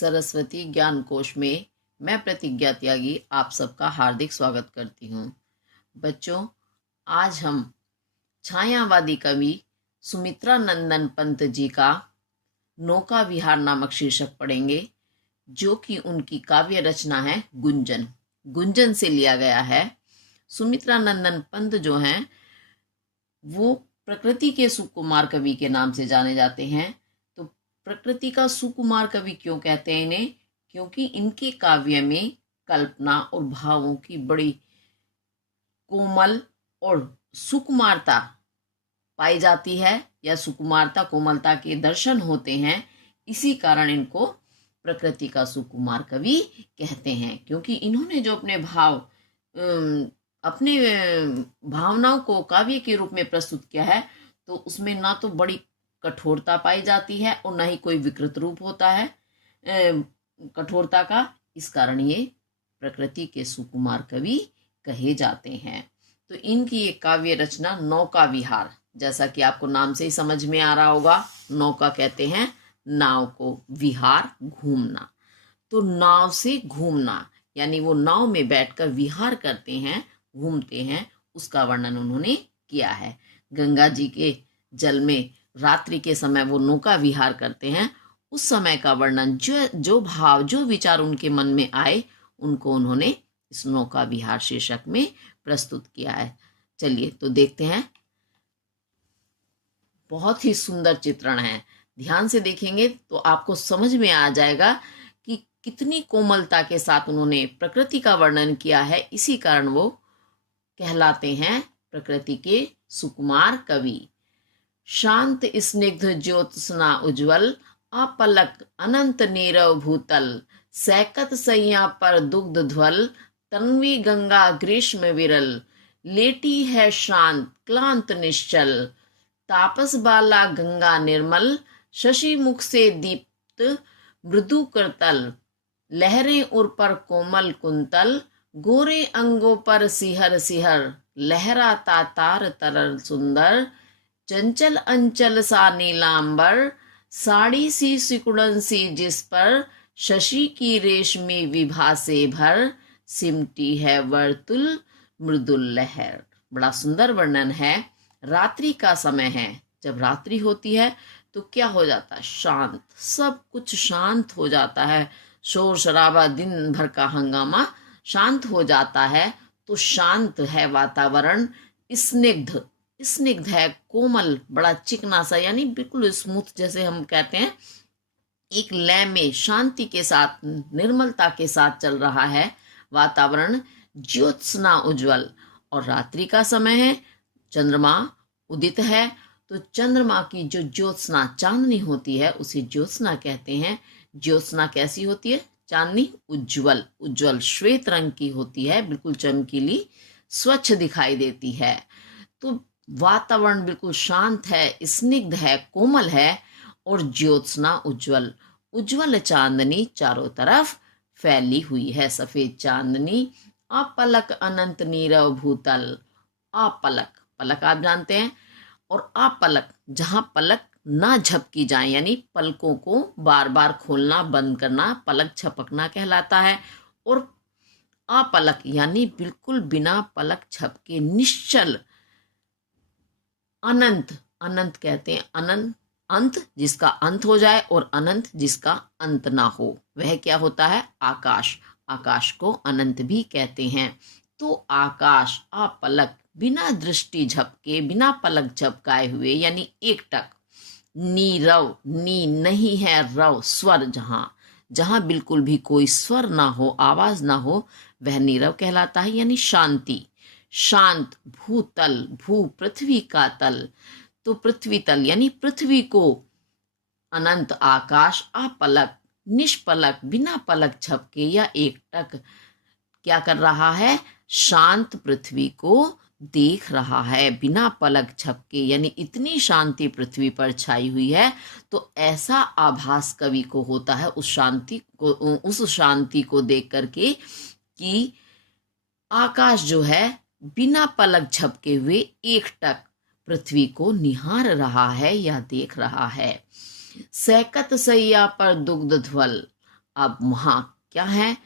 सरस्वती ज्ञान कोश में मैं प्रतिज्ञा त्यागी आप सबका हार्दिक स्वागत करती हूँ। बच्चों, आज हम छायावादी कवि सुमित्रा नंदन पंत जी का नौका विहार नामक शीर्षक पढ़ेंगे, जो कि उनकी काव्य रचना है गुंजन। गुंजन से लिया गया है। सुमित्रा नंदन पंत जो हैं वो प्रकृति के सुकुमार कवि के नाम से जाने जाते हैं। तो प्रकृति का सुकुमार कवि क्यों कहते हैं इन्हें? क्योंकि इनके काव्य में कल्पना और भावों की बड़ी कोमल और सुकुमारता पाई जाती है, या सुकुमारता कोमलता के दर्शन होते हैं। इसी कारण इनको प्रकृति का सुकुमार कवि कहते हैं, क्योंकि इन्होंने जो अपने भावनाओं को काव्य के रूप में प्रस्तुत किया है, तो उसमें ना तो बड़ी कठोरता पाई जाती है और ना ही कोई विकृत रूप होता है कठोरता का। इस कारण ये प्रकृति के सुकुमार कवि कहे जाते हैं। तो इनकी एक काव्य रचना नौका विहार, जैसा कि आपको नाम से ही समझ में आ रहा होगा, नौका कहते हैं नाव को, विहार घूमना। तो नाव से घूमना यानी वो नाव में बैठकर विहार करते हैं, घूमते हैं, उसका वर्णन उन्होंने किया है। गंगा जी के जल में रात्रि के समय वो नौका विहार करते हैं, उस समय का वर्णन, जो भाव, जो विचार उनके मन में आए, उनको उन्होंने इस नौका विहार शीर्षक में प्रस्तुत किया है। चलिए तो देखते हैं। बहुत ही सुंदर चित्रण है, ध्यान से देखेंगे तो आपको समझ में आ जाएगा कि कितनी कोमलता के साथ उन्होंने प्रकृति का वर्णन किया है। इसी कारण वो कहलाते हैं प्रकृति के सुकुमार कवि। शांत स्निग्ध ज्योत्सना उज्ज्वल, अपलक अनंत नीरव भूतल, सैकत सैया पर दुग्ध ध्वल, तन्वी गंगा ग्रीष्म विरल, लेटी है शांत क्लांत निश्चल, तापस बाला गंगा निर्मल, शशि मुख से दीप्त मृदु करतल, लहरें उर पर कोमल कुंतल, गोरे अंगों पर सिहर सिहर, लहराता तार तरल सुंदर, चंचल अंचल सा नीलांबर, साड़ी सी सिकुड़न सी जिस पर, शशि की रेशमी विभा से भर, सिमटी है वर्तुल मृदुल लहर। बड़ा सुंदर वर्णन है। रात्रि का समय है, जब रात्रि होती है तो क्या हो जाता है? शांत, सब कुछ शांत हो जाता है। शोर शराबा, दिन भर का हंगामा शांत हो जाता है। तो शांत है वातावरण, स्निग्ध, स्निग्ध है, कोमल, बड़ा चिकना सा, यानी बिल्कुल स्मूथ, जैसे हम कहते हैं, एक लय में शांति के साथ, निर्मलता के साथ चल रहा है वातावरण। ज्योत्सना उज्ज्वल, और रात्रि का समय है, चंद्रमा उदित है, तो चंद्रमा की जो ज्योत्सना, चांदनी होती है, उसे ज्योत्सना कहते हैं। ज्योत्सना कैसी होती है? चांदनी उज्ज्वल, उज्ज्वल श्वेत रंग की होती है, बिल्कुल चमकीली, स्वच्छ दिखाई देती है। तो वातावरण बिल्कुल शांत है, स्निग्ध है, कोमल है, और ज्योत्सना उज्ज्वल, उज्ज्वल चांदनी चारों तरफ फैली हुई है, सफेद चांदनी। अपलक अनंत नीरव भूतल, अपलक, पलक आप जानते हैं, और अपलक, जहां पलक ना झपकी जाए, यानी पलकों को बार बार खोलना बंद करना, पलक झपकना कहलाता है। और अपलक यानी बिल्कुल बिना पलक झपके, निश्चल, अनंत, अनंत कहते हैं अनंत, अंत जिसका अंत हो जाए, और अनंत जिसका अंत ना हो, वह क्या होता है? आकाश। आकाश को अनंत भी कहते हैं। तो आकाश अपलक, बिना दृष्टि झपके, बिना पलक झपकाए हुए, यानी एकटक। नीरव, नी नहीं है, रव स्वर, जहां बिल्कुल भी कोई स्वर ना हो, आवाज ना हो, वह नीरव कहलाता है, यानी शांति। शांत भूतल, भू पृथ्वी का तल, तो पृथ्वी तल यानी पृथ्वी को, अनंत आकाश, अपलक निष्पलक, बिना पलक झपके या एकटक क्या कर रहा है? शांत पृथ्वी को देख रहा है, बिना पलक झपके, यानी इतनी शांति पृथ्वी पर छाई हुई है। तो ऐसा आभास कवि को होता है उस शांति को देख करके कि आकाश जो है बिना पलक झपके हुए एकटक पृथ्वी को निहार रहा है या देख रहा है। सैकत सैया पर दुग्ध ध्वल, अब वहाँ क्या है,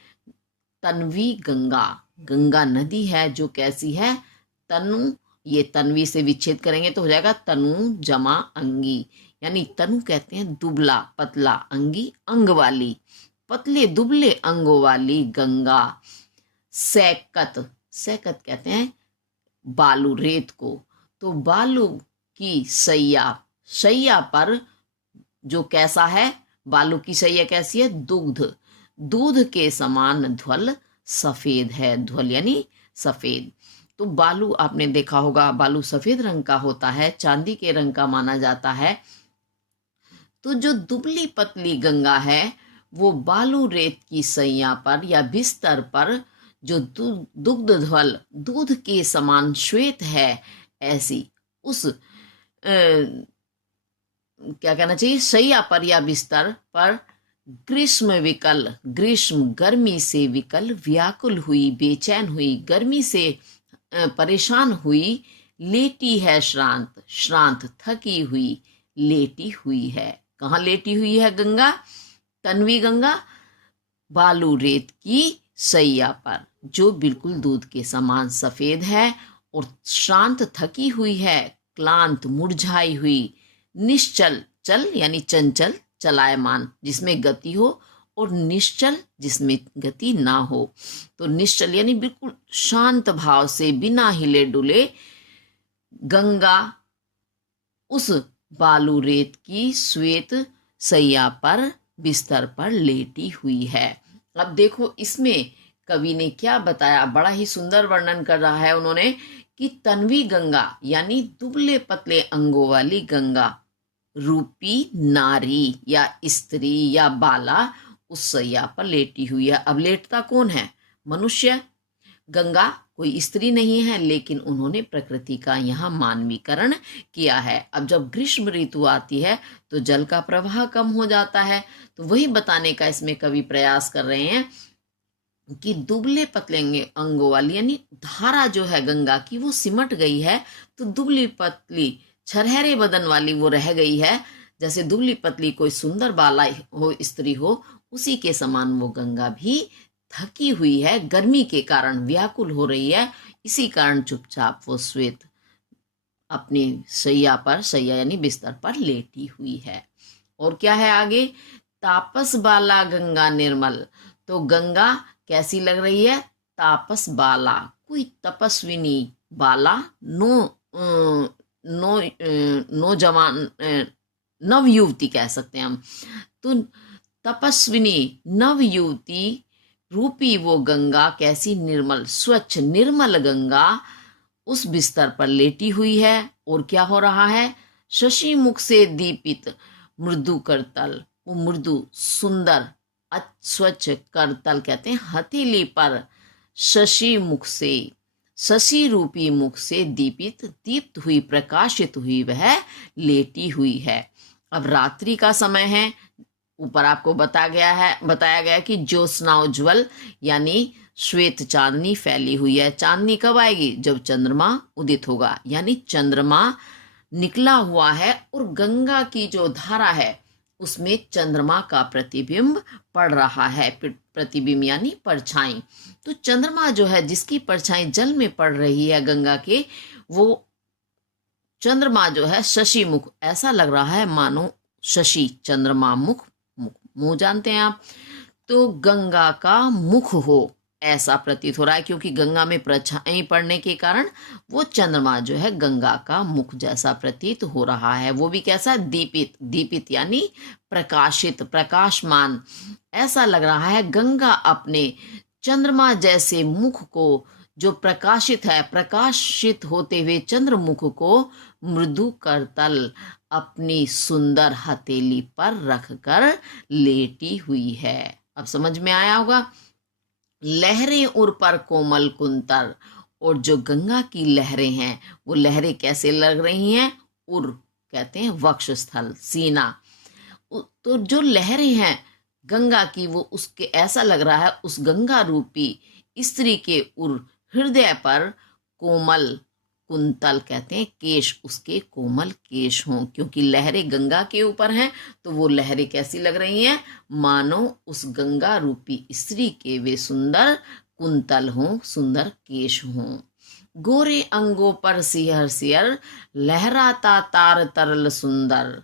तन्वी गंगा, गंगा नदी है जो कैसी है, तनु, ये तन्वी से विच्छेद करेंगे तो हो जाएगा तनु जमा अंगी, यानी तनु कहते हैं दुबला पतला, अंगी अंग वाली, पतले दुबले अंगों वाली गंगा। सैकत, सैकत कहते हैं बालू रेत को, तो बालू की सैया, सैया पर जो कैसा है, बालू की सैया कैसी है, दुग्ध, दूध के समान ध्वल सफेद है, ध्वल यानी सफेद। तो बालू आपने देखा होगा, बालू सफेद रंग का होता है, चांदी के रंग का माना जाता है। तो जो दुबली पतली गंगा है वो बालू रेत की सैया पर या बिस्तर पर जो दुग्ध ध्वल, दूध के समान श्वेत है, ऐसी उस क्या कहना चाहिए, सैया पर या बिस्तर पर ग्रीष्म विकल, ग्रीष्म गर्मी से विकल, व्याकुल हुई, बेचैन हुई, गर्मी से परेशान हुई, लेटी है श्रांत, श्रांत थकी हुई, लेटी हुई है। कहाँ लेटी हुई है गंगा, तन्वी गंगा, बालू रेत की सैया पर जो बिल्कुल दूध के समान सफेद है, और श्रांत थकी हुई है, क्लांत मुरझाई हुई, निश्चल, चल यानी चंचल, चलायमान जिसमें गति हो, और निश्चल जिसमें गति ना हो। तो निश्चल यानी बिल्कुल शांत भाव से बिना हिले डुले गंगा उस बालू रेत की श्वेत सैया पर बिस्तर पर लेटी हुई है। अब देखो इसमें कवि ने क्या बताया, बड़ा ही सुंदर वर्णन कर रहा है उन्होंने कि तन्वी गंगा यानी दुबले पतले अंगों वाली गंगा रूपी नारी या स्त्री या बाला उस सैया पर लेटी हुई है। अब लेटता कौन है, मनुष्य, गंगा कोई स्त्री नहीं है, लेकिन उन्होंने प्रकृति का यहाँ मानवीकरण किया है। अब जब ग्रीष्म ऋतु आती है तो जल का प्रवाह कम हो जाता है, तो वही बताने का इसमें कवि प्रयास कर रहे हैं कि दुबले पतले अंगों वाली यानी धारा जो है गंगा की वो सिमट गई है, तो दुबली पतली छरहरे बदन वाली वो रह गई है। जैसे दुबली पतली कोई सुंदर बाला हो, स्त्री हो, उसी के समान वो गंगा भी थकी हुई है, गर्मी के कारण व्याकुल हो रही है, इसी कारण चुपचाप वो श्वेत अपनी सैया पर, सैया यानी बिस्तर पर लेटी हुई है। और क्या है आगे, तापस बाला गंगा निर्मल, तो गंगा कैसी लग रही है, तापस बाला, कोई तपस्विनी, बाला नौजवान, नव युवती कह सकते हैं हम, तो तपस्विनी नव युवती रूपी वो गंगा कैसी, निर्मल स्वच्छ निर्मल गंगा उस बिस्तर पर लेटी हुई है। और क्या हो रहा है, शशि मुख से दीपित मृदु करतल, वो मृदु सुंदर स्वच्छ करतल कहते हैं हथेली पर, शशि मुख से, शशि रूपी मुख से दीपित, दीप्त हुई, प्रकाशित हुई वह लेटी हुई है। अब रात्रि का समय है, ऊपर आपको बताया गया कि ज्योत्सना उज्ज्वल यानी श्वेत चांदनी फैली हुई है। चांदनी कब आएगी, जब चंद्रमा उदित होगा, यानी चंद्रमा निकला हुआ है, और गंगा की जो धारा है उसमें चंद्रमा का प्रतिबिंब पड़ रहा है, प्रतिबिंब यानी परछाई। तो चंद्रमा जो है जिसकी परछाई जल में पड़ रही है गंगा के, वो चंद्रमा जो है शशि मुख, ऐसा लग रहा है मानो शशि, चंद्रमा मुख, मुंह जानते हैं आप, तो गंगा का मुख हो ऐसा प्रतीत हो रहा है, क्योंकि गंगा में परछाई पड़ने के कारण वो चंद्रमा जो है गंगा का मुख जैसा प्रतीत हो रहा है। वो भी कैसा, दीपित, दीपित यानी प्रकाशित, प्रकाशमान, ऐसा लग रहा है गंगा अपने चंद्रमा जैसे मुख को, जो प्रकाशित है, प्रकाशित होते हुए चंद्रमुख को मृदु करतल अपनी सुंदर हथेली पर रखकर लेटी हुई है। अब समझ में आया होगा। लहरें उर पर कोमल कुंतर, और जो गंगा की लहरें हैं वो लहरें कैसे लग रही हैं, उर कहते हैं वक्षस्थल, सीना, तो जो लहरें हैं गंगा की वो उसके ऐसा लग रहा है उस गंगा रूपी स्त्री के उर हृदय पर कोमल कुंतल कहते हैं केश, उसके कोमल केश हों। क्योंकि लहरें गंगा के ऊपर हैं तो वो लहरें कैसी लग रही हैं, मानो उस गंगा रूपी स्त्री के वे सुंदर कुंतल हों, सुंदर केश हों। गोरे अंगों पर सिहर सिहर लहराता तार तरल सुंदर।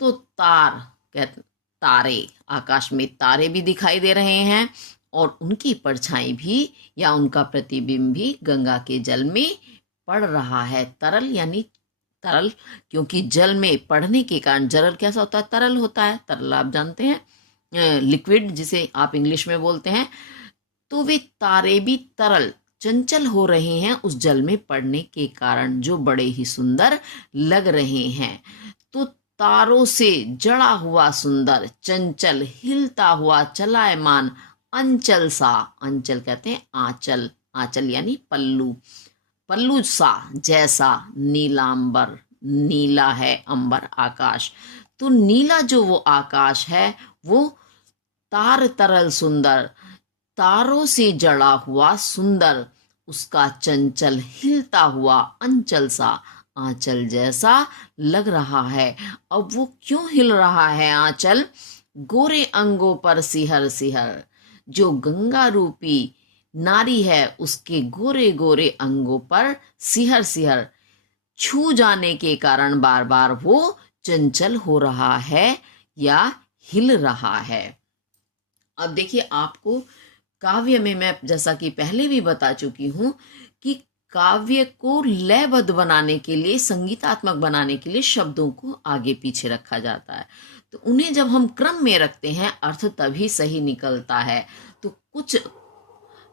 तो तार कहते, तारे, आकाश में तारे भी दिखाई दे रहे हैं और उनकी परछाई भी या उनका प्रतिबिंब भी गंगा के जल में पड़ रहा है। तरल यानी तरल, क्योंकि जल में पड़ने के कारण जल कैसा होता है, तरल होता है। तरल आप जानते हैं, लिक्विड जिसे आप इंग्लिश में बोलते हैं। तो वे तारे भी तरल चंचल हो रहे हैं उस जल में पड़ने के कारण, जो बड़े ही सुंदर लग रहे हैं। तो तारों से जड़ा हुआ सुंदर, चंचल, हिलता हुआ, चलायमान, अंचल सा, अंचल कहते हैं आंचल, आंचल यानी पल्लू, पल्लू सा जैसा, नीलांबर, नीला है अंबर आकाश। तो नीला जो वो आकाश है वो तार तरल सुंदर, तारों से जड़ा हुआ सुंदर, उसका चंचल हिलता हुआ अंचल सा, आंचल जैसा लग रहा है। अब वो क्यों हिल रहा है आंचल, गोरे अंगों पर सिहर सिहर, जो गंगा रूपी नारी है उसके गोरे गोरे अंगों पर सिहर सिहर, छू जाने के कारण बार बार वो चंचल हो रहा है या हिल रहा है। अब देखिए, आपको काव्य में मैं जैसा कि पहले भी बता चुकी हूं कि काव्य को लयबद्ध बनाने के लिए, संगीतात्मक बनाने के लिए शब्दों को आगे पीछे रखा जाता है। तो उन्हें जब हम क्रम में रखते हैं अर्थ तभी सही निकलता है। तो कुछ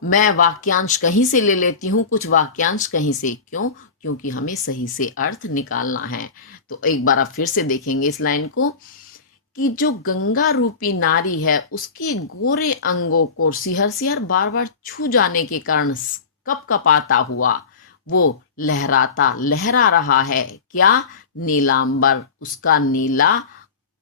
मैं वाक्यांश कहीं से ले लेती हूँ, कुछ वाक्यांश कहीं से। क्यों? क्योंकि हमें सही से अर्थ निकालना है। तो एक बार आप फिर से देखेंगे इस लाइन को कि जो गंगा रूपी नारी है उसके गोरे अंगों को सिहर सिहर बार बार छू जाने के कारण कपकपाता हुआ वो लहराता, लहरा रहा है। क्या? नीलांबर, उसका नीला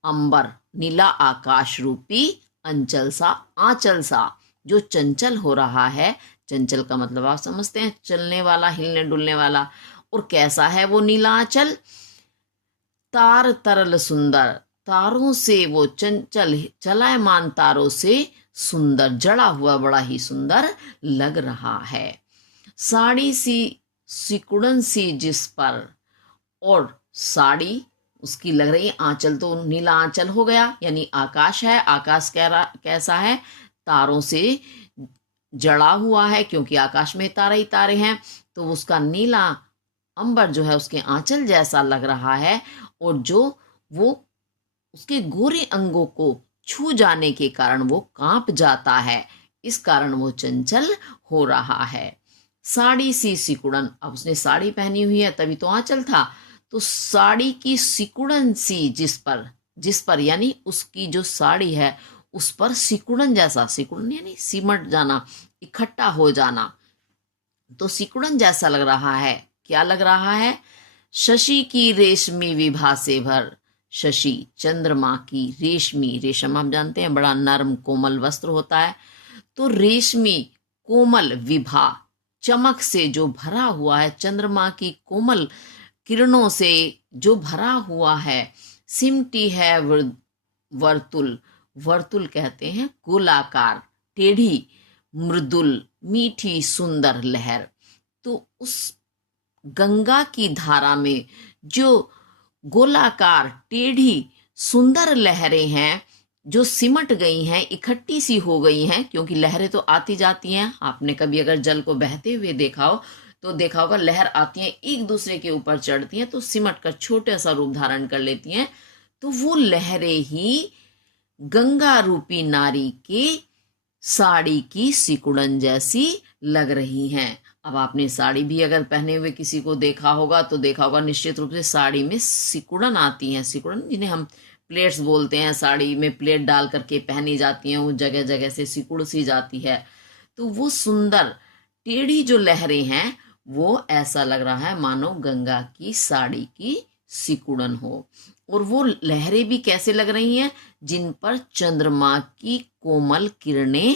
अंबर, नीला आकाश रूपी अंचल सा, आंचल सा, जो चंचल हो रहा है। चंचल का मतलब आप समझते हैं, चलने वाला, हिलने डुलने वाला। और कैसा है वो नीला आंचल? तार तरल सुंदर, तारों से वो चंचल, चलायमान तारों से सुंदर, जड़ा हुआ बड़ा ही सुंदर लग रहा है। साड़ी सी सिकुड़न सी जिस पर, और साड़ी उसकी लग रही है, आंचल तो नीला आंचल हो गया, यानी आकाश है। आकाश कैसा है? तारों से जड़ा हुआ है, क्योंकि आकाश में तारे ही तारे हैं। तो उसका नीला अंबर जो है उसके आंचल जैसा लग रहा है, और जो वो उसके गोरे अंगों को छू जाने के कारण वो कांप जाता है, इस कारण वो चंचल हो रहा है। साड़ी सी सिकुड़न, अब उसने साड़ी पहनी हुई है तभी तो आंचल था। तो साड़ी की सिकुड़न सी जिस पर यानी उसकी जो साड़ी है उस पर सिकुड़न जैसा, सिकुड़न यानी सिमट जाना, इकट्ठा हो जाना। तो सिकुड़न जैसा लग रहा है। क्या लग रहा है? शशि की रेशमी विभा से भर, शशि चंद्रमा की, रेशमी, रेशम आप जानते हैं बड़ा नरम कोमल वस्त्र होता है। तो रेशमी कोमल विभा, चमक से जो भरा हुआ है, चंद्रमा की कोमल किरणों से जो भरा हुआ है। सिमटी है वर्तुल, वर्तुल कहते हैं गोलाकार, टेढ़ी, मृदुल, मीठी, सुंदर लहर। तो उस गंगा की धारा में जो गोलाकार, टेढ़ी, सुंदर लहरें हैं जो सिमट गई हैं, इकट्ठी सी हो गई हैं, क्योंकि लहरें तो आती जाती हैं। आपने कभी अगर जल को बहते हुए देखा हो तो देखा होगा, लहर आती हैं, एक दूसरे के ऊपर चढ़ती हैं तो सिमट कर छोटा सा रूप धारण कर लेती हैं। तो वो लहरें ही गंगा रूपी नारी के साड़ी की सिकुड़न जैसी लग रही हैं। अब आपने साड़ी भी अगर पहने हुए किसी को देखा होगा तो देखा होगा निश्चित रूप से साड़ी में सिकुड़न आती हैं। सिकुड़न जिन्हें हम प्लेट्स बोलते हैं, साड़ी में प्लेट डाल करके पहनी जाती हैं, वो जगह जगह से सिकुड़ सी जाती है। तो वो सुंदर टेढ़ी जो लहरें हैं वो ऐसा लग रहा है मानो गंगा की साड़ी की सिकुड़न हो। और वो लहरें भी कैसे लग रही हैं? जिन पर चंद्रमा की कोमल किरणें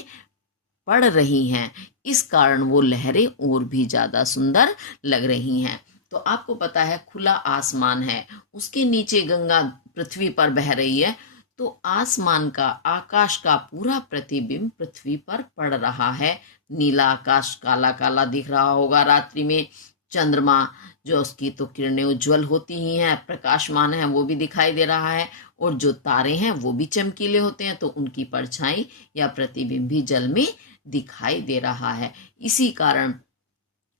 पड़ रही हैं। इस कारण वो लहरें और भी ज्यादा सुंदर लग रही हैं। तो आपको पता है खुला आसमान है, उसके नीचे गंगा पृथ्वी पर बह रही है, तो आसमान का, आकाश का पूरा प्रतिबिंब पृथ्वी पर पड़ रहा है। नीला आकाश काला काला दिख रहा होगा रात्रि में। चंद्रमा जो उसकी तो किरणें उज्जवल होती ही हैं, प्रकाशमान है, वो भी दिखाई दे रहा है। और जो तारे हैं वो भी चमकीले होते हैं, तो उनकी परछाई या प्रतिबिंब भी जल में दिखाई दे रहा है। इसी कारण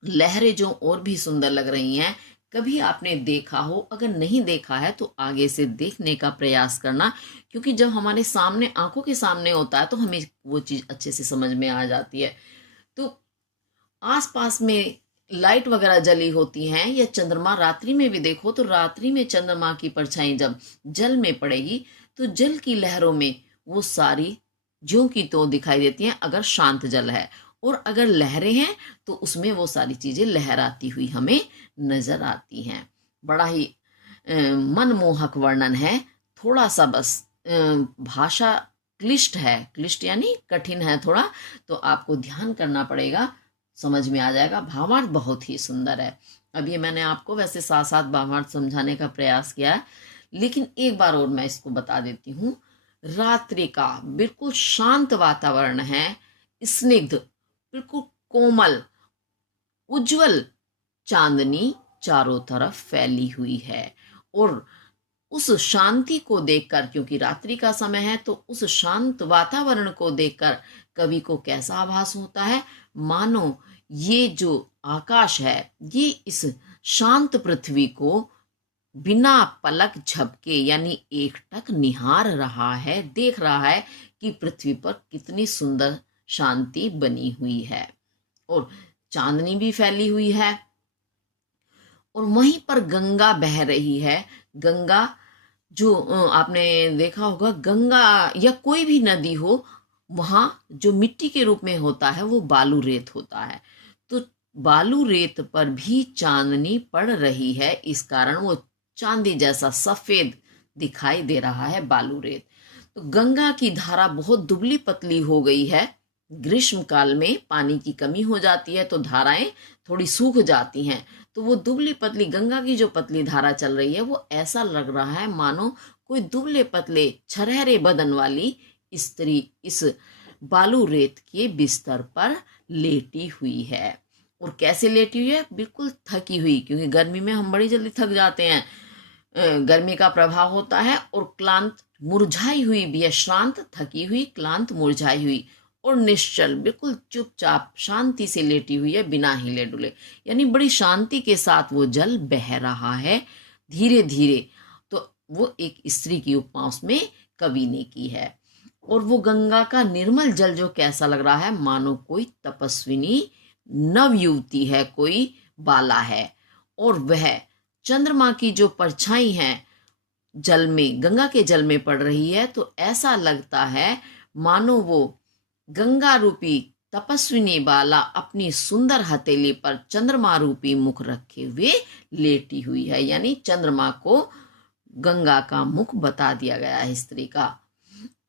लहरें जो और भी सुंदर लग रही हैं। कभी आपने देखा हो, अगर नहीं देखा है तो आगे से देखने का प्रयास करना, क्योंकि जब हमारे सामने, आंखों के सामने होता है तो हमें वो चीज अच्छे से समझ में आ जाती है। तो आसपास में लाइट वगैरह जली होती हैं, या चंद्रमा रात्रि में भी देखो तो रात्रि में चंद्रमा की परछाई जब जल में पड़ेगी तो जल की लहरों में वो सारी ज्यों की तो दिखाई देती हैं, अगर शांत जल है। और अगर लहरें हैं तो उसमें वो सारी चीजें लहराती हुई हमें नजर आती हैं। बड़ा ही मनमोहक वर्णन है। थोड़ा सा बस भाषा क्लिष्ट है, क्लिष्ट यानी कठिन है थोड़ा, तो आपको ध्यान करना पड़ेगा, समझ में आ जाएगा। भावार्थ बहुत ही सुंदर है। अब ये मैंने आपको वैसे साथ साथ भावार्थ समझाने का प्रयास किया है, लेकिन एक बार और मैं इसको बता देती हूँ। रात्रि का बिल्कुल शांत वातावरण है, स्निग्ध, बिल्कुल कोमल, उज्जवल चांदनी चारों तरफ फैली हुई है। और उस शांति को देखकर, क्योंकि रात्रि का समय है, तो उस शांत वातावरण को देखकर कवि को कैसा आभास होता है, मानो ये जो आकाश है ये इस शांत पृथ्वी को बिना पलक झपके यानी एकटक निहार रहा है, देख रहा है कि पृथ्वी पर कितनी सुंदर शांति बनी हुई है। और चांदनी भी फैली हुई है, और वहीं पर गंगा बह रही है। गंगा जो आपने देखा होगा, गंगा या कोई भी नदी हो, वहां जो मिट्टी के रूप में होता है वो बालू रेत होता है। तो बालू रेत पर भी चांदनी पड़ रही है, इस कारण वो चांदी जैसा सफेद दिखाई दे रहा है बालू रेत। तो गंगा की धारा बहुत दुबली पतली हो गई है। ग्रीष्म काल में पानी की कमी हो जाती है तो धाराएं थोड़ी सूख जाती हैं, तो वो दुबली पतली गंगा की जो पतली धारा चल रही है वो ऐसा लग रहा है मानो कोई दुबले पतले छरहरे बदन वाली स्त्री इस बालू रेत के बिस्तर पर लेटी हुई है। और कैसे लेटी हुई है, बिल्कुल थकी हुई, क्योंकि गर्मी में हम बड़ी जल्दी थक जाते हैं, गर्मी का प्रभाव होता है। और क्लांत, मुरझाई हुई भी है, श्रांत थकी हुई, क्लांत मुरझाई हुई, और निश्चल बिल्कुल चुपचाप शांति से लेटी हुई है, बिना हिले डुले, यानी बड़ी शांति के साथ वो जल बह रहा है धीरे धीरे। तो वो एक स्त्री की उपमा उसमें कवि ने की है। और वो गंगा का निर्मल जल जो कैसा लग रहा है, मानो कोई तपस्विनी नव युवती है, कोई बाला है। और वह चंद्रमा की जो परछाई है जल में, गंगा के जल में पड़ रही है, तो ऐसा लगता है मानो वो गंगा रूपी तपस्विनी बाला अपनी सुंदर हथेली पर चंद्रमा रूपी मुख रखे हुए लेटी हुई है। यानी चंद्रमा को गंगा का मुख बता दिया गया है स्त्री का।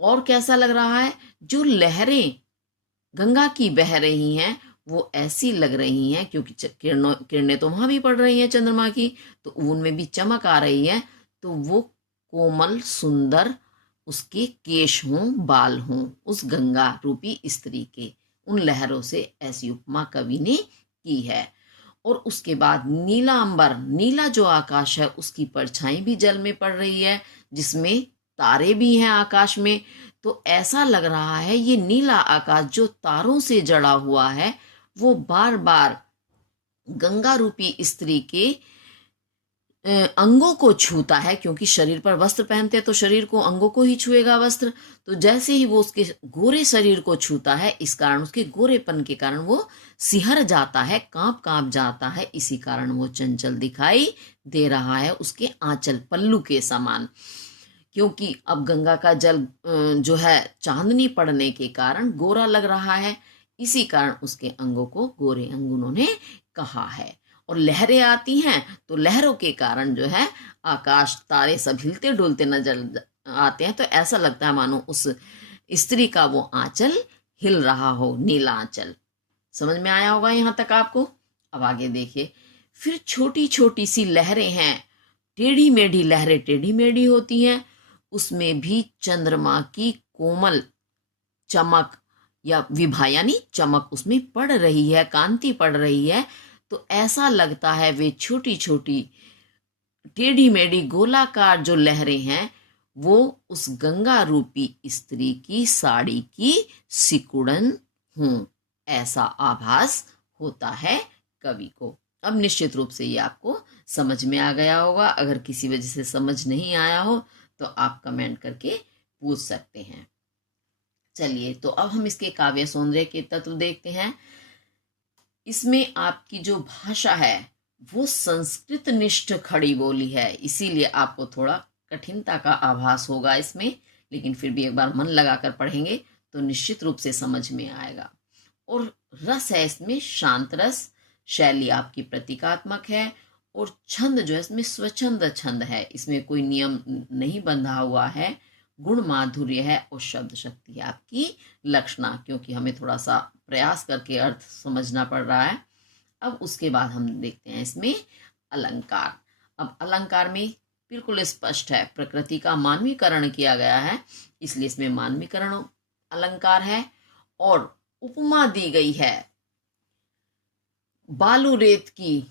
और कैसा लग रहा है, जो लहरें गंगा की बह रही हैं वो ऐसी लग रही हैं, क्योंकि किरणें तो वहां भी पड़ रही हैं चंद्रमा की, तो उनमें भी चमक आ रही है, तो वो कोमल सुंदर उसके केश हों, बाल हों, उस गंगा रूपी स्त्री के। उन लहरों से ऐसी उपमा कवि ने की है। और उसके बाद नीला अंबर, नीला जो आकाश है उसकी परछाई भी जल में पड़ रही है, जिसमें तारे भी हैं आकाश में। तो ऐसा लग रहा है ये नीला आकाश जो तारों से जड़ा हुआ है वो बार बार गंगा रूपी स्त्री के अंगों को छूता है, क्योंकि शरीर पर वस्त्र पहनते हैं तो शरीर को, अंगों को ही छुएगा वस्त्र। तो जैसे ही वो उसके गोरे शरीर को छूता है, इस कारण उसके गोरेपन के कारण वो सिहर जाता है, कांप कांप जाता है, इसी कारण वो चंचल दिखाई दे रहा है, उसके आंचल पल्लू के समान। क्योंकि अब गंगा का जल जो है चांदनी पड़ने के कारण गोरा लग रहा है, इसी कारण उसके अंगों को गोरे अंग उन्होंने कहा है। और लहरें आती हैं तो लहरों के कारण जो है आकाश, तारे सब हिलते डुलते नजर आते हैं, तो ऐसा लगता है मानो उस स्त्री का वो आंचल हिल रहा हो, नीला आंचल। समझ में आया होगा यहाँ तक आपको। अब आगे देखिए, फिर छोटी छोटी सी लहरें हैं, टेढ़ी मेढ़ी लहरें टेढ़ी मेढ़ी होती हैं, उसमें भी चंद्रमा की कोमल चमक या विभा यानी चमक उसमें पड़ रही है, कांति पड़ रही है। तो ऐसा लगता है वे छोटी छोटी टेढ़ी मेढ़ी गोलाकार जो लहरें हैं वो उस गंगा रूपी स्त्री की साड़ी की सिकुड़न हूं, ऐसा आभास होता है कवि को। अब निश्चित रूप से ये आपको समझ में आ गया होगा। अगर किसी वजह से समझ नहीं आया हो तो आप कमेंट करके पूछ सकते हैं। चलिए, तो अब हम इसके काव्य सौंदर्य के तत्व देखते हैं। इसमें आपकी जो भाषा है वो संस्कृत निष्ठ खड़ी बोली है, इसीलिए आपको थोड़ा कठिनता का आभास होगा इसमें, लेकिन फिर भी एक बार मन लगाकर पढ़ेंगे तो निश्चित रूप से समझ में आएगा। और रस है इसमें शांत रस, शैली आपकी प्रतीकात्मक है, और छंद जो है इसमें स्वच्छंद छंद है, इसमें कोई नियम नहीं बंधा हुआ है। गुण माधुर्य है और शब्द शक्ति है आपकी लक्षणा, क्योंकि हमें थोड़ा सा प्रयास करके अर्थ समझना पड़ रहा है। अब उसके बाद हम देखते हैं इसमें अलंकार। अब अलंकार में बिल्कुल स्पष्ट है प्रकृति का मानवीकरण किया गया है, इसलिए इसमें मानवीकरण अलंकार है। और उपमा दी गई है बालू रेत की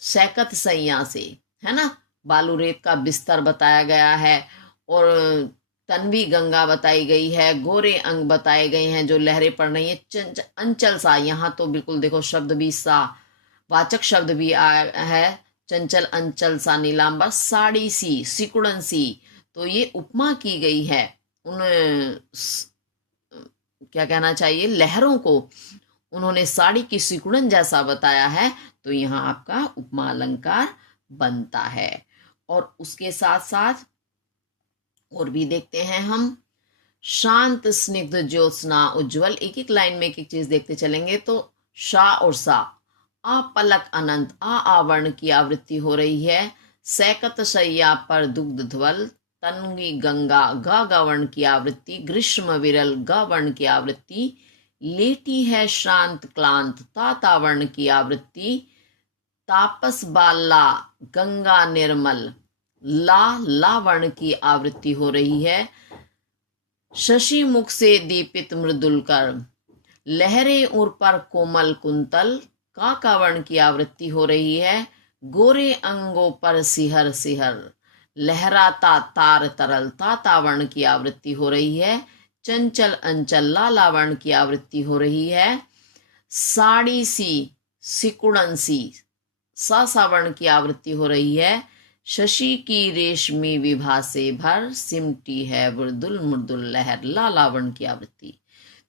सैकत सैया से, है ना। बालू रेत का बिस्तर बताया गया है, और तन्वी गंगा बताई गई है, गोरे अंग बताए गए हैं जो लहरें पड़ रही हैं, अंचल सा, यहाँ तो बिल्कुल देखो शब्द भी सा वाचक शब्द भी आया है, चंचल अंचल सा नीलांबर, साड़ी सी सिकुड़न सी। तो ये उपमा की गई है उन क्या कहना चाहिए लहरों को, उन्होंने साड़ी की सिकुड़न जैसा बताया है, तो यहाँ आपका उपमा अलंकार बनता है। और उसके साथ साथ और भी देखते हैं हम, शांत स्निग्ध ज्योत्सना उज्जवल, एक एक लाइन में एक एक चीज देखते चलेंगे। तो शा और सा, आ पलक अनंत, आ आवरण की आवृत्ति हो रही है, सैकत शैया पर दुग्ध ध्वल, तन्वी गंगा ग गवर्ण की आवृत्ति, ग्रीष्म विरल ग वर्ण की आवृत्ति, लेटी है शांत क्लांत तातावर्ण की आवृत्ति, तापस बाला गंगा निर्मल ला वर्ण की आवृत्ति हो रही है, शशि मुख से दीपित मृदुल कर, लहरे उर पर कोमल कुंतल का वर्ण की आवृत्ति हो रही है, गोरे अंगों पर सिहर सिहर, लहराता तार तरल तावर्ण की आवृत्ति हो रही है, चंचल अंचल लाला वर्ण की आवृत्ति हो रही है, साड़ी सी सिकुड़न सी सा वर्ण की आवृत्ति हो रही है, शशि की रेशमी विभा से भर, सिमटी है मृदुल मृदुल लहर लाला वर्ण की आवृत्ति।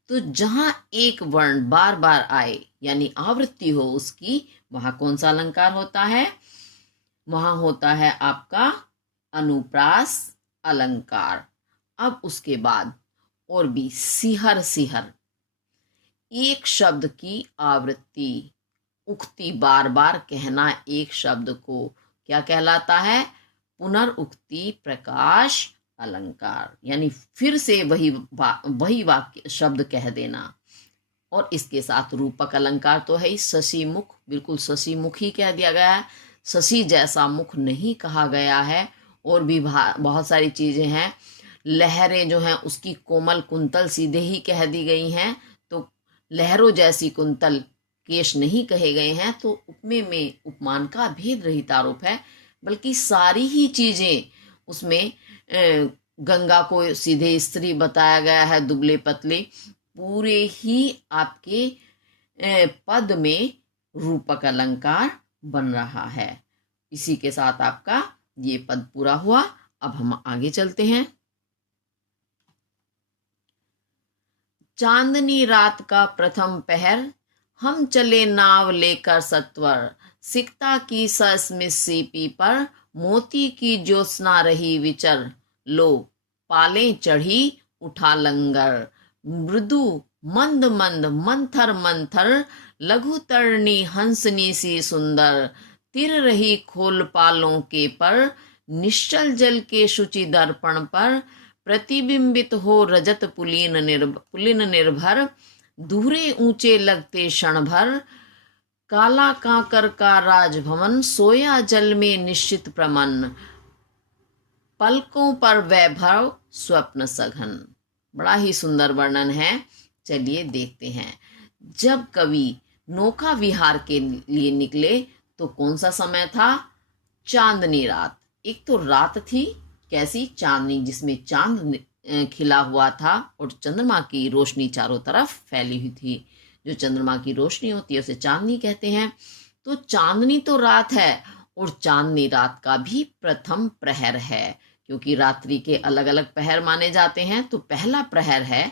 तो जहां एक वर्ण बार बार आए यानी आवृत्ति हो उसकी, वहां कौन सा अलंकार होता है, वहां होता है आपका अनुप्रास अलंकार। अब उसके बाद और भी सिहर सिहर, एक शब्द की आवृत्ति उक्ति, बार बार कहना एक शब्द को क्या कहलाता है, पुनर्उक्ति प्रकाश अलंकार, यानी फिर से वही वाक्य शब्द कह देना। और इसके साथ रूपक अलंकार तो है ही, शशि मुख, बिल्कुल शशि मुख ही कह दिया गया है, शशि जैसा मुख नहीं कहा गया है। और भी बहुत सारी चीजें हैं, लहरें जो हैं उसकी कोमल कुंतल सीधे ही कह दी गई हैं, तो लहरों जैसी कुंतल केश नहीं कहे गए हैं। तो उपमे में उपमान का भेद रहित आरोप है, बल्कि सारी ही चीजें उसमें गंगा को सीधे स्त्री बताया गया है, दुबले पतले, पूरे ही आपके पद में रूपक अलंकार बन रहा है। इसी के साथ आपका ये पद पूरा हुआ। अब हम आगे चलते हैं। चांदनी रात का प्रथम पहर, हम चले नाव लेकर सत्वर, सिकता की सस्मित सीपी पर, मोती की ज्योत्सना रही विचर, लो पालें चढ़ी उठा लंगर, मृदु मंद मंद मंथर मंथर, लघु तरणी हंसनी सी सुंदर, तिर रही खोल पालों के पर, निश्चल जल के शुचि दर्पण पर, प्रतिबिंबित हो रजत पुलिन निर्भर, दूरे ऊंचे लगते क्षण भर, काला कांकर का राजभवन, सोया जल में निश्चित प्रमन, पलकों पर वैभव स्वप्न सघन। बड़ा ही सुंदर वर्णन है। चलिए देखते हैं। जब कवि नौका विहार के लिए निकले तो कौन सा समय था? चांदनी रात। एक तो रात थी कैसी? चांदनी, जिसमें चांद खिला हुआ था और चंद्रमा की रोशनी चारों तरफ फैली हुई थी। जो चंद्रमा की रोशनी होती है उसे चांदनी कहते हैं। तो चांदनी तो रात है और चांदनी रात का भी प्रथम प्रहर है, क्योंकि रात्रि के अलग अलग प्रहर माने जाते हैं। तो पहला प्रहर है,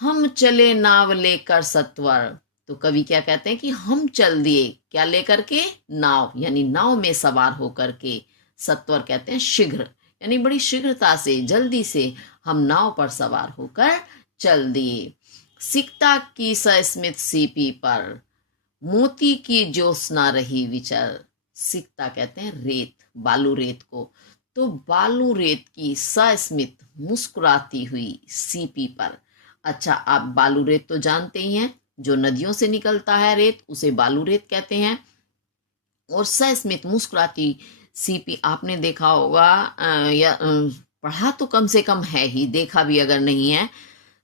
हम चले नाव लेकर सत्वर। तो कवि क्या कहते हैं कि हम चल दिए, क्या लेकर के? नाव, यानी नाव में सवार होकर के। सत्वर कहते हैं शीघ्र, यानी बड़ी शीघ्रता से, जल्दी से हम नाव पर सवार होकर चल दिए। सिकता की सस्मित सीपी पर, मोती की ज्योत्सना रही विचर। सिकता कहते हैं रेत, बालू रेत को। तो बालू रेत की सस्मित, मुस्कुराती हुई, सीपी पर। अच्छा, आप बालू रेत तो जानते ही हैं, जो नदियों से निकलता है रेत उसे बालू रेत कहते हैं। और सस्मित, मुस्कुराती सीपी आपने देखा होगा या पढ़ा तो कम से कम है ही, देखा भी अगर नहीं है।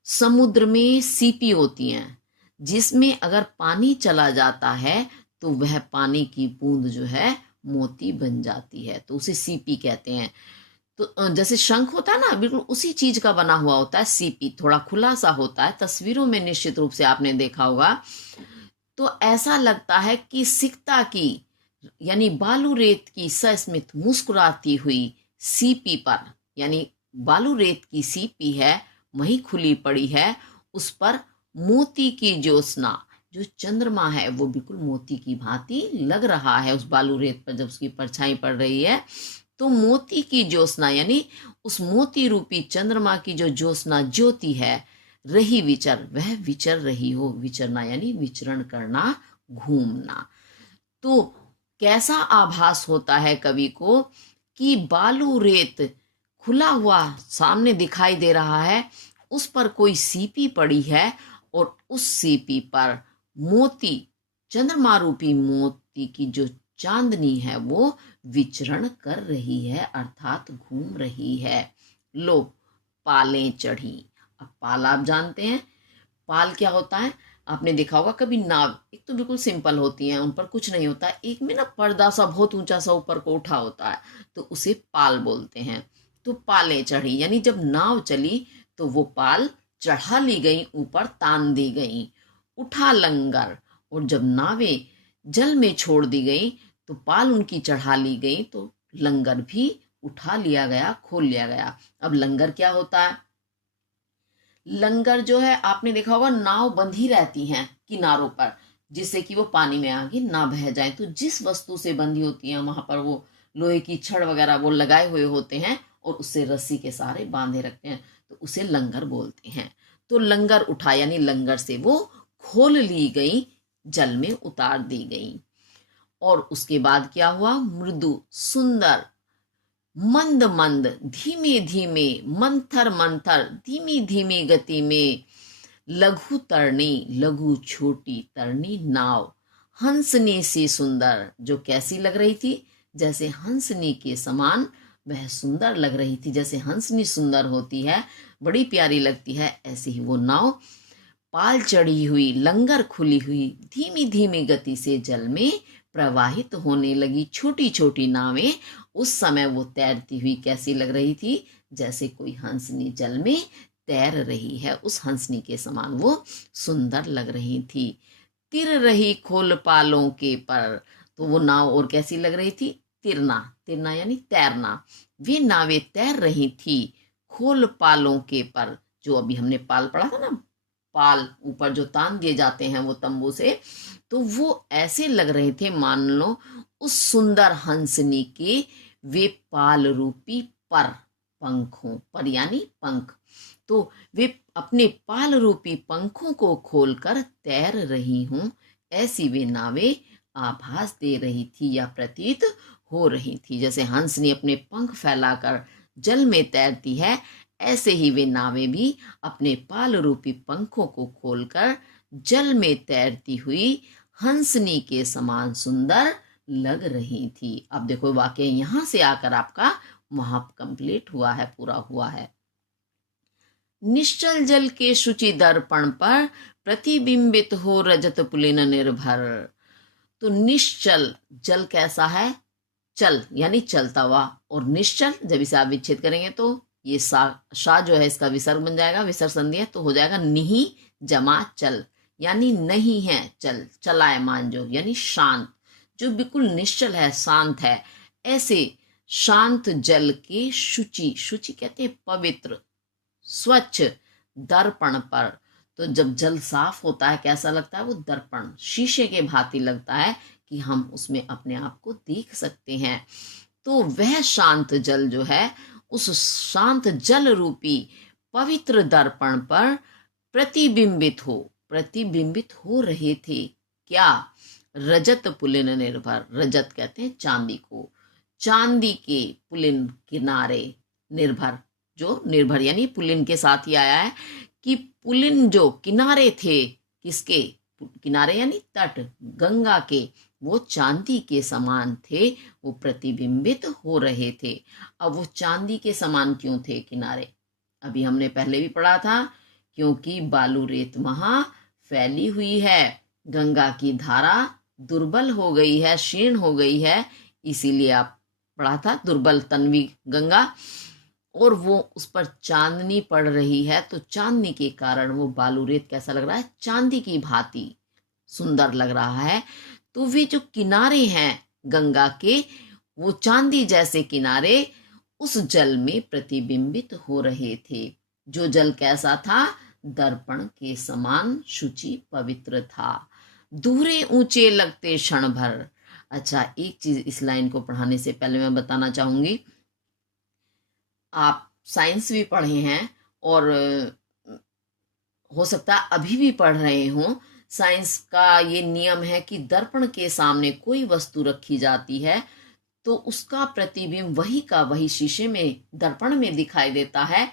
समुद्र में सीपी होती हैं, जिसमें अगर पानी चला जाता है तो वह पानी की बूंद जो है मोती बन जाती है, तो उसे सीपी कहते हैं। तो जैसे शंख होता है ना, बिल्कुल उसी चीज का बना हुआ होता है सीपी, थोड़ा खुला सा होता है, तस्वीरों में निश्चित रूप से आपने देखा होगा। तो ऐसा लगता है कि सिकता की, यानी बालू रेत की सस्मित मुस्कुराती हुई सीपी पर, यानी बालू रेत की सीपी है वही खुली पड़ी है, उस पर मोती की ज्योत्सना, जो चंद्रमा है वो बिल्कुल मोती की भांति लग रहा है उस बालू रेत पर जब उसकी परछाई पड़ रही है। तो मोती की ज्योत्सना, यानी उस मोती रूपी चंद्रमा की जो ज्योत्सना ज्योति है, रही विचर, वह विचर रही हो। विचरना यानी विचरण करना, घूमना। तो कैसा आभास होता है कवि को कि बालू रेत खुला हुआ सामने दिखाई दे रहा है, उस पर कोई सीपी पड़ी है और उस सीपी पर मोती, चंद्रमा रूपी मोती की जो चांदनी है वो विचरण कर रही है, अर्थात घूम रही है। लो, पालें चढ़ी। अब पाल आप जानते हैं, पाल क्या होता है? आपने देखा होगा कभी नाव, एक तो बिल्कुल सिंपल होती है, उन पर कुछ नहीं होता है, एक में ना पर्दा सा बहुत ऊंचा सा ऊपर को उठा होता है, तो उसे पाल बोलते हैं। तो पालें चढ़ी, यानी जब नाव चली तो वो पाल चढ़ा ली गई, ऊपर तान दी गई। उठा लंगर, और जब नावें जल में छोड़ दी गई तो पाल उनकी चढ़ा ली गई, तो लंगर भी उठा लिया गया, खोल लिया गया। अब लंगर क्या होता है? लंगर जो है, आपने देखा होगा नाव बंधी रहती हैं किनारों पर, जिससे कि वो पानी में आगे ना बह जाए। तो जिस वस्तु से बंधी होती है वहां पर वो लोहे की छड़ वगैरह वो लगाए हुए होते हैं और उससे रस्सी के सहारे बांधे रखते हैं, तो उसे लंगर बोलते हैं। तो लंगर उठा, यानी लंगर से वो खोल ली गई, जल में उतार दी गई। और उसके बाद क्या हुआ? मृदु सुंदर, मंद मंद, धीमे धीमे, मंथर मंथर, धीमी धीमी गति में, लघु तरनी, लघु छोटी तरनी नाव, हंसनी सी सुंदर, जो कैसी लग रही थी? जैसे हंसनी के समान वह सुंदर लग रही थी। जैसे हंसनी सुंदर होती है, बड़ी प्यारी लगती है, ऐसी ही वो नाव पाल चढ़ी हुई, लंगर खुली हुई, धीमी धीमी गति से जल में प्रवाहित होने लगी। छोटी छोटी नावें उस समय वो तैरती हुई कैसी लग रही थी? जैसे कोई हंसनी जल में तैर रही है, उस हंसनी के समान वो सुंदर लग रही थी। तिर रही खोल पालों के पर, तो वो नाव और कैसी लग रही थी? तिरना, तिरना यानी तैरना। वे नावें तैर रही थी खोल पालों के पर, जो अभी हमने पाल पढ़ा था ना, पाल ऊपर जो तान दिए जाते हैं वो तंबू से, तो वो ऐसे लग रहे थे मान लो उस सुंदर हंसनी के वे पाल रूपी पर, पंखों पर यानी पंख, तो वे अपने पाल रूपी पंखों को खोलकर तैर रही हूं, ऐसी वे नावें आभास दे रही थी या प्रतीत हो रही थी। जैसे हंसनी अपने पंख फैलाकर जल में तैरती है, ऐसे ही वे नावें भी अपने पाल रूपी पंखों को खोलकर जल में तैरती हुई हंसनी के समान सुंदर लग रही थी। अब देखो वाक्य यहां से आकर आपका वहां कंप्लीट हुआ है, पूरा हुआ है। निश्चल जल के शुचि दर्पण पर प्रतिबिंबित हो रजत पुलिन निर्भर। तो निश्चल जल कैसा है? चल यानी चलता हुआ, और निश्चल जब इसे आप विच्छेद करेंगे तो ये सा जो है इसका विसर्ग बन जाएगा, विसर्ग संधि है तो हो जाएगा निही जमा चल, यानी नहीं है चल, चलायमान जो यानी शांत, जो बिल्कुल निश्चल है, शांत है। ऐसे शांत जल के शुचि, शुचि कहते हैं पवित्र, स्वच्छ दर्पण पर। तो जब जल साफ होता है कैसा लगता है? वो दर्पण शीशे के भांति लगता है कि हम उसमें अपने आप को देख सकते हैं। तो वह शांत जल जो है, उस शांत जल रूपी पवित्र दर्पण पर प्रतिबिंबित हो रहे थे क्या? रजत पुलिन निर्भर, रजत कहते हैं चांदी को, चांदी के पुलिन किनारे, निर्भर जो निर्भर यानी पुलिन के साथ ही आया है कि पुलिन जो किनारे थे, किसके किनारे यानी तट, गंगा के, वो चांदी के समान थे, वो प्रतिबिंबित हो रहे थे। अब वो चांदी के समान क्यों थे किनारे? अभी हमने पहले भी पढ़ा था, क्योंकि बालू रेत वहां फैली हुई है, गंगा की धारा दुर्बल हो गई है, क्षीण हो गई है, इसीलिए आप पढ़ा था दुर्बल तन्वी गंगा, और वो उस पर चांदनी पड़ रही है, तो चांदनी के कारण वो बालू रेत कैसा लग रहा है? चांदी की भांति सुंदर लग रहा है। तो वे जो किनारे हैं गंगा के, वो चांदी जैसे किनारे उस जल में प्रतिबिंबित हो रहे थे। जो जल कैसा था? दर्पण के समान शुचि पवित्र था। दूरे ऊंचे लगते क्षण भर। अच्छा, एक चीज इस लाइन को पढ़ाने से पहले मैं बताना चाहूंगी, आप साइंस भी पढ़े हैं और हो सकता है अभी भी पढ़ रहे हों। साइंस का ये नियम है कि दर्पण के सामने कोई वस्तु रखी जाती है तो उसका प्रतिबिंब वही का वही शीशे में, दर्पण में दिखाई देता है,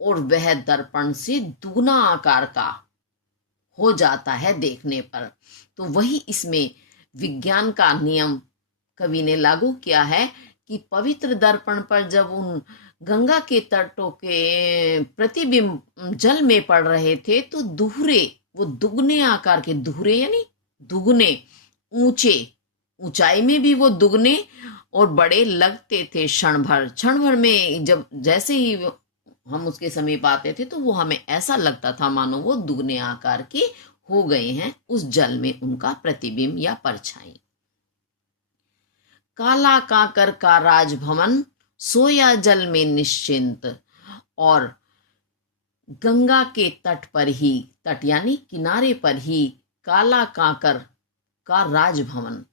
और वह दर्पण से दुगना आकार का हो जाता है देखने पर। तो वही इसमें विज्ञान का नियम कवि ने लागू किया है कि पवित्र दर्पण पर जब उन गंगा के तटों के प्रतिबिंब जल में पड़ रहे थे तो दुहरे, वो दुगने आकार के, दुहरे यानी दुगने, ऊंचे, ऊंचाई में भी वो दुगने और बड़े लगते थे क्षण भर में। जब जैसे ही हम उसके समीप आते थे तो वो हमें ऐसा लगता था मानो वो दुगने आकार के हो गए हैं उस जल में, उनका प्रतिबिंब या परछाई। काला काकर का राजभवन सोया जल में निश्चिंत। और गंगा के तट पर ही, तट यानी किनारे पर ही, काला काकर का राजभवन,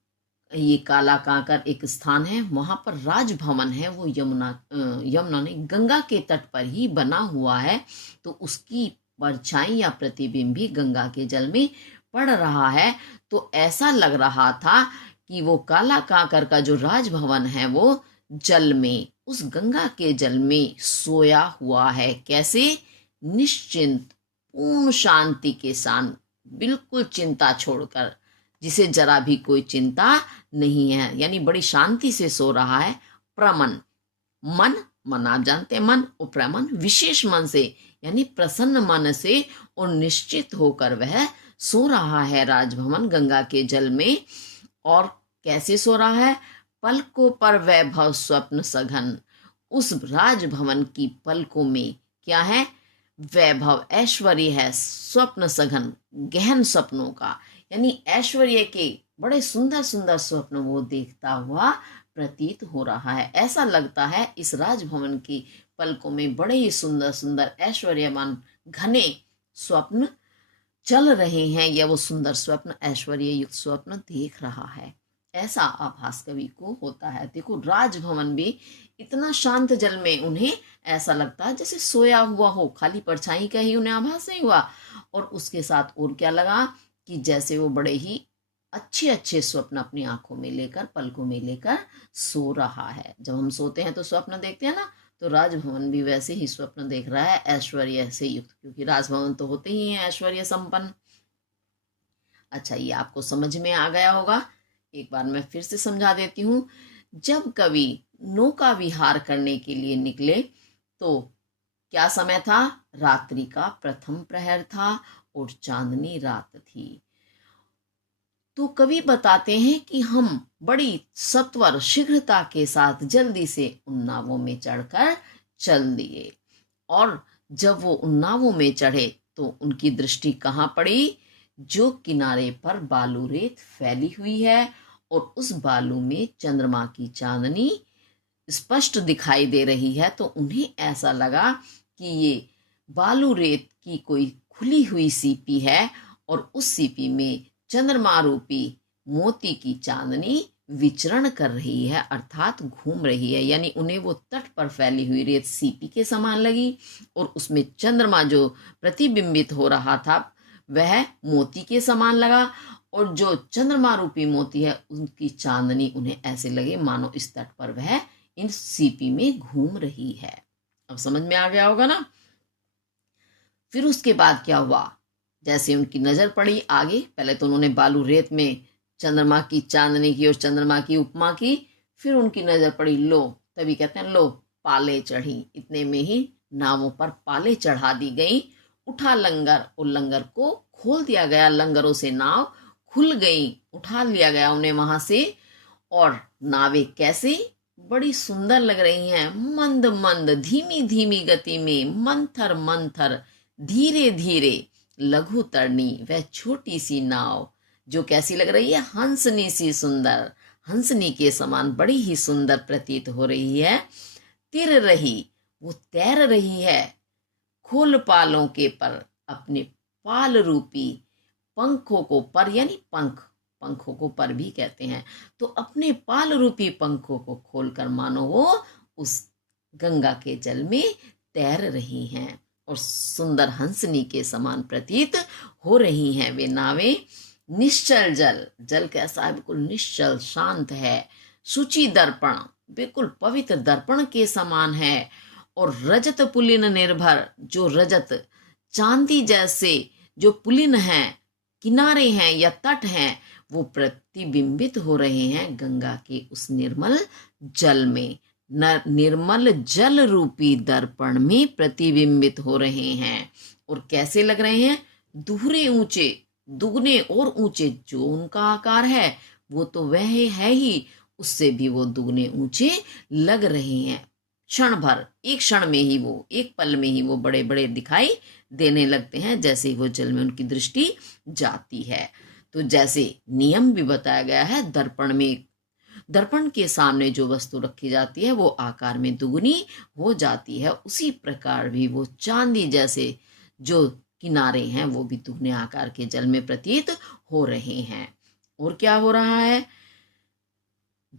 ये काला काकर एक स्थान है, वहां पर राजभवन है, वो यमुना ने गंगा के तट पर ही बना हुआ है। तो उसकी परछाई या प्रतिबिंब भी गंगा के जल में पड़ रहा है। तो ऐसा लग रहा था कि वो काला काकर का जो राजभवन है वो जल में, उस गंगा के जल में सोया हुआ है। कैसे? निश्चिंत, पूर्ण शांति के साथ, बिल्कुल चिंता छोड़कर, जिसे जरा भी कोई चिंता नहीं है, यानी बड़ी शांति से सो रहा है। प्रमन, मन आप जानते हैं, मन और प्रमन विशेष मन से, यानी प्रसन्न मन से और निश्चित होकर वह सो रहा है राजभवन गंगा के जल में। और कैसे सो रहा है? पलकों पर वैभव स्वप्न सघन, उस राजभवन की पलकों में क्या है? वैभव, ऐश्वर्य है, स्वप्न सघन, गहन सपनों का, यानी ऐश्वर्य के बड़े सुंदर सुंदर स्वप्न वो देखता हुआ प्रतीत हो रहा है। ऐसा लगता है इस राजभवन की पलकों में बड़े ही सुंदर सुंदर ऐश्वर्यवान घने स्वप्न चल रहे हैं, या वो सुंदर स्वप्न, ऐश्वर्य युक्त स्वप्न देख रहा है। ऐसा आभास कवि को होता है। देखो, राजभवन भी इतना शांत जल में उन्हें ऐसा लगता है जैसे सोया हुआ हो, खाली परछाई का ही उन्हें आभास नहीं हुआ। और उसके साथ और क्या लगा कि जैसे वो बड़े ही अच्छे अच्छे स्वप्न अपनी आंखों में लेकर, पलकों में लेकर सो रहा है। जब हम सोते हैं तो स्वप्न देखते हैं ना, तो राजभवन भी वैसे ही स्वप्न देख रहा है, ऐश्वर्य से युक्त, क्योंकि राजभवन तो होते ही हैं ऐश्वर्य संपन्न। अच्छा, ये आपको समझ में आ गया होगा। एक बार मैं फिर से समझा देती हूँ। जब कवि नौका विहार करने के लिए निकले तो क्या समय था? रात्रि का प्रथम प्रहर था और चांदनी रात थी। तो कवि बताते हैं कि हम बड़ी सत्वर शीघ्रता के साथ जल्दी से उन नावों में चढ़कर चल दिए। और जब वो उन नावों में चढ़े तो उनकी दृष्टि कहाँ पड़ी? जो किनारे पर बालू रेत फैली हुई है और उस बालू में चंद्रमा की चांदनी स्पष्ट दिखाई दे रही है, तो उन्हें ऐसा लगा कि ये बालू रेत की कोई खुली हुई सीपी है और उस सीपी में चंद्रमा रूपी मोती की चांदनी विचरण कर रही है, अर्थात घूम रही है। यानी उन्हें वो तट पर फैली हुई रेत सीपी के समान लगी और उसमें चंद्रमा जो प्रतिबिंबित हो रहा था वह मोती के समान लगा, और जो चंद्रमा रूपी मोती है उनकी चांदनी उन्हें ऐसे लगे मानो इस तट पर वह इन सीपी में घूम रही है। अब समझ में आ गया होगा ना। फिर उसके बाद क्या हुआ? जैसे उनकी नजर पड़ी आगे, पहले तो उन्होंने बालू रेत में चंद्रमा की चांदनी की और चंद्रमा की उपमा की। फिर उनकी नजर पड़ी, लो, तभी कहते हैं लो पाले चढ़ी। इतने में ही नावों पर पाले चढ़ा दी गई। उठा लंगर और लंगर को खोल दिया गया। लंगरों से नाव खुल गई, उठा लिया गया उन्हें वहां से। और नावें कैसे बड़ी सुंदर लग रही हैं, मंद मंद धीमी धीमी गति में, मंथर मंथर धीरे धीरे। लघु तरनी वह छोटी सी नाव जो कैसी लग रही है? हंसनी सी सुंदर, हंसनी के समान बड़ी ही सुंदर प्रतीत हो रही है। तिर रही, वो तैर रही है खोल पालों के पर, अपने पाल रूपी पंखों को, पर यानी पंख, पंखों को पर भी कहते हैं, तो अपने पाल रूपी पंखों को खोलकर मानो वो उस गंगा के जल में तैर रही हैं और सुंदर हंसनी के समान प्रतीत हो रही हैं वे नावें। निश्चल जल, जल कैसा है? बिल्कुल निश्चल शांत है। शुचि दर्पण, बिल्कुल पवित्र दर्पण के समान है। और रजत पुलिन निर्भर, जो रजत चांदी जैसे जो पुलिन हैं, किनारे हैं या तट हैं, वो प्रतिबिंबित हो रहे हैं गंगा के उस निर्मल जल में। निर्मल जल रूपी दर्पण में प्रतिबिंबित हो रहे हैं। और कैसे लग रहे हैं? दुहरे ऊंचे, दुगने और ऊंचे। जो उनका आकार है वो तो वह है ही, उससे भी वो दुगने ऊंचे लग रहे हैं। क्षण भर, एक क्षण में ही वो, एक पल में ही वो बड़े बड़े दिखाई देने लगते हैं जैसे ही वो जल में उनकी दृष्टि जाती है। तो जैसे नियम भी बताया गया है, दर्पण में, दर्पण के सामने जो वस्तु रखी जाती है वो आकार में दुगनी हो जाती है, उसी प्रकार भी वो चांदी जैसे जो किनारे हैं वो भी दुगने आकार के जल में प्रतीत हो रहे हैं। और क्या हो रहा है?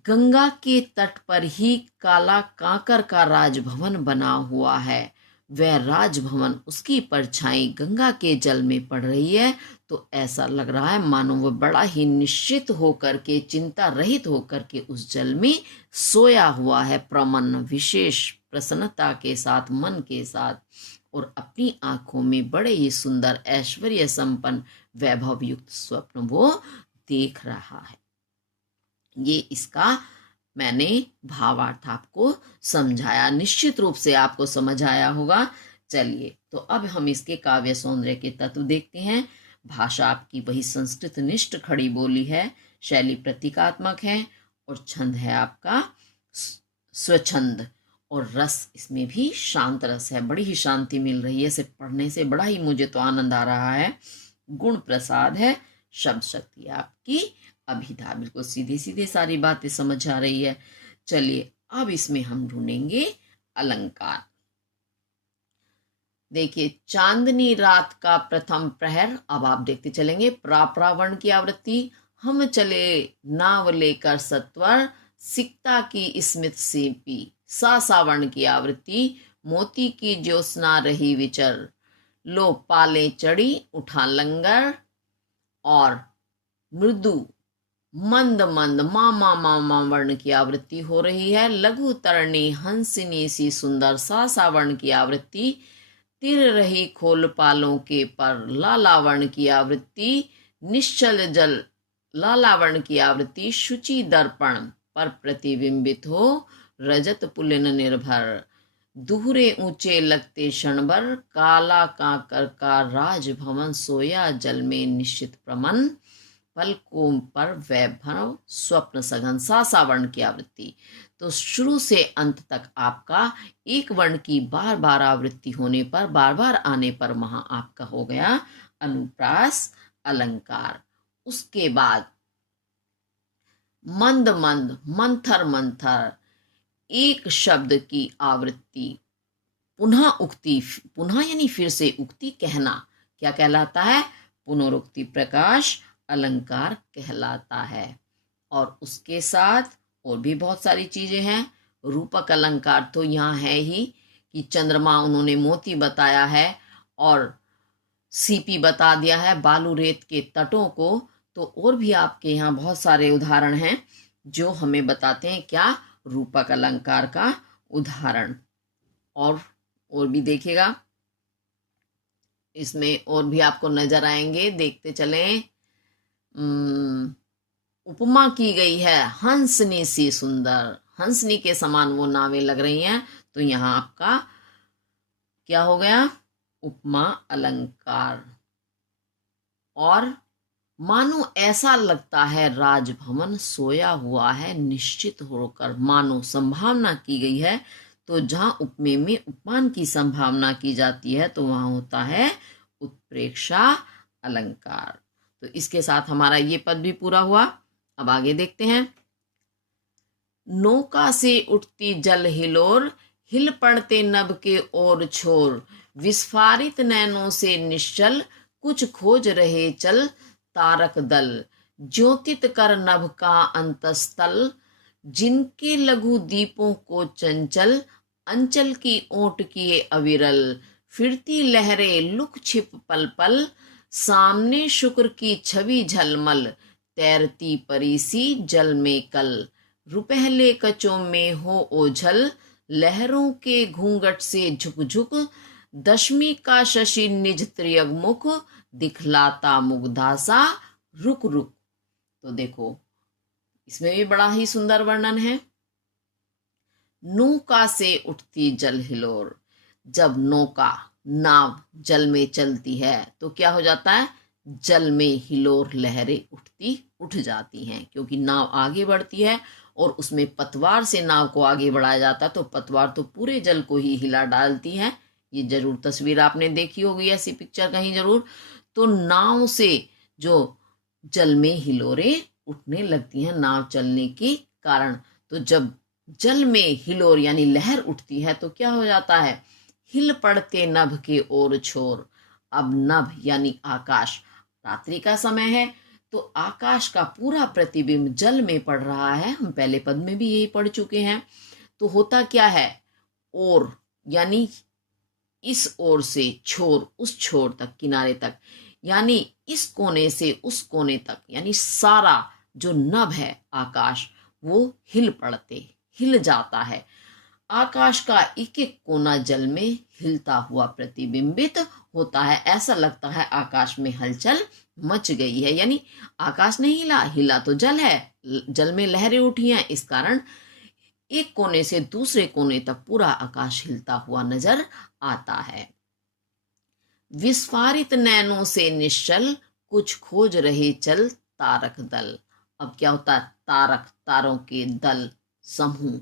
गंगा के तट पर ही काला कांकर का राजभवन बना हुआ है। वह राजभवन, उसकी परछाई गंगा के जल में पड़ रही है, तो ऐसा लग रहा है मानो वह बड़ा ही निश्चित होकर के, चिंता रहित होकर के उस जल में सोया हुआ है, प्रमन्न विशेष प्रसन्नता के साथ, मन के साथ, और अपनी आंखों में बड़े ही सुंदर ऐश्वर्य संपन्न वैभव युक्त स्वप्न वो देख रहा है। ये इसका मैंने भावार्थ आपको समझाया, निश्चित रूप से आपको समझ आया होगा। चलिए, तो अब हम इसके काव्य सौंदर्य के तत्व देखते हैं। भाषा आपकी वही संस्कृत निष्ठ खड़ी बोली है, शैली प्रतीकात्मक है और छंद है आपका स्वच्छंद, और रस इसमें भी शांत रस है। बड़ी ही शांति मिल रही है, इसे पढ़ने से बड़ा ही मुझे तो आनंद आ रहा है। गुण प्रसाद है, शब्द शक्ति आपकी अभिधा, बिल्कुल सीधे सीधे सारी बातें समझ आ रही है। चलिए, अब इसमें हम ढूंढेंगे अलंकार। देखिए, चांदनी रात का प्रथम प्रहर, अब आप देखते चलेंगे। प्रावर्ण की आवृत्ति, हम चले नाव लेकर सत्वर, सिकता की स्मित सीपी। सावर्ण की आवृत्ति, मोती की ज्योत्सना रही विचर, लो पाले चढ़ी उठा लंगर। और मृदु मंद मंद मामा वर्ण की आवृत्ति हो रही है। लघु तरणी हंसिनी सी सुंदर सा वर्ण की आवृत्ति। तिर रही खोल पालों के पर, लाला वर्ण की आवृत्ति। निश्चल जल लालावर्ण की आवृत्ति शुचि दर्पण पर प्रतिबिंबित हो, रजत पुलिन निर्भर, दूहरे ऊंचे लगते क्षणभर, काला कांकर का राजभवन सोया जल में निश्चित प्रमन, पलकों पर वैभव स्वप्न सघन। सा वर्ण की आवृत्ति। तो शुरू से अंत तक आपका एक वर्ण की बार बार आवृत्ति होने पर, बार बार आने पर वहां आपका हो गया अनुप्रास अलंकार। उसके बाद मंद मंद, मंथर मंथर, एक शब्द की आवृत्ति, पुनः उक्ति, पुनः यानी फिर से उक्ति कहना, क्या कहलाता है? पुनरुक्ति प्रकाश अलंकार कहलाता है। और उसके साथ और भी बहुत सारी चीजें हैं। रूपक अलंकार तो यहाँ है ही कि चंद्रमा उन्होंने मोती बताया है और सीपी बता दिया है बालू रेत के तटों को। तो और भी आपके यहाँ बहुत सारे उदाहरण हैं जो हमें बताते हैं क्या? रूपक अलंकार का उदाहरण। और भी देखिएगा, इसमें और भी आपको नजर आएंगे, देखते चलें। उपमा की गई है हंसनी सी सुंदर, हंसनी के समान वो नावें लग रही हैं। तो यहाँ आपका क्या हो गया? उपमा अलंकार। और मानो ऐसा लगता है राजभवन सोया हुआ है निश्चित होकर, मानो संभावना की गई है। तो जहां उपमेय में उपमान की संभावना की जाती है तो वहां होता है उत्प्रेक्षा अलंकार। तो इसके साथ हमारा ये पद भी पूरा हुआ। अब आगे देखते हैं। नौका से उठती जल हिलोर, हिल पड़ते नभ के ओर छोर, विस्फारित नैनों से निश्चल, कुछ खोज रहे चल तारक दल, ज्योतित कर नभ का अंतस्थल, जिनके लघु दीपों को चंचल, अंचल की ओट किए अविरल, फिरती लहरें लुक छिप पल पल, सामने शुक्र की छवि झलमल, तैरती परीसी जल में कल, रुपहले कचों में हो ओझल, लहरों के घूंघट से झुक झुक, दशमी का शशि निज त्रियग मुख, दिखलाता मुग्धासा रुक रुक। तो देखो इसमें भी बड़ा ही सुंदर वर्णन है। नौका से उठती जल हिलोर, जब नौका नाव जल में चलती है तो क्या हो जाता है? जल में हिलोर लहरें उठ जाती हैं, क्योंकि नाव आगे बढ़ती है और उसमें पतवार से नाव को आगे बढ़ाया जाता है। तो पतवार तो पूरे जल को ही हिला डालती है। ये जरूर तस्वीर आपने देखी होगी, ऐसी पिक्चर कहीं जरूर। तो नाव से जो जल में हिलोरें उठने लगती हैं नाव चलने के कारण। तो जब जल में हिलोर यानी लहर उठती है तो क्या हो जाता है? हिल पड़ते नभ के ओर छोर। अब नभ यानी आकाश, रात्रि का समय है तो आकाश का पूरा प्रतिबिंब जल में पड़ रहा है। हम पहले पद में भी यही पढ़ चुके हैं। तो होता क्या है? ओर यानी इस ओर से, छोर उस छोर तक, किनारे तक, यानी इस कोने से उस कोने तक, यानी सारा जो नभ है आकाश वो हिल जाता है। आकाश का एक एक कोना जल में हिलता हुआ प्रतिबिंबित होता है। ऐसा लगता है आकाश में हलचल मच गई है। यानी आकाश नहीं हिला तो जल है, जल में लहरें उठी हैं, इस कारण एक कोने से दूसरे कोने तक पूरा आकाश हिलता हुआ नजर आता है। विस्फारित नैनों से निश्चल, कुछ खोज रहे चल तारक दल। अब क्या होता है? तारक, तारों के दल, समूह।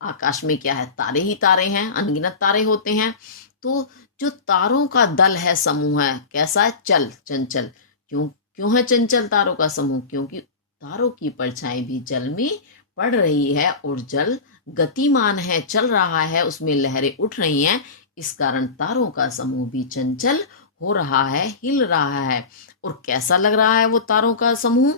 आकाश में क्या है? तारे ही तारे हैं, अनगिनत तारे होते हैं। तो जो तारों का दल है, समूह है, कैसा है? चंचल। क्यों है चंचल तारों का समूह? क्योंकि तारों की परछाई भी जल में पड़ रही है और जल गतिमान है, चल रहा है, उसमें लहरें उठ रही हैं। इस कारण तारों का समूह भी चंचल हो रहा है, हिल रहा है। और कैसा लग रहा है वो तारों का समूह?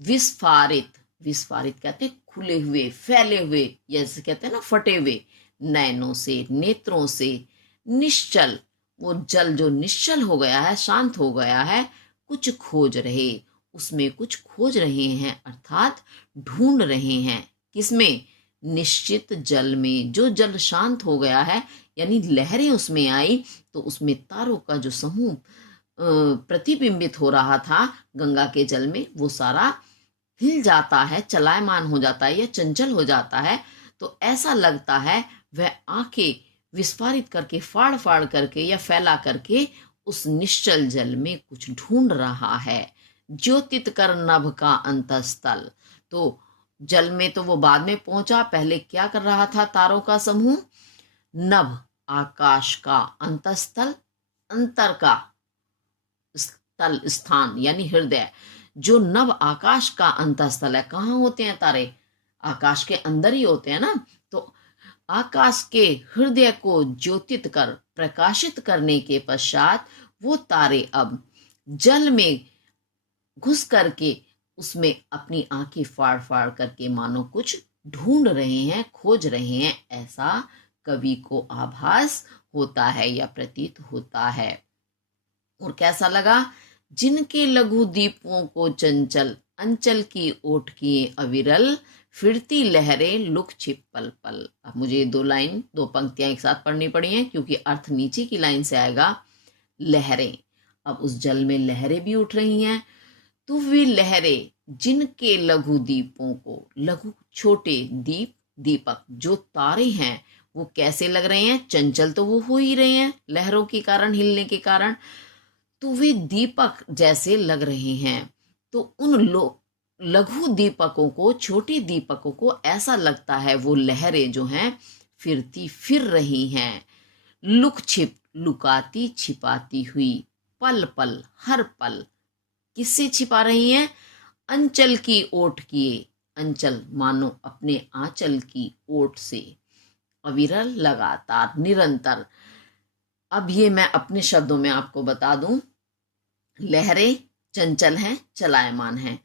विस्फारित कहते हैं खुले हुए, फैले हुए, जैसे कहते हैं ना फटे हुए, नैनों से, नेत्रों से, निश्चल, वो जल जो निश्चल हो गया है, शांत हो गया है, कुछ खोज रहे, उसमें कुछ खोज रहे हैं, अर्थात ढूंढ रहे हैं। किसमें? निश्चित जल में। जो जल शांत हो गया है यानी लहरें उसमें आई तो उसमें तारों का जो समूह प्रतिबिंबित हो रहा था गंगा के जल में, वो सारा हिल जाता है, चलायमान हो जाता है या चंचल हो जाता है। तो ऐसा लगता है वह आंखें विस्फारित करके, फाड़ फाड़ करके या फैला करके उस निश्चल जल में कुछ ढूंढ रहा है। ज्योतित कर नभ का अंतस्थल। तो जल में तो वो बाद में पहुंचा, पहले क्या कर रहा था तारों का समूह? नभ आकाश का, अंतस्थल अंतर का, स्थल स्थान यानी हृदय। जो नभ आकाश का अंतस्थल है, कहाँ होते हैं तारे? आकाश के अंदर ही होते हैं ना। तो आकाश के हृदय को ज्योतित कर, प्रकाशित करने के पश्चात वो तारे अब जल में घुस करके उसमें अपनी आंखें फाड़ फाड़ करके मानो कुछ ढूंढ रहे हैं, खोज रहे हैं, ऐसा कवि को आभास होता है या प्रतीत होता है। और कैसा लगा? जिनके लघु दीपों को चंचल, अंचल की ओट किए अविरल, फिरती लहरें लुक छिप पल पल। अब मुझे दो पंक्तियां एक साथ पढ़नी पड़ी हैं, क्योंकि अर्थ नीचे की लाइन से आएगा लहरें। अब उस जल में लहरें भी उठ रही हैं। तो वे लहरें जिनके लघु दीपों को, लघु छोटे दीप, दीपक जो तारे हैं, वो कैसे लग रहे हैं? चंचल तो वो हो ही रहे हैं लहरों के कारण, हिलने के कारण। तो वे दीपक जैसे लग रहे हैं। तो उन लघु दीपकों को, छोटे दीपकों को ऐसा लगता है वो लहरें जो हैं फिरती फिर रही हैं, लुक छिप, लुकाती छिपाती हुई, पल पल, हर पल। किससे छिपा रही हैं? अंचल की ओट किए, अंचल मानो अपने आंचल की ओट से, अविरल लगातार, निरंतर। अब ये मैं अपने शब्दों में आपको बता दूं, लहरें चंचल हैं, चलायमान हैं।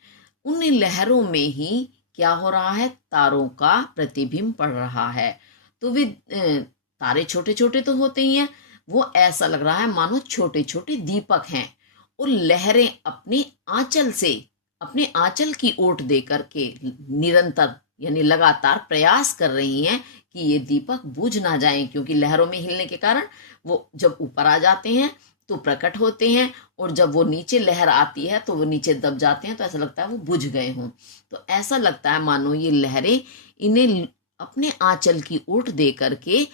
उन लहरों में ही क्या हो रहा है? तारों का प्रतिबिंब पड़ रहा है। तो वे तारे छोटे छोटे तो होते ही हैं, वो ऐसा लग रहा है मानो छोटे छोटे दीपक हैं। और लहरें अपने आंचल से, अपने आंचल की ओट दे करके निरंतर यानी लगातार प्रयास कर रही हैं कि ये दीपक बुझ ना जाएं, क्योंकि लहरों में हिलने के कारण वो जब ऊपर आ जाते हैं तो प्रकट होते हैं, और जब वो नीचे लहर आती है तो वो नीचे दब जाते हैं, तो ऐसा लगता है वो बुझ गए हों। तो ऐसा लगता है मानो ये लहरें इन्हें अपने आंचल की ओट दे करके,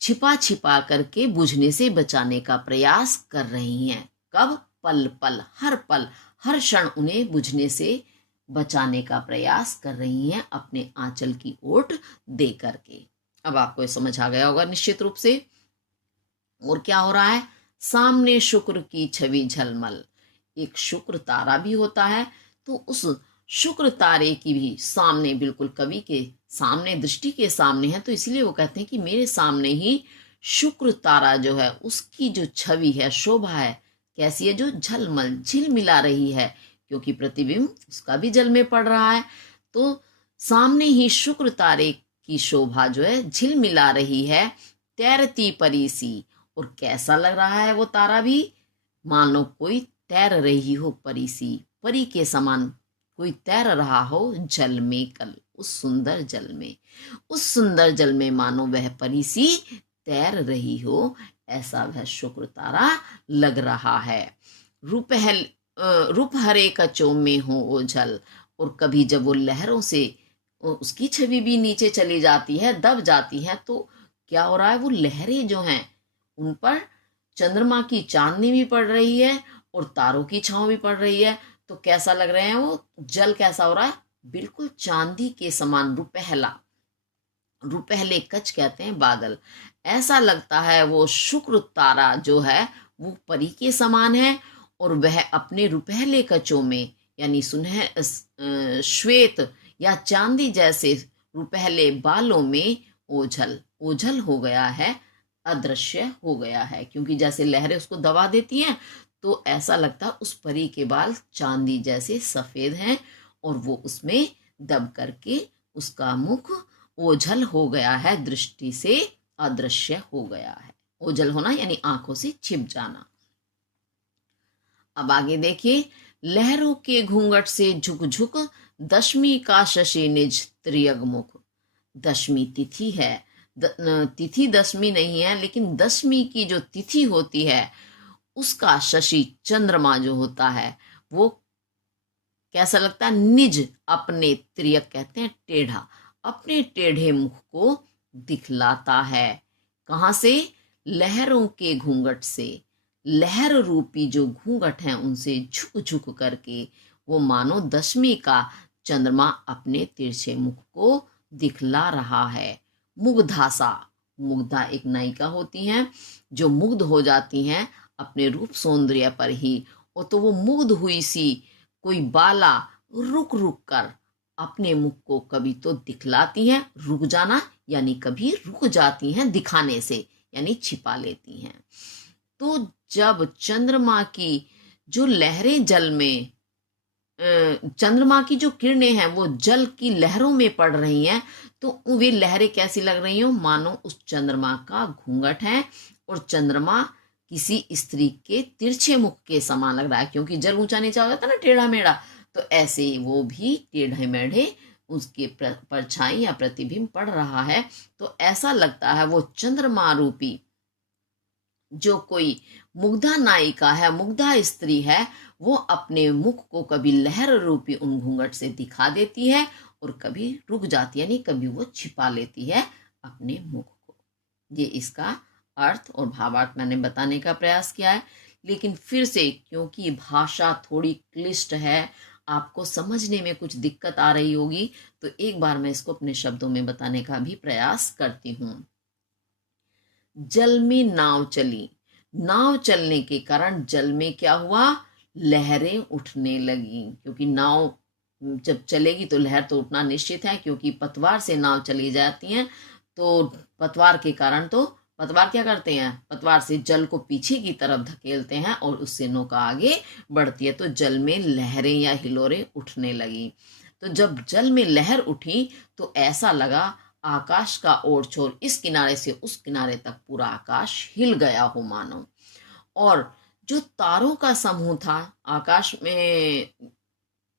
छिपा छिपा करके बुझने से बचाने का प्रयास कर रही हैं। कब? पल पल, हर पल, हर क्षण उन्हें बुझने से बचाने का प्रयास कर रही हैं अपने आंचल की ओट दे करके। अब आपको ये समझ आ गया होगा निश्चित रूप से। और क्या हो रहा है? सामने शुक्र की छवि झलमल। एक शुक्र तारा भी होता है, तो उस शुक्र तारे की भी सामने, बिल्कुल कवि के सामने, दृष्टि के सामने है, तो इसलिए वो कहते हैं कि मेरे सामने ही शुक्र तारा जो है उसकी जो छवि है, शोभा है, कैसी है? जो झलमल, झिलमिला रही है, क्योंकि प्रतिबिंब उसका भी जल में पड़ रहा है। तो सामने ही शुक्र तारे की शोभा जो है झिलमिला रही है, तैरती परी सी। और कैसा लग रहा है वो तारा भी? मानो कोई तैर रही हो परी सी, परी के समान कोई तैर रहा हो जल में, कल उस सुंदर जल में, उस सुंदर जल में मानो वह परी सी तैर रही हो, ऐसा वह शुक्र तारा लग रहा है। रूप हरे कचों में हो ओझल। और कभी जब वो लहरों से उसकी छवि भी नीचे चली जाती है, दब जाती है, तो क्या हो रहा है? वो लहरें जो हैं उन पर चंद्रमा की चांदनी भी पड़ रही है और तारों की छांव भी पड़ रही है। तो कैसा लग रहे हैं वो जल? कैसा हो रहा है? बिल्कुल चांदी के समान, रुपहला, रुपहले कच कहते हैं बादल। ऐसा लगता है वो शुक्र तारा जो है वो परी के समान है, और वह अपने रुपहले कचों में यानी श्वेत या चांदी जैसे रुपहले बालों में ओझल, ओझल हो गया है, अदृश्य हो गया है। क्योंकि जैसे लहरें उसको दबा देती हैं, तो ऐसा लगता उस परी के बाल चांदी जैसे सफेद हैं, और वो उसमें दब करके उसका मुख ओझल हो गया है, दृष्टि से अदृश्य हो गया है। ओझल होना यानी आंखों से छिप जाना। अब आगे देखिए, लहरों के घूंघट से झुक झुक दशमी का शशि निज त्रियग मुख। दशमी तिथि है, तिथि दशमी नहीं है, लेकिन दशमी की जो तिथि होती है उसका शशि चंद्रमा जो होता है वो कैसा लगता है, निज अपने, तिर्यक कहते हैं टेढ़ा, अपने टेढ़े मुख को दिखलाता है। कहां से? लहरों के घूंघट से। लहर रूपी जो घूंघट हैं उनसे झुक झुक करके वो मानो दशमी का चंद्रमा अपने तिरछे मुख को दिखला रहा है। मुग्धासा, मुग्धा एक नायिका होती हैं जो मुग्ध हो जाती हैं अपने रूप सौंदर्य पर ही, और तो वो मुग्ध हुई सी कोई बाला रुक रुक कर अपने मुख को कभी तो दिखलाती हैं, रुक जाना यानी कभी रुक जाती हैं दिखाने से, यानी छिपा लेती हैं। तो जब चंद्रमा की जो लहरें जल में, चंद्रमा की जो किरणें हैं वो जल की लहरों में पड़ रही हैं, तो वे लहरें कैसी लग रही हो, मानो उस चंद्रमा का घूंघट है और चंद्रमा किसी स्त्री के तिरछे मुख के समान लग रहा है, क्योंकि जल ऊंचा नीचा हो जाता है ना, टेढ़ा मेढ़ा, तो ऐसे वो भी टेढ़े मेढ़े उसके परछाई या प्रतिबिंब पड़ रहा है। तो ऐसा लगता है वो चंद्रमा रूपी जो कोई मुग्धा नायिका है, मुग्धा स्त्री है, वो अपने मुख को कभी लहर रूपी उन घूंघट से दिखा देती है और कभी रुक जाती है, यानी कभी वो छिपा लेती है अपने मुख को। ये इसका अर्थ और भावार्थ मैंने बताने का प्रयास किया है। लेकिन फिर से क्योंकि भाषा थोड़ी क्लिष्ट है, आपको समझने में कुछ दिक्कत आ रही होगी, तो एक बार मैं इसको अपने शब्दों में बताने का भी प्रयास करती हूं। जल में नाव चली, नाव चलने के कारण जल में क्या हुआ, लहरें उठने लगी, क्योंकि नाव जब चलेगी तो लहर तो उठना निश्चित है, क्योंकि पतवार से नाव चली जाती है, तो पतवार के कारण, तो पतवार क्या करते हैं, पतवार से जल को पीछे की तरफ धकेलते हैं और उससे नौका आगे बढ़ती है, तो जल में लहरें या हिलोरें उठने लगी। तो जब जल में लहर उठी तो ऐसा लगा आकाश का ओर छोर इस किनारे से उस किनारे तक पूरा आकाश हिल गया हो मानो, और जो तारों का समूह था आकाश में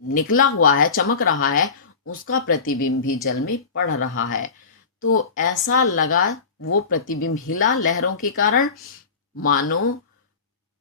निकला हुआ है, चमक रहा है, उसका प्रतिबिंब भी जल में पड़ रहा है। तो ऐसा लगा वो प्रतिबिंब हिला लहरों के कारण, मानो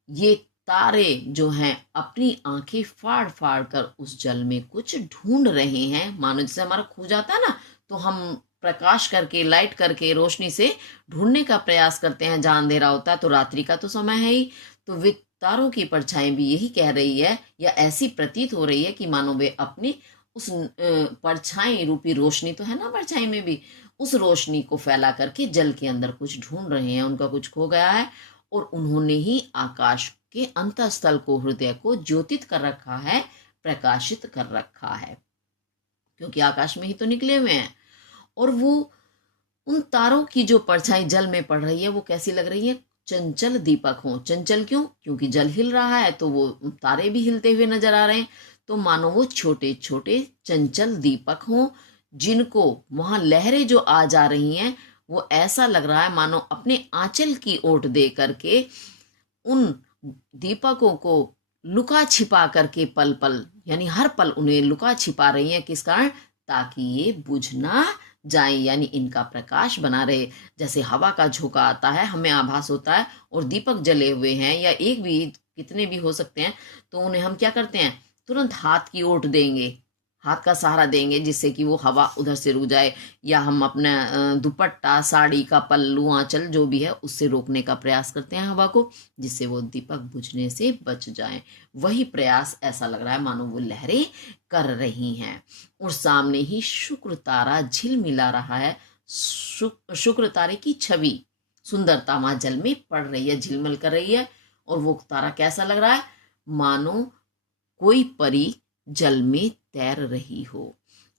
ये तारे जो हैं अपनी आंखें फाड़ फाड़ कर उस जल में कुछ ढूंढ रहे हैं, मानो जैसे हमारा खो जाता है ना, तो हम प्रकाश करके, लाइट करके, रोशनी से ढूंढने का प्रयास करते हैं जहां अंधेरा होता है, तो रात्रि का तो समय है ही, तो वे तारों की परछाई भी यही कह रही है या ऐसी प्रतीत हो रही है कि मानो वे अपनी उस परछाई रूपी, रोशनी तो है ना परछाई में भी, उस रोशनी को फैला करके जल के अंदर कुछ ढूंढ रहे हैं, उनका कुछ खो गया है और उन्होंने ही आकाश के अंतःस्थल को, हृदय को ज्योतित कर रखा है, प्रकाशित कर रखा है, क्योंकि आकाश में ही तो निकले हुए हैं। और वो उन तारों की जो परछाई जल में पड़ रही है वो कैसी लग रही है, चंचल दीपक हो। चंचल क्यों? क्योंकि जल हिल रहा है तो वो तारे भी हिलते हुए नजर आ रहे हैं, तो मानो वो छोटे छोटे चंचल दीपक हो, जिनको वहां लहरें जो आ जा रही हैं वो ऐसा लग रहा है मानो अपने आंचल की ओट दे करके उन दीपकों को लुका छिपा करके पल पल, यानी हर पल उन्हें लुका छिपा रही है। किस कारण? ताकि ये बुझ ना जाए, यानी इनका प्रकाश बना रहे। जैसे हवा का झोंका आता है, हमें आभास होता है, और दीपक जले हुए हैं या एक भी, कितने भी हो सकते हैं, तो उन्हें हम क्या करते हैं, तुरंत हाथ की ओट देंगे, हाथ का सहारा देंगे जिससे कि वो हवा उधर से रुक जाए, या हम अपना दुपट्टा, साड़ी का पल्लू, आंचल जो भी है उससे रोकने का प्रयास करते हैं हवा को, जिससे वो दीपक बुझने से बच जाए। वही प्रयास ऐसा लग रहा है मानो वो लहरें कर रही हैं। और सामने ही शुक्र तारा झिलमिला रहा है, शुक्र तारे की छवि, सुंदरता वहां जल में पड़ रही है, झिलमिल कर रही है। और वो तारा कैसा लग रहा है, मानो कोई परी जल में तैर रही हो।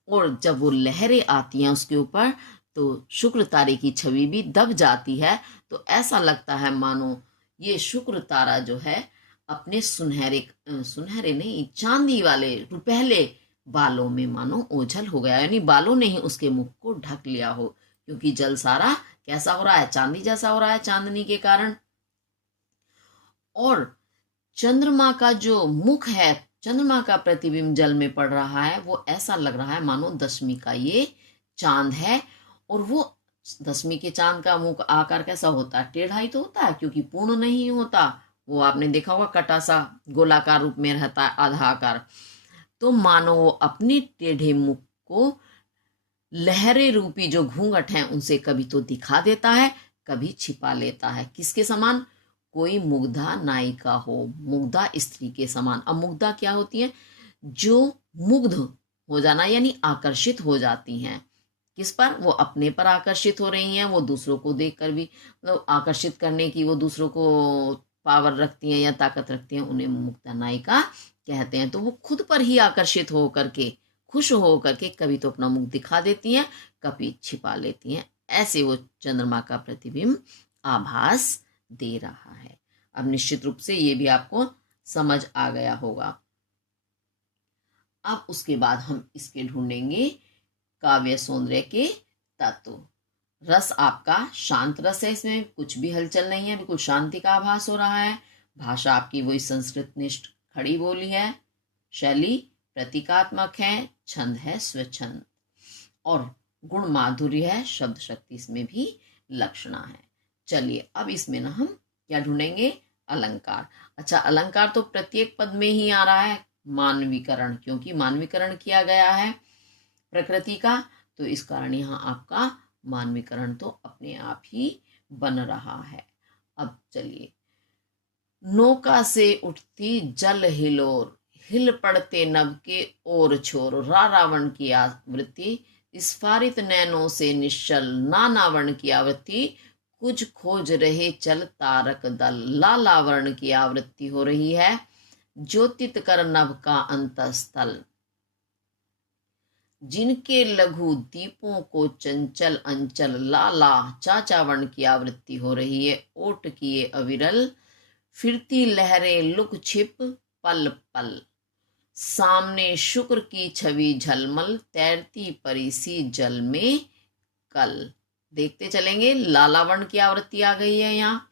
और जब वो लहरें आती हैं उसके ऊपर तो शुक्र तारे की छवि भी दब जाती है, तो ऐसा लगता है मानो ये शुक्र तारा जो है अपने सुनहरे, सुनहरे नहीं, चांदी वाले रुपहले बालों में मानो ओझल हो गया, यानी बालों ने ही उसके मुख को ढक लिया हो, क्योंकि जल सारा कैसा हो रहा है, चांदी जैसा हो रहा है चांदनी के कारण। और चंद्रमा का जो मुख है, चंद्रमा का प्रतिबिंब जल में पड़ रहा है, वो ऐसा लग रहा है मानो दशमी का ये चांद है। और वो दशमी के चांद का मुख आकार कैसा होता है, टेढ़ा ही तो होता है, क्योंकि पूर्ण नहीं होता, वो आपने देखा होगा, कटा सा गोलाकार रूप में रहता है, आधा आकार। तो मानो वो अपने टेढ़े मुख को लहरे रूपी जो घूंघट हैं उनसे कभी तो दिखा देता है, कभी छिपा लेता है। किसके समान? कोई मुग्धा नायिका हो, मुग्धा स्त्री के समान। अब मुग्धा क्या होती है? जो मुग्ध हो जाना, यानी आकर्षित हो जाती हैं। किस पर? वो अपने पर आकर्षित हो रही हैं, वो दूसरों को देखकर भी, मतलब आकर्षित करने की वो दूसरों को पावर रखती हैं या ताकत रखती हैं, उन्हें मुग्धा नायिका कहते हैं। तो वो खुद पर ही आकर्षित हो करके, खुश हो करके कभी तो अपना मुख दिखा देती हैं, कभी छिपा लेती हैं। ऐसे वो चंद्रमा का प्रतिबिंब आभास दे रहा है। अब निश्चित रूप से ये भी आपको समझ आ गया होगा। अब उसके बाद हम इसके ढूंढेंगे काव्य सौंदर्य के तत्व। रस आपका शांत रस है, इसमें कुछ भी हलचल नहीं है, बिल्कुल शांति का आभास हो रहा है। भाषा आपकी वही संस्कृत निष्ठ खड़ी बोली है। शैली प्रतीकात्मक है, छंद है स्वच्छंद, और गुण माधुर्य है, शब्द शक्ति इसमें भी लक्षणा है। चलिए अब इसमें ना हम क्या ढूंढेंगे? अलंकार। अच्छा, अलंकार तो प्रत्येक पद में ही आ रहा है, मानवीकरण, क्योंकि मानवीकरण किया गया है प्रकृति का, तो इस कारण यहाँ आपका मानवीकरण तो अपने आप ही बन रहा है। अब चलिए, नौका से उठती जल हिलोर, हिल पड़ते नभ के ओर छोर, रावण की आवृत्ति, स्फारित नैनों से निश्चल, नानावर्ण की आवृत्ति, कुछ खोज रहे चल तारक दल, लालावर्ण की आवृत्ति हो रही है, ज्योतित कर नभ का अंतस्थल, जिनके लघु दीपों को चंचल अंचल, लाला चाचावर्ण की आवृत्ति हो रही है, ओट किए अविरल, फिरती लहरें लुक छिप पल पल, सामने शुक्र की छवि झलमल, तैरती परिसी जल में कल। देखते चलेंगे, लालावर्ण की आवृत्ति आ गई है यहाँ।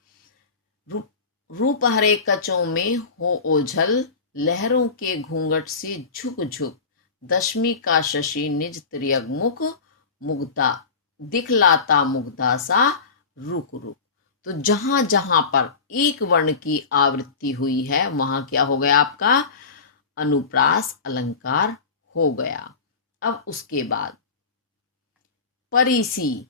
रूप हरे कचों में हो ओझल, लहरों के घूंघट से झुक झुक, दशमी का शशि निज त्रियग मुख, मुग्धा दिखलाता मुग्धा सा रुक रुक। तो जहां जहां पर एक वर्ण की आवृत्ति हुई है वहां क्या हो गया? आपका अनुप्रास अलंकार हो गया। अब उसके बाद परिसी,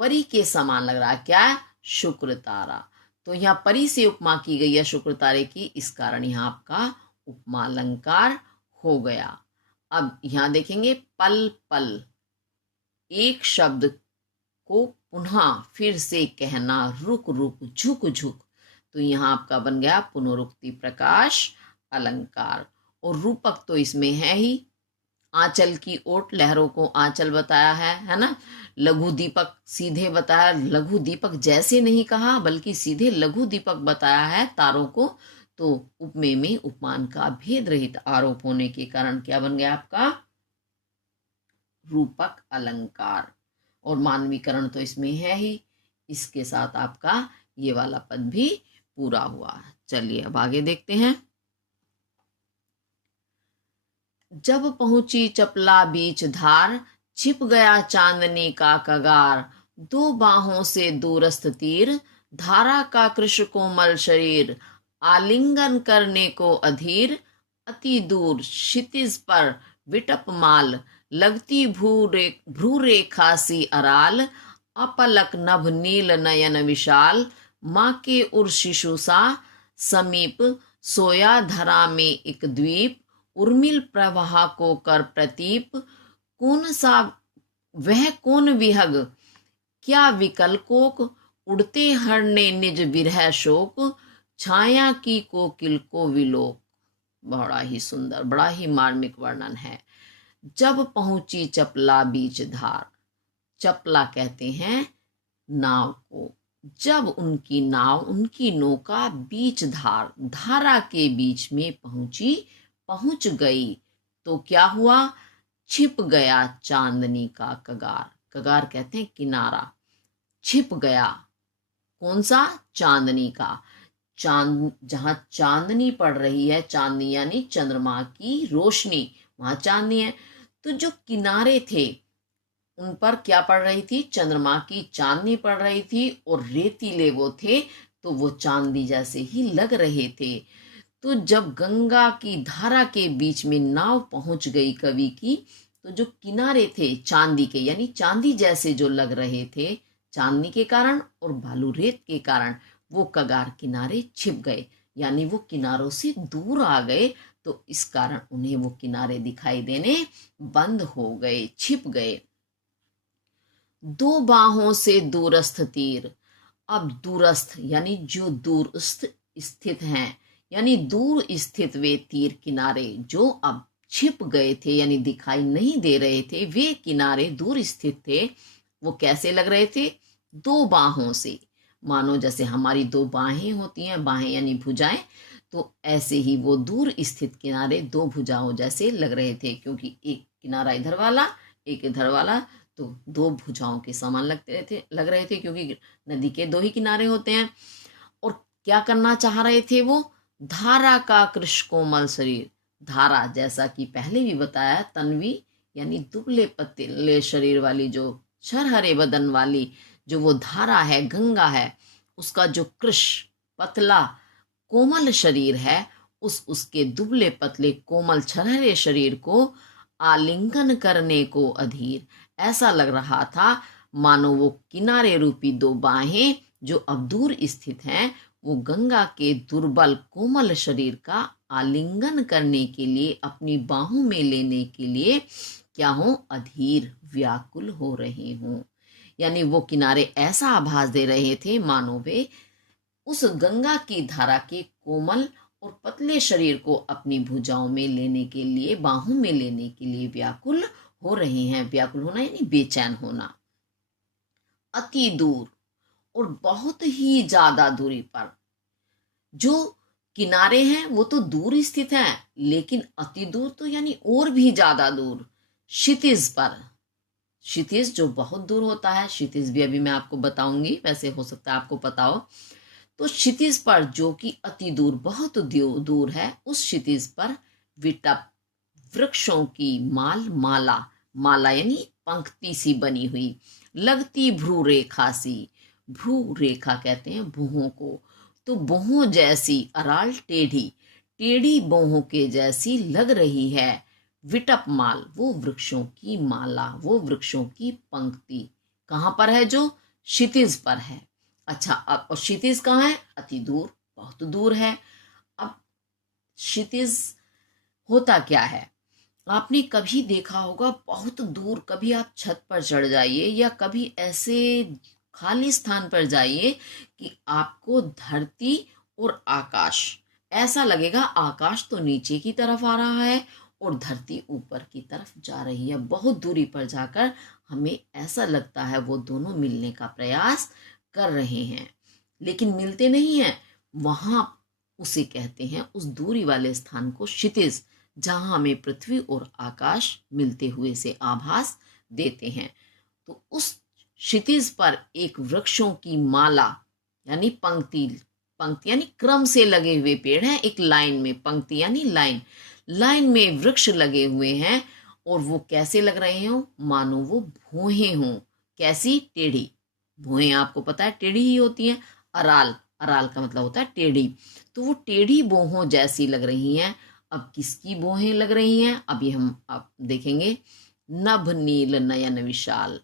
परी के समान लग रहा है, क्या? शुक्र तारा। तो यहाँ परी से उपमा की गई है शुक्र तारे की, इस कारण यहाँ आपका उपमा अलंकार हो गया। अब यहां देखेंगे पल पल, एक शब्द को पुनः फिर से कहना, रुक रुक झुक झुक, तो यहाँ आपका बन गया पुनरुक्ति प्रकाश अलंकार। और रूपक तो इसमें है ही, आंचल की ओट, लहरों को आंचल बताया है ना। लघु दीपक सीधे बताया, लघु दीपक जैसे नहीं कहा बल्कि सीधे लघु दीपक बताया है तारों को। तो उपमेय में उपमान का भेद रहित आरोप होने के कारण क्या बन गया आपका? रूपक अलंकार। और मानवीकरण तो इसमें है ही, इसके साथ आपका ये वाला पद भी पूरा हुआ। चलिए अब आगे देखते हैं। जब पहुंची चपला बीच धार, छिप गया चांदनी का कगार, दो बाहों से दूरस्थ तीर, धारा का कृष्ण कोमल शरीर, आलिंगन करने को अधीर, अति दूर क्षितिज पर विटप माल, लगती भ्रू रेखा सी अराल, अपलक नभ नील नयन विशाल, माँ के उर शिशु सा समीप, सोया धरा में एक द्वीप, उर्मिल प्रवाह को कर प्रतीप, कौन सा वह कौन विहग, क्या विकल कोक, उड़ते हरने निज विरह शोक, छाया की कोकिल को विलोक। बड़ा ही सुंदर, बड़ा ही मार्मिक वर्णन है। जब पहुंची चपला बीच धार, चपला कहते हैं नाव को, जब उनकी नाव, उनकी नौका बीच धार, धारा के बीच में पहुंची, पहुंच गई, तो क्या हुआ? छिप गया चांदनी का कगार, कगार कहते हैं किनारा, छिप गया कौन सा? चांदनी का। चांद, जहां चांदनी पड़ रही है, चांदनी यानी चंद्रमा की रोशनी, वहां चांदनी है। तो जो किनारे थे उन पर क्या पड़ रही थी? चंद्रमा की चांदनी पड़ रही थी, और रेतीले वो थे तो वो चांदी जैसे ही लग रहे थे। तो जब गंगा की धारा के बीच में नाव पहुंच गई कवि की, तो जो किनारे थे चांदी के, यानी चांदी जैसे जो लग रहे थे चांदनी के कारण और बालू रेत के कारण, वो कगार किनारे छिप गए, यानी वो किनारों से दूर आ गए। तो इस कारण उन्हें वो किनारे दिखाई देने बंद हो गए, छिप गए। दो बाहों से दूरस्थ तीर। अब दूरस्थ यानी जो दूरस्थ स्थित हैं, यानी दूर स्थित वे तीर किनारे जो अब छिप गए थे, यानी दिखाई नहीं दे रहे थे, वे किनारे दूर स्थित थे। वो कैसे लग रहे थे? दो बाहों से, मानो जैसे हमारी दो बाहें होती हैं, बाहें यानी भुजाएं, तो ऐसे ही वो दूर स्थित किनारे दो भुजाओं जैसे लग रहे थे, क्योंकि एक किनारा इधर वाला, एक इधर वाला, तो दो भुजाओं के समान लग रहे थे, क्योंकि नदी के दो ही किनारे होते हैं। और क्या करना चाह रहे थे वो? धारा का कृष कोमल शरीर। धारा जैसा कि पहले भी बताया, तन्वी यानी दुबले पतले शरीर वाली, जो छरहरे बदन वाली जो वो धारा है, गंगा है, उसका जो कृष पतला कोमल शरीर है, उसके दुबले पतले कोमल छरहरे शरीर को आलिंगन करने को अधीर। ऐसा लग रहा था मानो वो किनारे रूपी दो बाहें जो अब दूर स्थित हैं, वो गंगा के दुर्बल कोमल शरीर का आलिंगन करने के लिए, अपनी बाहों में लेने के लिए क्या हो? अधीर, व्याकुल हो रहे हों। यानी वो किनारे ऐसा आभास दे रहे थे मानो वे उस गंगा की धारा के कोमल और पतले शरीर को अपनी भुजाओं में लेने के लिए, बाहों में लेने के लिए व्याकुल हो रहे हैं। व्याकुल होना यानी बेचैन होना। अति दूर और बहुत ही ज्यादा दूरी पर। जो किनारे हैं वो तो दूर स्थित हैं, लेकिन अति दूर तो यानी और भी ज्यादा दूर, क्षितिज पर। क्षितिज जो बहुत दूर होता है, क्षितिज भी अभी मैं आपको बताऊंगी, वैसे हो सकता है आपको पता हो। तो क्षितिज पर जो कि अति दूर, बहुत दूर है, उस क्षितिज पर विटप वृक्षों की माला, माला यानी पंक्ति सी बनी हुई, लगती भ्रू रेखा सी। भ्रू रेखा कहते हैं भुहों को। तो भुहों जैसी, अराल टेढ़ी, टेढ़ी भुहों के जैसी लग रही है विटप माल, वो वृक्षों की माला, वो वृक्षों की पंक्ति। कहां पर है? जो क्षितिज पर है। अच्छा, अब और क्षितिज कहाँ है? अति दूर, बहुत दूर है। अब क्षितिज होता क्या है? आपने कभी देखा होगा बहुत दूर, कभी आप छत पर चढ़ जाइए या कभी ऐसे खाली स्थान पर जाइए कि आपको धरती और आकाश ऐसा लगेगा, आकाश तो नीचे की तरफ आ रहा है और धरती ऊपर की तरफ जा रही है। बहुत दूरी पर जाकर हमें ऐसा लगता है वो दोनों मिलने का प्रयास कर रहे हैं, लेकिन मिलते नहीं हैं। वहां उसे कहते हैं, उस दूरी वाले स्थान को क्षितिज, जहां हमें पृथ्वी और आकाश मिलते हुए से आभास देते हैं। तो उस क्षितिज पर एक वृक्षों की माला यानी पंक्ति, पंक्ति यानी क्रम से लगे हुए पेड़ हैं, एक लाइन में, पंक्ति यानी लाइन, लाइन में वृक्ष लगे हुए हैं। और वो कैसे लग रहे हो? मानो वो भुहें हों। कैसी? टेढ़ी भुहें। आपको पता है टेढ़ी ही होती हैं। अराल, अराल का मतलब होता है टेढ़ी। तो वो टेढ़ी भुहों जैसी लग रही हैं। अब किसकी भुहें लग रही हैं? अब ये हम आप देखेंगे। नभ नील नयन विशाल।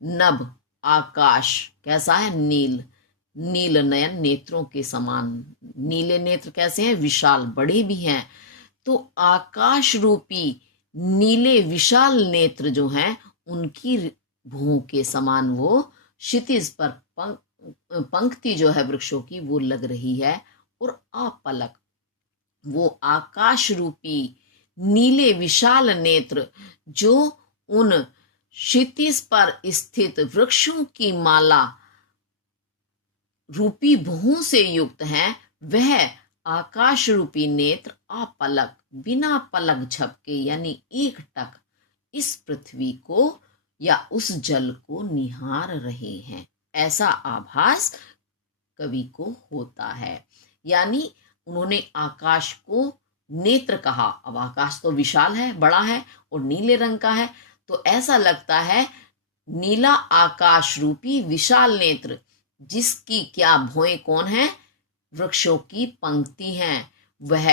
नभ आकाश कैसा है? नील, नील नयन नेत्रों के समान। नीले नेत्र कैसे हैं? विशाल, बड़े भी हैं। तो आकाश रूपी नीले विशाल नेत्र जो हैं, उनकी भुहों के समान वो क्षितिज पर पंक्ति जो है वृक्षों की, वो लग रही है। और अपलक, वो आकाश रूपी नीले विशाल नेत्र जो उन क्षितिज पर स्थित वृक्षों की माला रूपी भुहों से युक्त हैं, वह आकाश रूपी नेत्र अपलक, बिना पलक झपके यानी एक टक इस पृथ्वी को या उस जल को निहार रहे हैं। ऐसा आभास कवि को होता है। यानी उन्होंने आकाश को नेत्र कहा। अब आकाश तो विशाल है, बड़ा है और नीले रंग का है, तो ऐसा लगता है नीला आकाश रूपी विशाल नेत्र, जिसकी क्या भुएं कौन है? वृक्षों की पंक्ति हैं। वह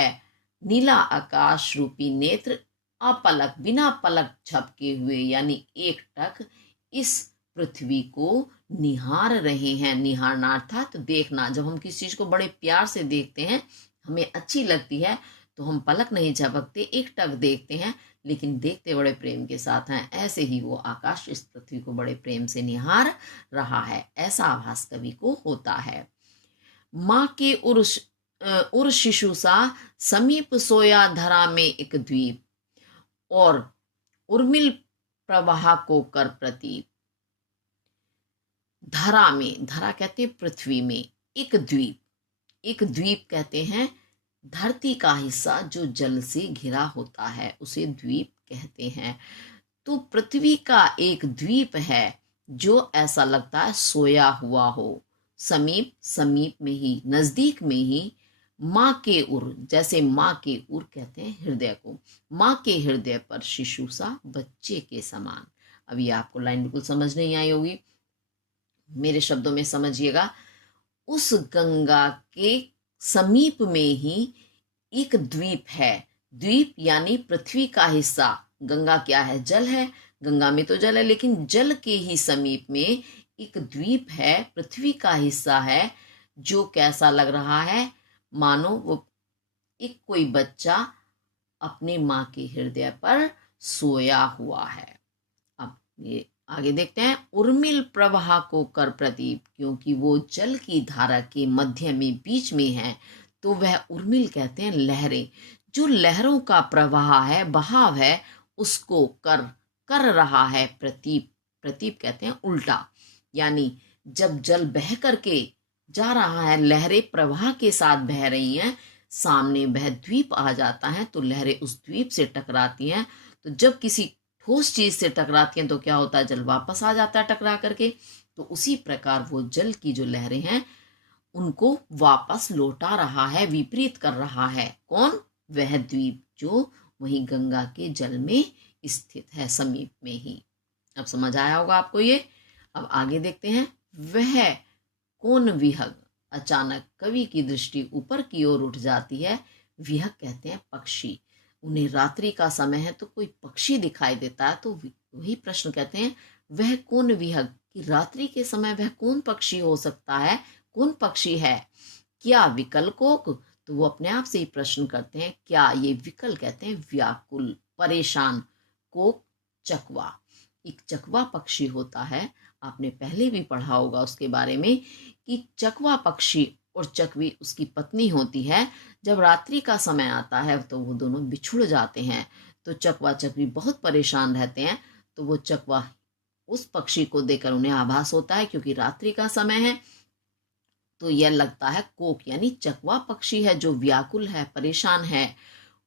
नीला आकाश रूपी नेत्र अपलक, बिना पलक झपके हुए यानी एकटक इस पृथ्वी को निहार रहे हैं। निहारना अर्थात देखना। जब हम किसी चीज को बड़े प्यार से देखते हैं, हमें अच्छी लगती है, तो हम पलक नहीं झपकते, एकटक देखते हैं, लेकिन देखते बड़े प्रेम के साथ हैं। ऐसे ही वो आकाश इस पृथ्वी को बड़े प्रेम से निहार रहा है, ऐसा आभास कवि को होता है। माँ के उर शिशु सा समीप सोया धरा में एक द्वीप, और उर्मिल प्रवाह को कर प्रतीप। धरा में, धरा कहते हैं पृथ्वी में, एक द्वीप, एक द्वीप कहते हैं धरती का हिस्सा जो जल से घिरा होता है, उसे द्वीप कहते हैं। तो पृथ्वी का एक द्वीप है जो ऐसा लगता है सोया हुआ हो, समीप, समीप में ही, नजदीक में ही। माँ के उर, जैसे माँ के उर कहते हैं हृदय को, माँ के हृदय पर शिशु सा, बच्चे के समान। अभी आपको लाइन बिल्कुल समझ नहीं आई होगी, मेरे शब्दों में समझिएगा। उस गंगा के समीप में ही एक द्वीप है। द्वीप यानी पृथ्वी का हिस्सा। गंगा क्या है? जल है। गंगा में तो जल है, लेकिन जल के ही समीप में एक द्वीप है, पृथ्वी का हिस्सा है, जो कैसा लग रहा है? मानो वो एक कोई बच्चा अपने माँ के हृदय पर सोया हुआ है। अब ये आगे देखते हैं। उर्मिल प्रवाह को कर प्रदीप, क्योंकि वो जल की धारा के मध्य में, बीच में है, तो वह उर्मिल कहते हैं लहरें। जो लहरों का प्रवाह है, बहाव है, उसको कर रहा है प्रतीप। प्रतीप कहते हैं उल्टा, यानी जब जल बह करके जा रहा है, लहरें प्रवाह के साथ बह रही हैं, सामने वह द्वीप आ जाता है, तो लहरें उस द्वीप से टकराती हैं। तो जब किसी ठोस चीज से टकराती हैं तो क्या होता है? जल वापस आ जाता है टकरा करके। तो उसी प्रकार वो जल की जो लहरें हैं, उनको वापस लौटा रहा है, विपरीत कर रहा है। कौन? वह द्वीप जो वही गंगा के जल में स्थित है, समीप में ही। अब समझ आया होगा आपको ये। अब आगे देखते हैं। वह कौन विहग, अचानक कवि की दृष्टि ऊपर की ओर उठ जाती है। विहग कहते हैं पक्षी। उन्हें रात्रि का समय है तो कोई पक्षी दिखाई देता है, तो वही प्रश्न कहते हैं वह कौन विहग, कि रात्रि के समय वह कौन पक्षी हो सकता है, कौन पक्षी है? क्या विकल कोक? तो वो अपने आप से ही प्रश्न करते हैं। क्या ये विकल कहते हैं व्याकुल, परेशान। कोक चकवा, एक चकवा पक्षी होता है। आपने पहले भी पढ़ा होगा उसके बारे में कि चकवा पक्षी और चकवी उसकी पत्नी होती है। जब रात्रि का समय आता है तो वो दोनों बिछुड़ जाते हैं, तो चकवा चकवी बहुत परेशान रहते हैं। तो वो चकवा उस पक्षी को देखकर उन्हें आभास होता है, क्योंकि रात्रि का समय है, तो यह लगता है कोक यानी चकवा पक्षी है जो व्याकुल है, परेशान है।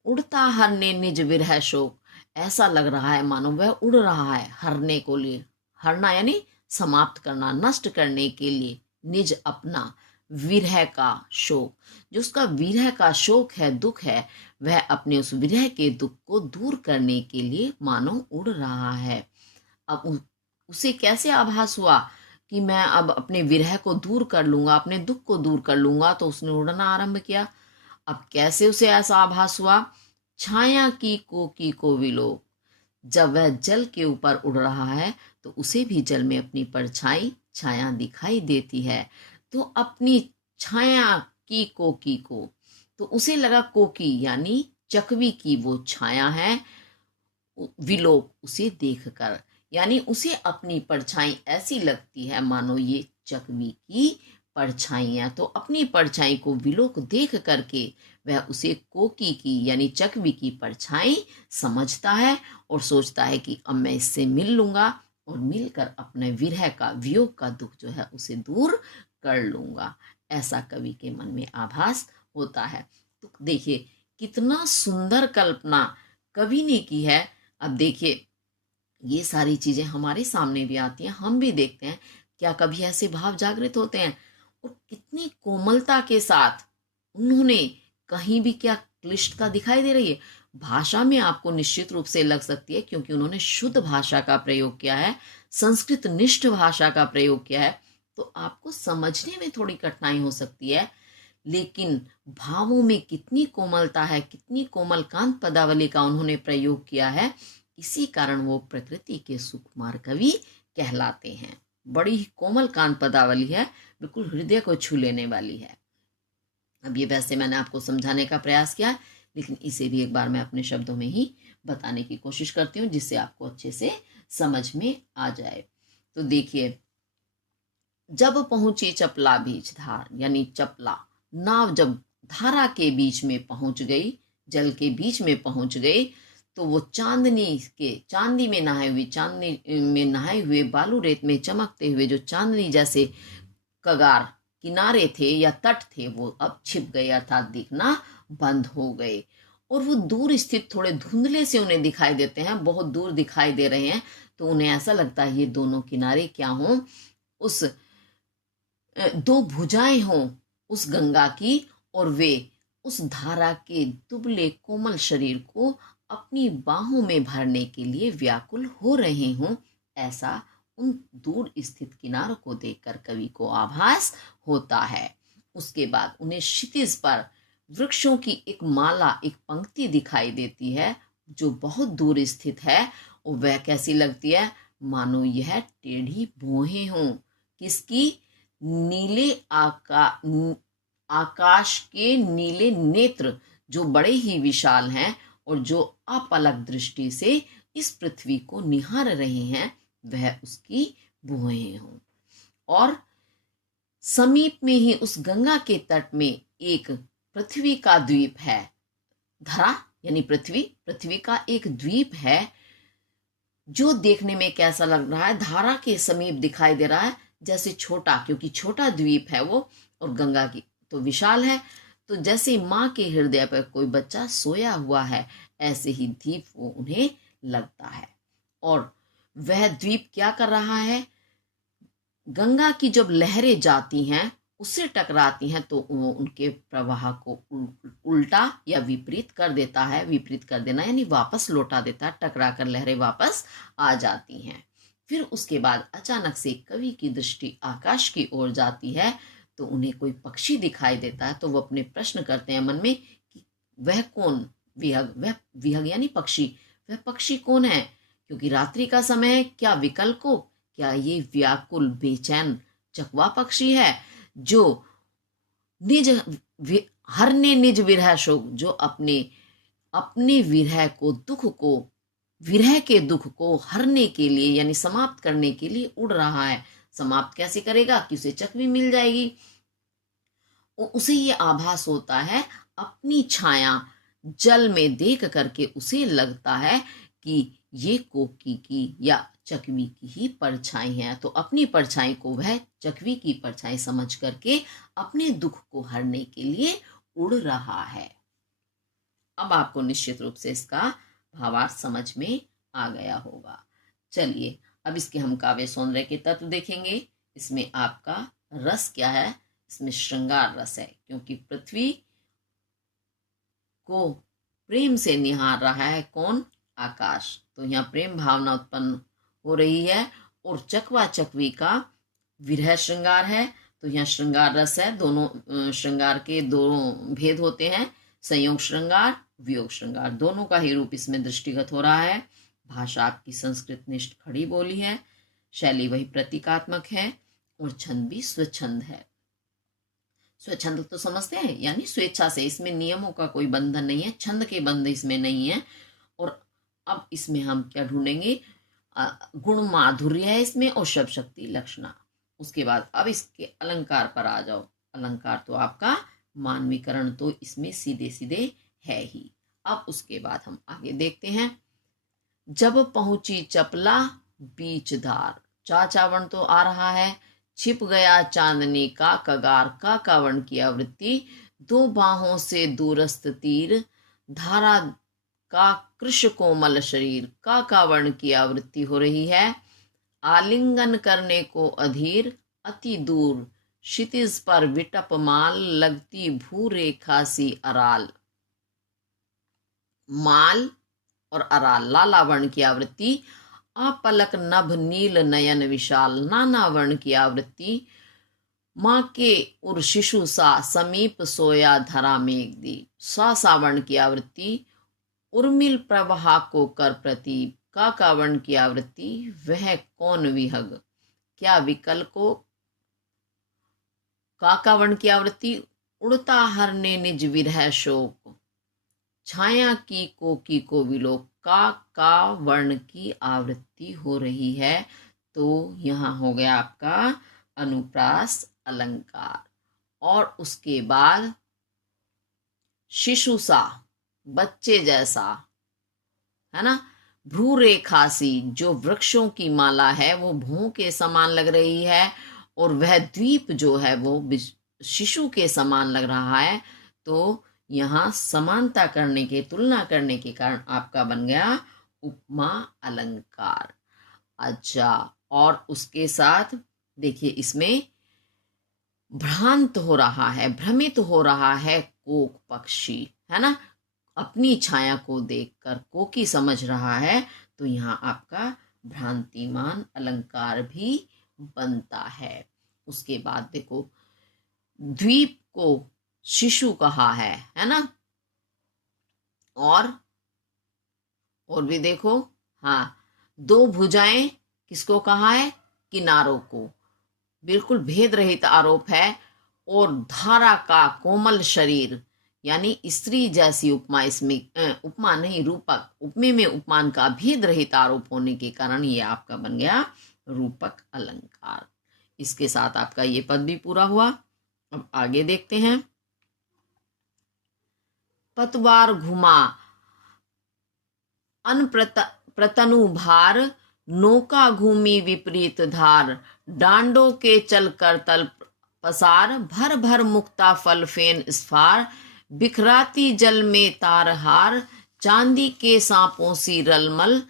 उड़ता हरने निज विरह शोक, ऐसा लग रहा है मानो वह उड़ रहा है हरने को लिए। हरना यानी समाप्त करना, नष्ट करने के लिए। निज अपना, विरह का शोक, जो उसका विरह का शोक है, दुख है, वह अपने उस विरह के दुख को दूर करने के लिए मानो उड़ रहा है। अब उसे कैसे आभास हुआ कि मैं अब अपने विरह को दूर कर लूंगा, अपने दुख को दूर कर लूंगा? तो उसने उड़ना आरंभ किया। अब कैसे उसे ऐसा आभास हुआ? छाया की कोकी को विलोक, जब वह जल के ऊपर उड़ रहा है तो उसे भी जल में अपनी परछाई, छाया दिखाई देती है। तो अपनी छाया की कोकी को, तो उसे लगा कोकी यानी चकवी की वो छाया है, विलोक उसे देखकर, यानी उसे अपनी परछाई ऐसी लगती है मानो ये चकवी की परछाइयां। तो अपनी परछाई को विलोक देख करके वह उसे कोकी की यानी चकवी की परछाई समझता है और सोचता है कि अब मैं इससे मिल लूंगा और मिलकर अपने विरह का, वियोग का दुख जो है उसे दूर कर लूंगा। ऐसा कवि के मन में आभास होता है। तो देखिए कितना सुंदर कल्पना कवि ने की है। अब देखिए ये सारी चीजें हमारे सामने भी आती हैं, हम भी देखते हैं। क्या कभी ऐसे भाव जागृत होते हैं? और कितनी कोमलता के साथ उन्होंने, कहीं भी क्या क्लिष्टता दिखाई दे रही है? भाषा में आपको निश्चित रूप से लग सकती है, क्योंकि उन्होंने शुद्ध भाषा का प्रयोग किया है, संस्कृत निष्ठ भाषा का प्रयोग किया है, तो आपको समझने में थोड़ी कठिनाई हो सकती है। लेकिन भावों में कितनी कोमलता है, कितनी कोमल कांत पदावली का उन्होंने प्रयोग किया है, इसी कारण वो प्रकृति के सुकुमार कवि कहलाते हैं। बड़ी ही कोमल कांत पदावली है, बिल्कुल हृदय को छू लेने वाली है। अब ये वैसे मैंने आपको समझाने का प्रयास किया, लेकिन इसे भी एक बार मैं अपने शब्दों में ही बताने की कोशिश करती हूँ, जिससे आपको अच्छे से समझ में आ जाए। तो देखिए, जब पहुंची चपला बीच धार, यानी चपला नाव जब धारा के बीच में पहुंच गई, जल के बीच में पहुंच गई, तो वो चांदी में नहाए हुए बालू रेत में चमकते हुए जो चांदनी जैसे कगार किनारे थे या तट थे, वो अब छिप गए, अर्थात दिखना बंद हो गए। और वो दूर स्थित थोड़े धुंधले से उन्हें दिखाई देते हैं, बहुत दूर दिखाई दे रहे हैं। तो उन्हें ऐसा लगता है ये दोनों किनारे क्या हों, उस दो भुजाएं हों उस गंगा की, और वे उस धारा के दुबले कोमल शरीर को अपनी बाहों में भरने के लिए व्याकुल हो रहे हों, ऐसा उन दूर स्थित किनारों को देखकर कवि को आभास होता है। उसके बाद उन्हें क्षितिज पर वृक्षों की एक माला, एक पंक्ति दिखाई देती है जो बहुत दूर स्थित है, और वह कैसी लगती है, मानो यह टेढ़ी भुहें हों। किसकी? नीले आकाश के नीले नेत्र जो बड़े ही विशाल हैं और जो अपलक दृष्टि से इस पृथ्वी को निहार रहे हैं, वह उसकी भुएं हों। और समीप में ही उस गंगा के तट में एक पृथ्वी का द्वीप है, धरा यानी पृथ्वी का एक द्वीप है, जो देखने में कैसा लग रहा है, धारा के समीप दिखाई दे रहा है, जैसे छोटा, क्योंकि छोटा द्वीप है वो, और गंगा की तो विशाल है। तो जैसे माँ के हृदय पर कोई बच्चा सोया हुआ है, ऐसे ही द्वीप वो उन्हें लगता है। और वह द्वीप क्या कर रहा है, गंगा की जब लहरें जाती हैं उससे टकराती हैं, तो वो उनके प्रवाह को उल्टा या विपरीत कर देता है। विपरीत कर देना यानी वापस लौटा देता है, टकरा कर लहरें वापस आ जाती हैं। फिर उसके बाद अचानक से कवि की दृष्टि आकाश की ओर जाती है, तो उन्हें कोई पक्षी दिखाई देता है। तो वो अपने प्रश्न करते हैं मन में कि वह कौन, विहग यानी पक्षी, वह पक्षी कौन है, क्योंकि रात्रि का समय है, क्या विकल को, क्या ये व्याकुल बेचैन चकवा पक्षी है जो हरने निज विरह शोक, जो अपने विरह के दुख को हरने के लिए यानी समाप्त करने के लिए उड़ रहा है। समाप्त कैसे करेगा कि उसे चकवी मिल जाएगी। उसे ये आभास होता है, अपनी छाया जल में देख करके उसे लगता है कि ये कोकी की या चकवी की ही परछाई है। तो अपनी परछाई को वह चकवी की परछाई समझ करके अपने दुख को हरने के लिए उड़ रहा है। अब आपको निश्चित रूप से इसका भावार्थ समझ में आ गया होगा। चलिए अब इसके हम काव्य सौंदर्य के तत्व देखेंगे। इसमें आपका रस क्या है, इसमें श्रृंगार रस है, क्योंकि पृथ्वी को प्रेम से निहार रहा है कौन, आकाश। तो यहाँ प्रेम भावना उत्पन्न हो रही है, और चकवा चकवी का विरह श्रृंगार है। तो यहाँ श्रृंगार रस है। दोनों श्रृंगार के दो भेद होते हैं, संयोग श्रृंगार, वियोग श्रृंगार, दोनों का ही रूप इसमें दृष्टिगत हो रहा है। भाषा आपकी संस्कृत निष्ठ खड़ी बोली है, शैली वही प्रतीकात्मक है, और छंद भी स्वच्छंद है। स्वच्छंद तो समझते हैं, यानी स्वेच्छा से, इसमें नियमों का कोई बंधन नहीं है, छंद के बंध इसमें नहीं है। और अब इसमें हम क्या ढूंढेंगे, गुण माधुर्य है इसमें, और शब्द शक्ति लक्षणा। उसके बाद अब इसके अलंकार पर आ जाओ। अलंकार तो आपका मानवीकरण तो इसमें सीधे सीधे है ही। अब उसके बाद हम आगे देखते हैं। जब पहुंची चपला बीच धार, चाचावण तो आ रहा है। छिप गया चांदनी का कगार, का कावण की आवृत्ति, दो बाहों से दूरस्थ तीर, धारा का कृश कोमल शरीर, का कावण की आवृत्ति हो रही है। आलिंगन करने को अधीर, अति दूर क्षितिज पर विटप माल, लगती भू रेखा सी अराल। माल और अराल लाला वर्ण की आवृत्ति, अपलक नभ नील नयन विशाल, नाना वर्ण की आवृत्ति, माँ के उर शिशु सा समीप सोया धरा मेघ दी। सा सावर्ण की आवृत्ति, उर्मिल प्रवाह को कर प्रतीप। का कावर्ण की आवृत्ति, वह कौन विहग। क्या विकल को। का कावर्ण की आवृत्ति, उड़ता हरने निज विरह शोक। छाया की को विलोक। का वर्ण की आवृत्ति हो रही है, तो यहां हो गया आपका अनुप्रास अलंकार। और उसके बाद शिशु सा, बच्चे जैसा, है ना। भ्रू रेखासी, जो वृक्षों की माला है वो भ्रू के समान लग रही है, और वह द्वीप जो है वो शिशु के समान लग रहा है। तो यहाँ समानता करने के, तुलना करने के कारण आपका बन गया उपमा अलंकार। अच्छा, और उसके साथ देखिए इसमें भ्रांत हो रहा है, भ्रमित हो रहा है कोक पक्षी, है ना। अपनी छाया को देखकर कोकी समझ रहा है, तो यहाँ आपका भ्रांतिमान अलंकार भी बनता है। उसके बाद देखो, द्वीप को शिशु कहा है ना। और भी देखो, हाँ, दो भुजाएं किसको कहा है, किनारों को। बिल्कुल भेद रहित आरोप है। और धारा का कोमल शरीर, यानी स्त्री जैसी उपमा, इसमें उपमा नहीं रूपक, उपमे में उपमान का भेद रहित आरोप होने के कारण ये आपका बन गया रूपक अलंकार। इसके साथ आपका ये पद भी पूरा हुआ। अब आगे देखते हैं। पतवार घुमा अन प्रतनु भार, नौका घूमी विपरीत धार। डांडों के चल कर तल पसार, भर भर मुक्ता फल फेन स्फार। बिखराती जल में तारहार, चांदी के सांपों सी रलमल।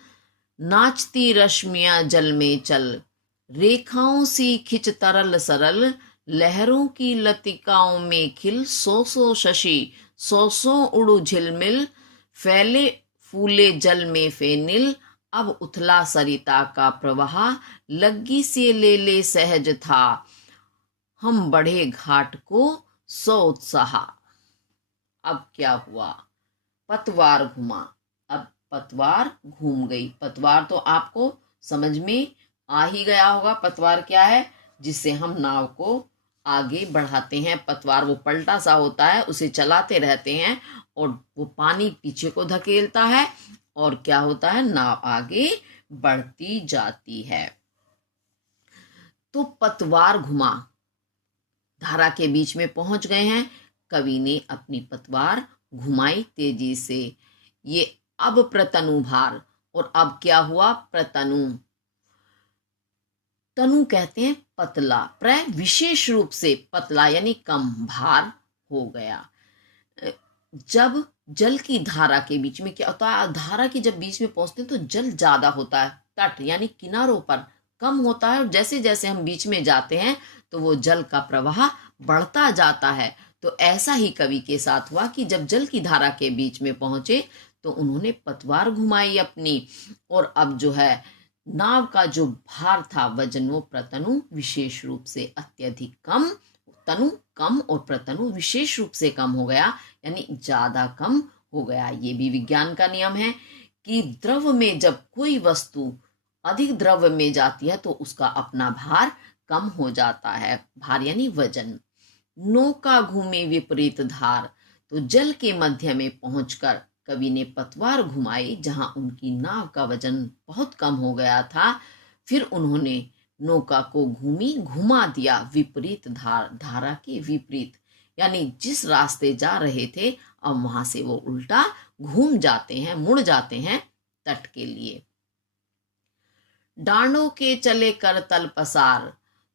नाचती रश्मियां जल में चल, रेखाओं सी खिंच तरल सरल। लहरों की लतिकाओं में खिल, सौ शशि सौ उड़ू झिलमिल। फैले फूले जल में फेनिल, अब उथला सरिता का प्रवाह। लग्गी से ले सहज था, हम बढ़े घाट को सो उत्साह। अब क्या हुआ, पतवार घुमा। अब पतवार घूम गई। पतवार तो आपको समझ में आ ही गया होगा। पतवार क्या है, जिससे हम नाव को आगे बढ़ाते हैं। पतवार वो पलटा सा होता है, उसे चलाते रहते हैं और वो पानी पीछे को धकेलता है, और क्या होता है, नाव आगे बढ़ती जाती है। तो पतवार घुमा, धारा के बीच में पहुंच गए हैं। कवि ने अपनी पतवार घुमाई तेजी से। ये अब प्रतनु भार, और अब क्या हुआ, प्रतनु। तनु कहते हैं पतला, प्र विशेष रूप से पतला यानी कम, भार हो गया। जब जल की धारा के बीच में क्या होता है, धारा के जब बीच में पहुंचते हैं तो जल ज्यादा होता है, तट यानी किनारों पर कम होता है। और जैसे जैसे हम बीच में जाते हैं तो वो जल का प्रवाह बढ़ता जाता है। तो ऐसा ही कवि के साथ हुआ कि जब जल की धारा के बीच में पहुंचे तो उन्होंने पतवार घुमाई अपनी, और अब जो है नाव का जो भार था, वजन, वो प्रतनु विशेष रूप से अत्यधिक कम, तनु कम और प्रतनु विशेष रूप से कम हो गया, यानी ज्यादा कम हो गया। ये भी विज्ञान का नियम है कि द्रव में जब कोई वस्तु अधिक द्रव में जाती है तो उसका अपना भार कम हो जाता है। भार यानी वजन। नौका घूमे विपरीत धार, तो जल के मध्य में पहुंचकर कवि ने पतवार घुमाई जहां उनकी नाव का वजन बहुत कम हो गया था। फिर उन्होंने नौका को घुमा दिया विपरीत धार, धारा के विपरीत, यानी जिस रास्ते जा रहे थे अब वहां से वो उल्टा घूम जाते हैं, मुड़ जाते हैं तट के लिए। डांडों के चले कर तल पसार,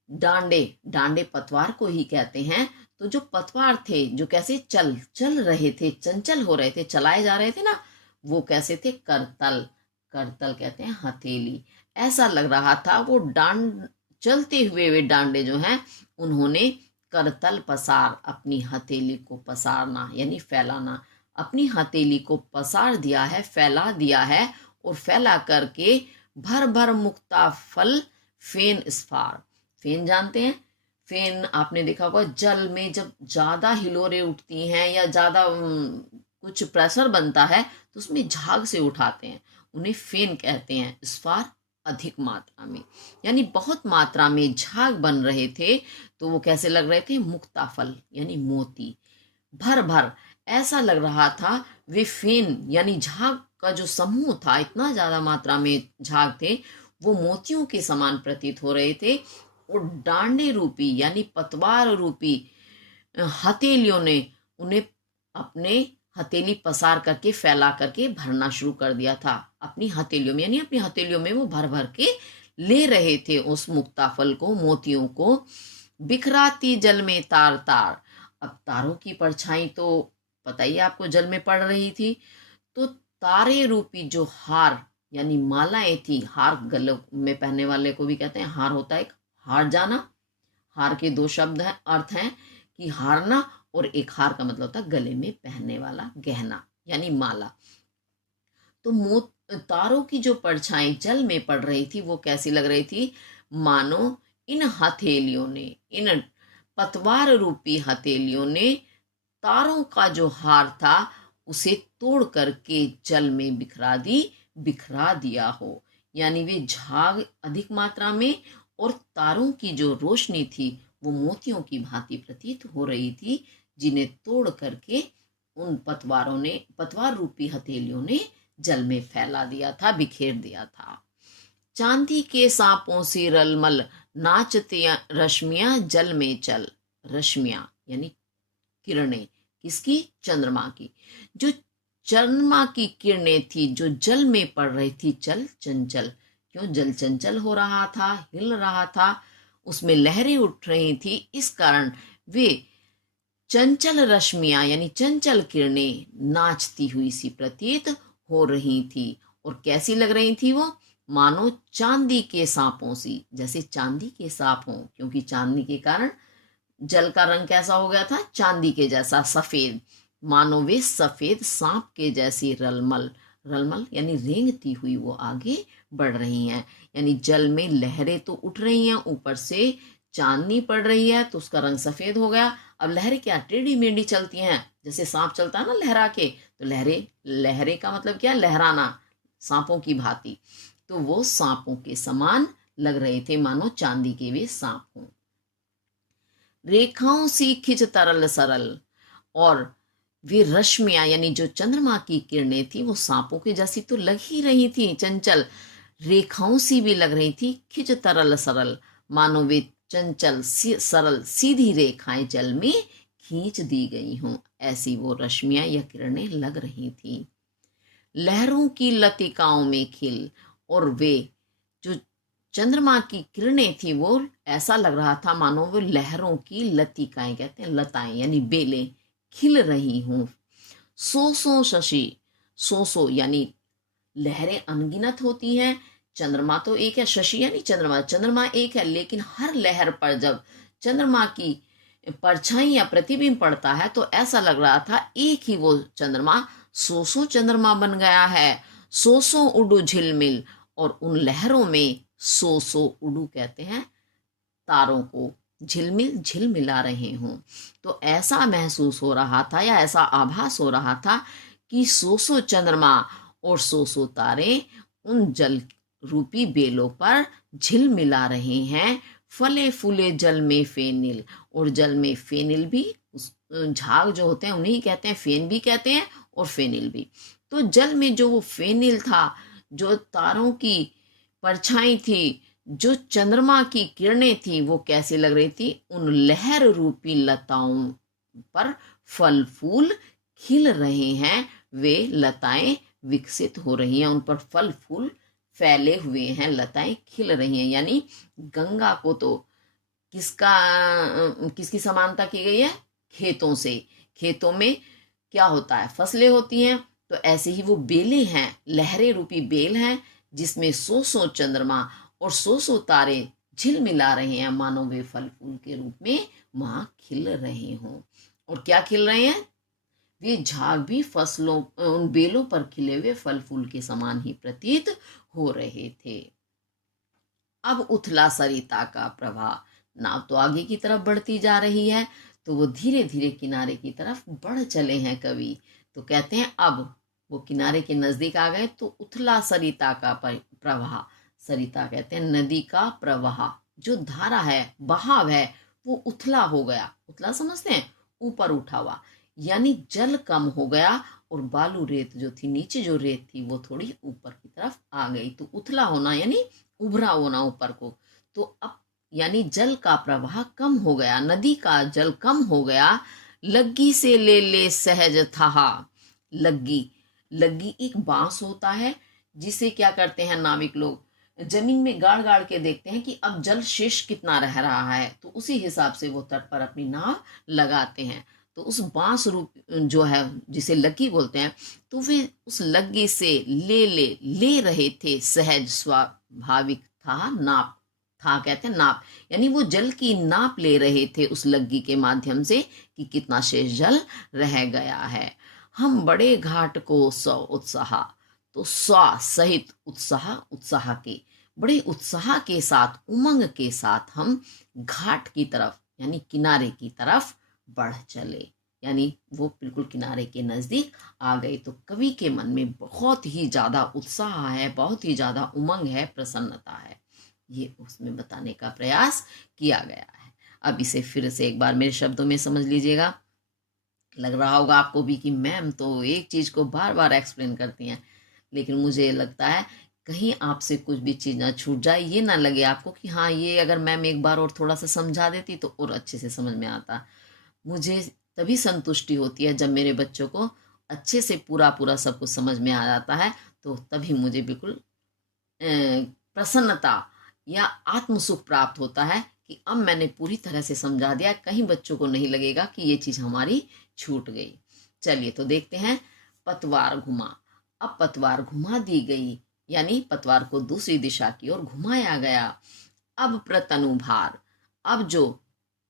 डांडे पतवार को ही कहते हैं। तो जो पतवार थे, जो कैसे चल रहे थे, चंचल हो रहे थे, चलाए जा रहे थे ना, वो कैसे थे, करतल कहते हैं हथेली। ऐसा लग रहा था वो चलते हुए वे डांडे जो हैं उन्होंने करतल पसार, अपनी हथेली को पसारना यानी फैलाना, अपनी हथेली को पसार दिया है, फैला दिया है, और फैला करके भर भर मुक्ता फल फेन स्फार। फेन जानते हैं, फेन आपने देखा होगा, जल में जब ज्यादा हिलोरें उठती हैं या ज्यादा कुछ प्रेशर बनता है तो उसमें झाग से उठाते हैं, उन्हें फेन कहते हैं। इस बार अधिक मात्रा में, यानी बहुत मात्रा में झाग बन रहे थे, तो वो कैसे लग रहे थे? मुक्ताफल यानी मोती, भर भर ऐसा लग रहा था। वे फेन यानी झाग का जो समूह था, इतना ज्यादा मात्रा में झाग थे, वो मोतियों के समान प्रतीत हो रहे थे। और डांडे रूपी यानी पतवार रूपी हथेलियों ने उन्हें अपने हथेली पसार करके फैला करके भरना शुरू कर दिया था अपनी हथेलियों में, यानी अपनी हथेलियों में वो भर भर के ले रहे थे उस मुक्ताफल को, मोतियों को। बिखराती जल में तार तार, अब तारों की परछाई तो पता ही आपको जल में पड़ रही थी, तो तारे रूपी जो हार यानी मालाएं थी, हार गले में पहनने वाले को भी कहते हैं, हार होता है एक हार जाना। हार के दो शब्द हैं, अर्थ हैं कि हारना, और एक हार का मतलब होता है गले में पहनने वाला गहना यानी माला। तो तारों की जो परछाई जल में पड़ रही थी वो कैसी लग रही थी? मानो इन हथेलियों ने, इन पतवार रूपी हथेलियों ने तारों का जो हार था उसे तोड़ करके जल में बिखरा दिया हो। यानी वे झाग अधिक मात्रा में और तारों की जो रोशनी थी वो मोतियों की भांति प्रतीत हो रही थी, जिन्हें तोड़ करके उन पतवार रूपी हथेलियों ने जल में फैला दिया था, बिखेर दिया था। चांदी के सांपों से रलमल नाचती रश्मियां जल में चल। रश्मियां यानी किरणें, किसकी? चंद्रमा की। जो चंद्रमा की किरणें थी जो जल में पड़ रही थी, चल चंचल, क्यों? जल चंचल हो रहा था, हिल रहा था, उसमें लहरें उठ रही थी, इस कारण वे चंचल रश्मियां यानी चंचल किरणें नाचती हुई सी प्रतीत हो रही थी। और कैसी लग रही थी वो? मानो चांदी के सांपों सी, जैसे चांदी के सांप हों, क्योंकि चांदी के कारण जल का रंग कैसा हो गया था? चांदी के जैसा सफेद। मानो वे सफेद सांप के जैसी रलमल, रलमल यानी रेंगती हुई वो आगे बढ़ रही हैं। यानी जल में लहरें तो उठ रही हैं, ऊपर से चांदनी पड़ रही है तो उसका रंग सफेद हो गया। अब लहरें क्या? टेढ़ी मेढ़ी चलती हैं, जैसे सांप चलता है ना लहरा के, तो लहरें, लहरें का मतलब क्या? लहराना, सांपों की भांति। तो वो सांपों के समान लग रहे थे, मानो चांदी के वे सांप हों। रेखाओं सी खिंच तरल सरल, और वे रश्मियां यानी जो चंद्रमा की किरणें थी वो सांपों के जैसी तो लग ही रही थी, चंचल, रेखाओं सी भी लग रही थी, खिंच तरल सरल, मानो वे चंचल सरल सीधी रेखाएं जल में खींच दी गई हों, ऐसी वो रश्मियां या किरणें लग रही थी। लहरों की लतिकाओं में खिल, और वे जो चंद्रमा की किरणें थी वो ऐसा लग रहा था मानो वो लहरों की लतिकाएं, कहते हैं लताएं यानी बेलें, खिल रही हूं। सो शशि, सो यानी लहरें अनगिनत होती हैं, चंद्रमा तो एक है, शशि यानी चंद्रमा, चंद्रमा एक है, लेकिन हर लहर पर जब चंद्रमा की परछाई या प्रतिबिंब पड़ता है तो ऐसा लग रहा था एक ही वो चंद्रमा, सो चंद्रमा बन गया है। सो उडू झिलमिल, और उन लहरों में सो उडू कहते हैं तारों को, झिलमिल झिलमिला रहे हों। तो ऐसा महसूस हो रहा था या ऐसा आभास हो रहा था कि सो चंद्रमा और सो तारे उन जल रूपी बेलों पर झिलमिला रहे हैं। फले फूले जल में फेनिल, और जल में फेनिल भी, उस झाग जो होते हैं उन्हें कहते हैं, फेन भी कहते हैं और फेनिल भी। तो जल में जो वो फेनिल था, जो तारों की परछाई थी, जो चंद्रमा की किरणें थी, वो कैसी लग रही थी? उन लहर रूपी लताओं पर फल फूल खिल रहे हैं, वे लताएं विकसित हो रही हैं, उन पर फल फूल फैले हुए हैं, लताएं खिल रही हैं। यानी गंगा को तो किसकी समानता की गई है? खेतों से। खेतों में क्या होता है? फसलें होती हैं, तो ऐसे ही वो बेलें हैं, लहरें रूपी बेल हैं, जिसमें सो चंद्रमा और सो तारे झिलमिला रहे हैं, मानो वे फल फूल के रूप में वहां खिल रहे हों। और क्या खिल रहे हैं? वे झाग भी फसलों, उन बेलों पर खिले हुए फल फूल के समान ही प्रतीत हो रहे थे। अब उथला सरिता का प्रवाह, नाव तो आगे की तरफ बढ़ती जा रही है, तो वो धीरे धीरे किनारे की तरफ बढ़ चले हैं कवि। तो कहते हैं अब वो किनारे के नजदीक आ गए तो उथला सरिता का प्रवाह, सरिता कहते हैं नदी का प्रवाह, जो धारा है, बहाव है, वो उथला हो गया। उथला समझते हैं, ऊपर उठा हुआ, यानी जल कम हो गया और बालू रेत जो थी, नीचे जो रेत थी वो थोड़ी ऊपर की तरफ आ गई। तो उथला होना यानी उभरा होना ऊपर को। तो अब यानी जल का प्रवाह कम हो गया, नदी का जल कम हो गया। लग्गी से ले ले सहज था। लग्गी, लग्गी एक बांस होता है जिसे क्या करते हैं नाविक लोग, जमीन में गाड़ गाड़ के देखते हैं कि अब जल शेष कितना रह रहा है, तो उसी हिसाब से वो तट पर अपनी नाव लगाते हैं। तो उस बांस रूप जो है जिसे लग्गी बोलते हैं, तो वे उस लग्गी से ले रहे थे सहज, स्वाभाविक था, नाप, था कहते हैं नाप, यानी वो जल की नाप ले रहे थे उस लग्गी के माध्यम से कि कितना शेष जल रह गया है। हम बड़े घाट को सौ उत्साह, तो स्वा सहित उत्साह, उत्साह के, बड़े उत्साह के साथ, उमंग के साथ हम घाट की तरफ यानी किनारे की तरफ बढ़ चले, यानी वो बिल्कुल किनारे के नजदीक आ गए। तो कवि के मन में बहुत ही ज्यादा उत्साह है, बहुत ही ज्यादा उमंग है, प्रसन्नता है, ये उसमें बताने का प्रयास किया गया है। अब इसे फिर से एक बार मेरे शब्दों में समझ लीजिएगा। लग रहा होगा आपको भी कि मैम तो एक चीज को बार बार एक्सप्लेन करती हैं, लेकिन मुझे लगता है कहीं आपसे कुछ भी चीज ना छूट जाए, ये ना लगे आपको कि हाँ ये अगर मैम एक बार और थोड़ा सा समझा देती तो और अच्छे से समझ में आता। मुझे तभी संतुष्टि होती है जब मेरे बच्चों को अच्छे से पूरा पूरा सब कुछ समझ में आ जाता है, तो तभी मुझे बिल्कुल प्रसन्नता या आत्म सुख प्राप्त होता है कि अब मैंने पूरी तरह से समझा दिया, कहीं बच्चों को नहीं लगेगा कि ये चीज हमारी छूट गई। चलिए तो देखते हैं, पतवार घुमा। अब पतवार घुमा दी गई, यानी पतवार को दूसरी दिशा की ओर घुमाया गया। अब प्रतनु भार, अब जो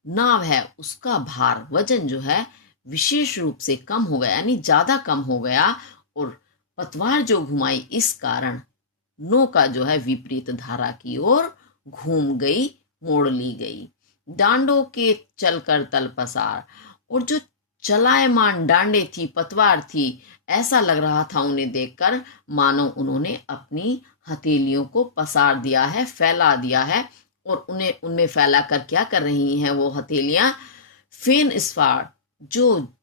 नाव है उसका भार, वजन जो है विशेष रूप से कम हो गया, यानी ज्यादा कम हो गया, और पतवार जो घुमाई इस कारण नौका जो है विपरीत धारा की ओर घूम गई, मोड़ ली गई। डांडों के चलकर तल पसार, और जो चलायमान डांडे थी, पतवार थी, ऐसा लग रहा था उन्हें देखकर मानो उन्होंने अपनी हथेलियों को पसार दिया है, फैला दिया है, और उन्हें उनमें फैला कर क्या कर रही हैं वो हथेलियां, फेन स्फार, जो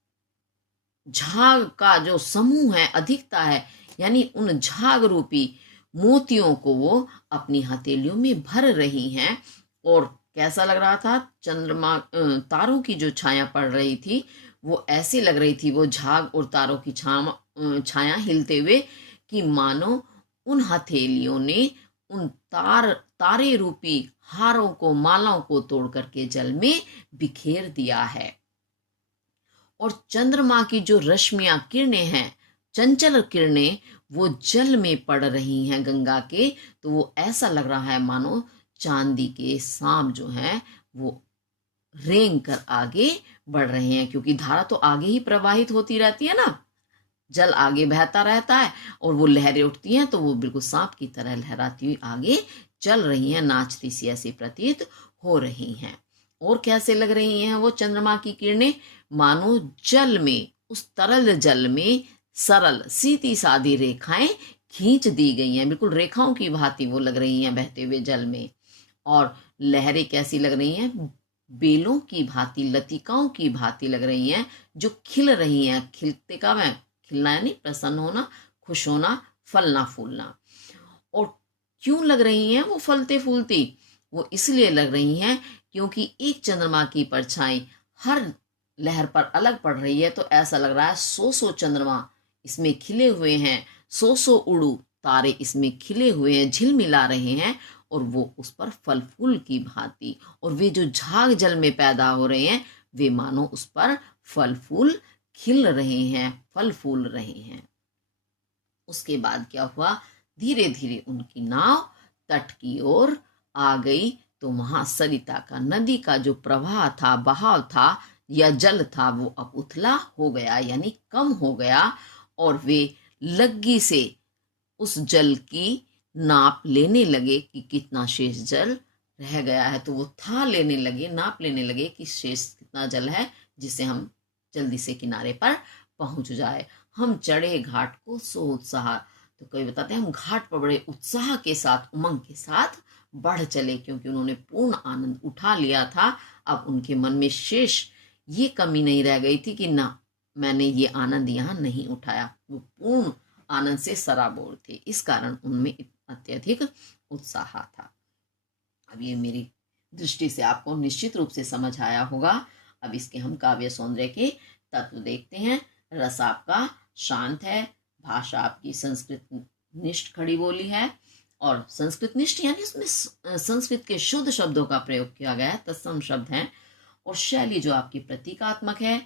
झाग का जो समूह है, अधिकता है, यानी उन झाग रूपी मोतियों को वो अपनी हथेलियों में भर रही हैं। और कैसा लग रहा था, चंद्रमा, तारों की जो छाया पड़ रही थी वो ऐसी लग रही थी, वो झाग और तारों की छाया हिलते हुए, कि मानो उन हथेलियों ने उन तारे रूपी हारों को, मालाओं को तोड़ करके जल में बिखेर दिया है। और चंद्रमा की जो रश्मियां, किरणें हैं, चंचल किरणें, वो जल में पड़ रही हैं गंगा के, तो वो ऐसा लग रहा है मानो चांदी के सांप जो हैं वो रेंग कर आगे बढ़ रहे हैं, क्योंकि धारा तो आगे ही प्रवाहित होती रहती है ना, जल आगे बहता रहता है और वो लहरें उठती हैं, तो वो बिल्कुल सांप की तरह लहराती हुई आगे चल रही हैं, नाचती सी ऐसी प्रतीत हो रही हैं। और कैसे लग रही हैं वो चंद्रमा की किरणें, मानो जल में, उस तरल जल में सरल सीधी सादी रेखाएं खींच दी गई हैं, बिल्कुल रेखाओं की भांति वो लग रही हैं बहते हुए जल में। और लहरें कैसी लग रही हैं, बेलों की भांति, लतिकाओं की भांति लग रही हैं, जो खिल रही हैं। खिलते का मैं, खिलना यानी प्रसन्न होना, खुश होना, फलना फूलना। और क्यों लग रही हैं वो फलते फूलती, वो इसलिए लग रही हैं क्योंकि एक चंद्रमा की परछाई हर लहर पर अलग पड़ रही है, तो ऐसा लग रहा है सौ चंद्रमा इसमें खिले हुए हैं, सौ उड़ू तारे इसमें खिले हुए हैं, झिलमिला रहे हैं, और वो उस पर फल फूल की भांति, और वे जो झाग जल में पैदा हो रहे हैं वे मानो उस पर फल फूल खिल रहे हैं, फल फूल रहे हैं। उसके बाद क्या हुआ, धीरे धीरे उनकी नाव तट की ओर आ गई, तो वहां सरिता का, नदी का जो प्रवाह था, बहाव था या जल था, वो अब उथला हो गया, यानी कम हो गया, और वे लग्गी से उस जल की नाप लेने लगे कि कितना शेष जल रह गया है, तो वो था लेने लगे, नाप लेने लगे कि शेष कितना जल है, जिससे हम जल्दी से किनारे पर पहुंच जाए। हम चढ़े घाट को सो उत्साह, तो कोई बताते हैं हम घाट पर बड़े उत्साह के साथ, उमंग के साथ बढ़ चले, क्योंकि उन्होंने पूर्ण आनंद उठा लिया था। अब उनके मन में शेष ये कमी नहीं रह गई थी कि ना, मैंने ये आनंद यहाँ नहीं उठाया। वो पूर्ण आनंद से सराबोर थे, इस कारण उनमें अत्यधिक उत्साह था। अब ये मेरी दृष्टि से आपको निश्चित रूप से समझ आया होगा। अब इसके हम काव्य सौंदर्य के तत्व देखते हैं। रस आपका शांत है, भाषा आपकी संस्कृत निष्ठ खड़ी बोली है, और संस्कृत निष्ठ यानी उसमें संस्कृत के शुद्ध शब्दों का प्रयोग किया गया है, तत्सम शब्द हैं। और शैली जो आपकी प्रतीकात्मक है,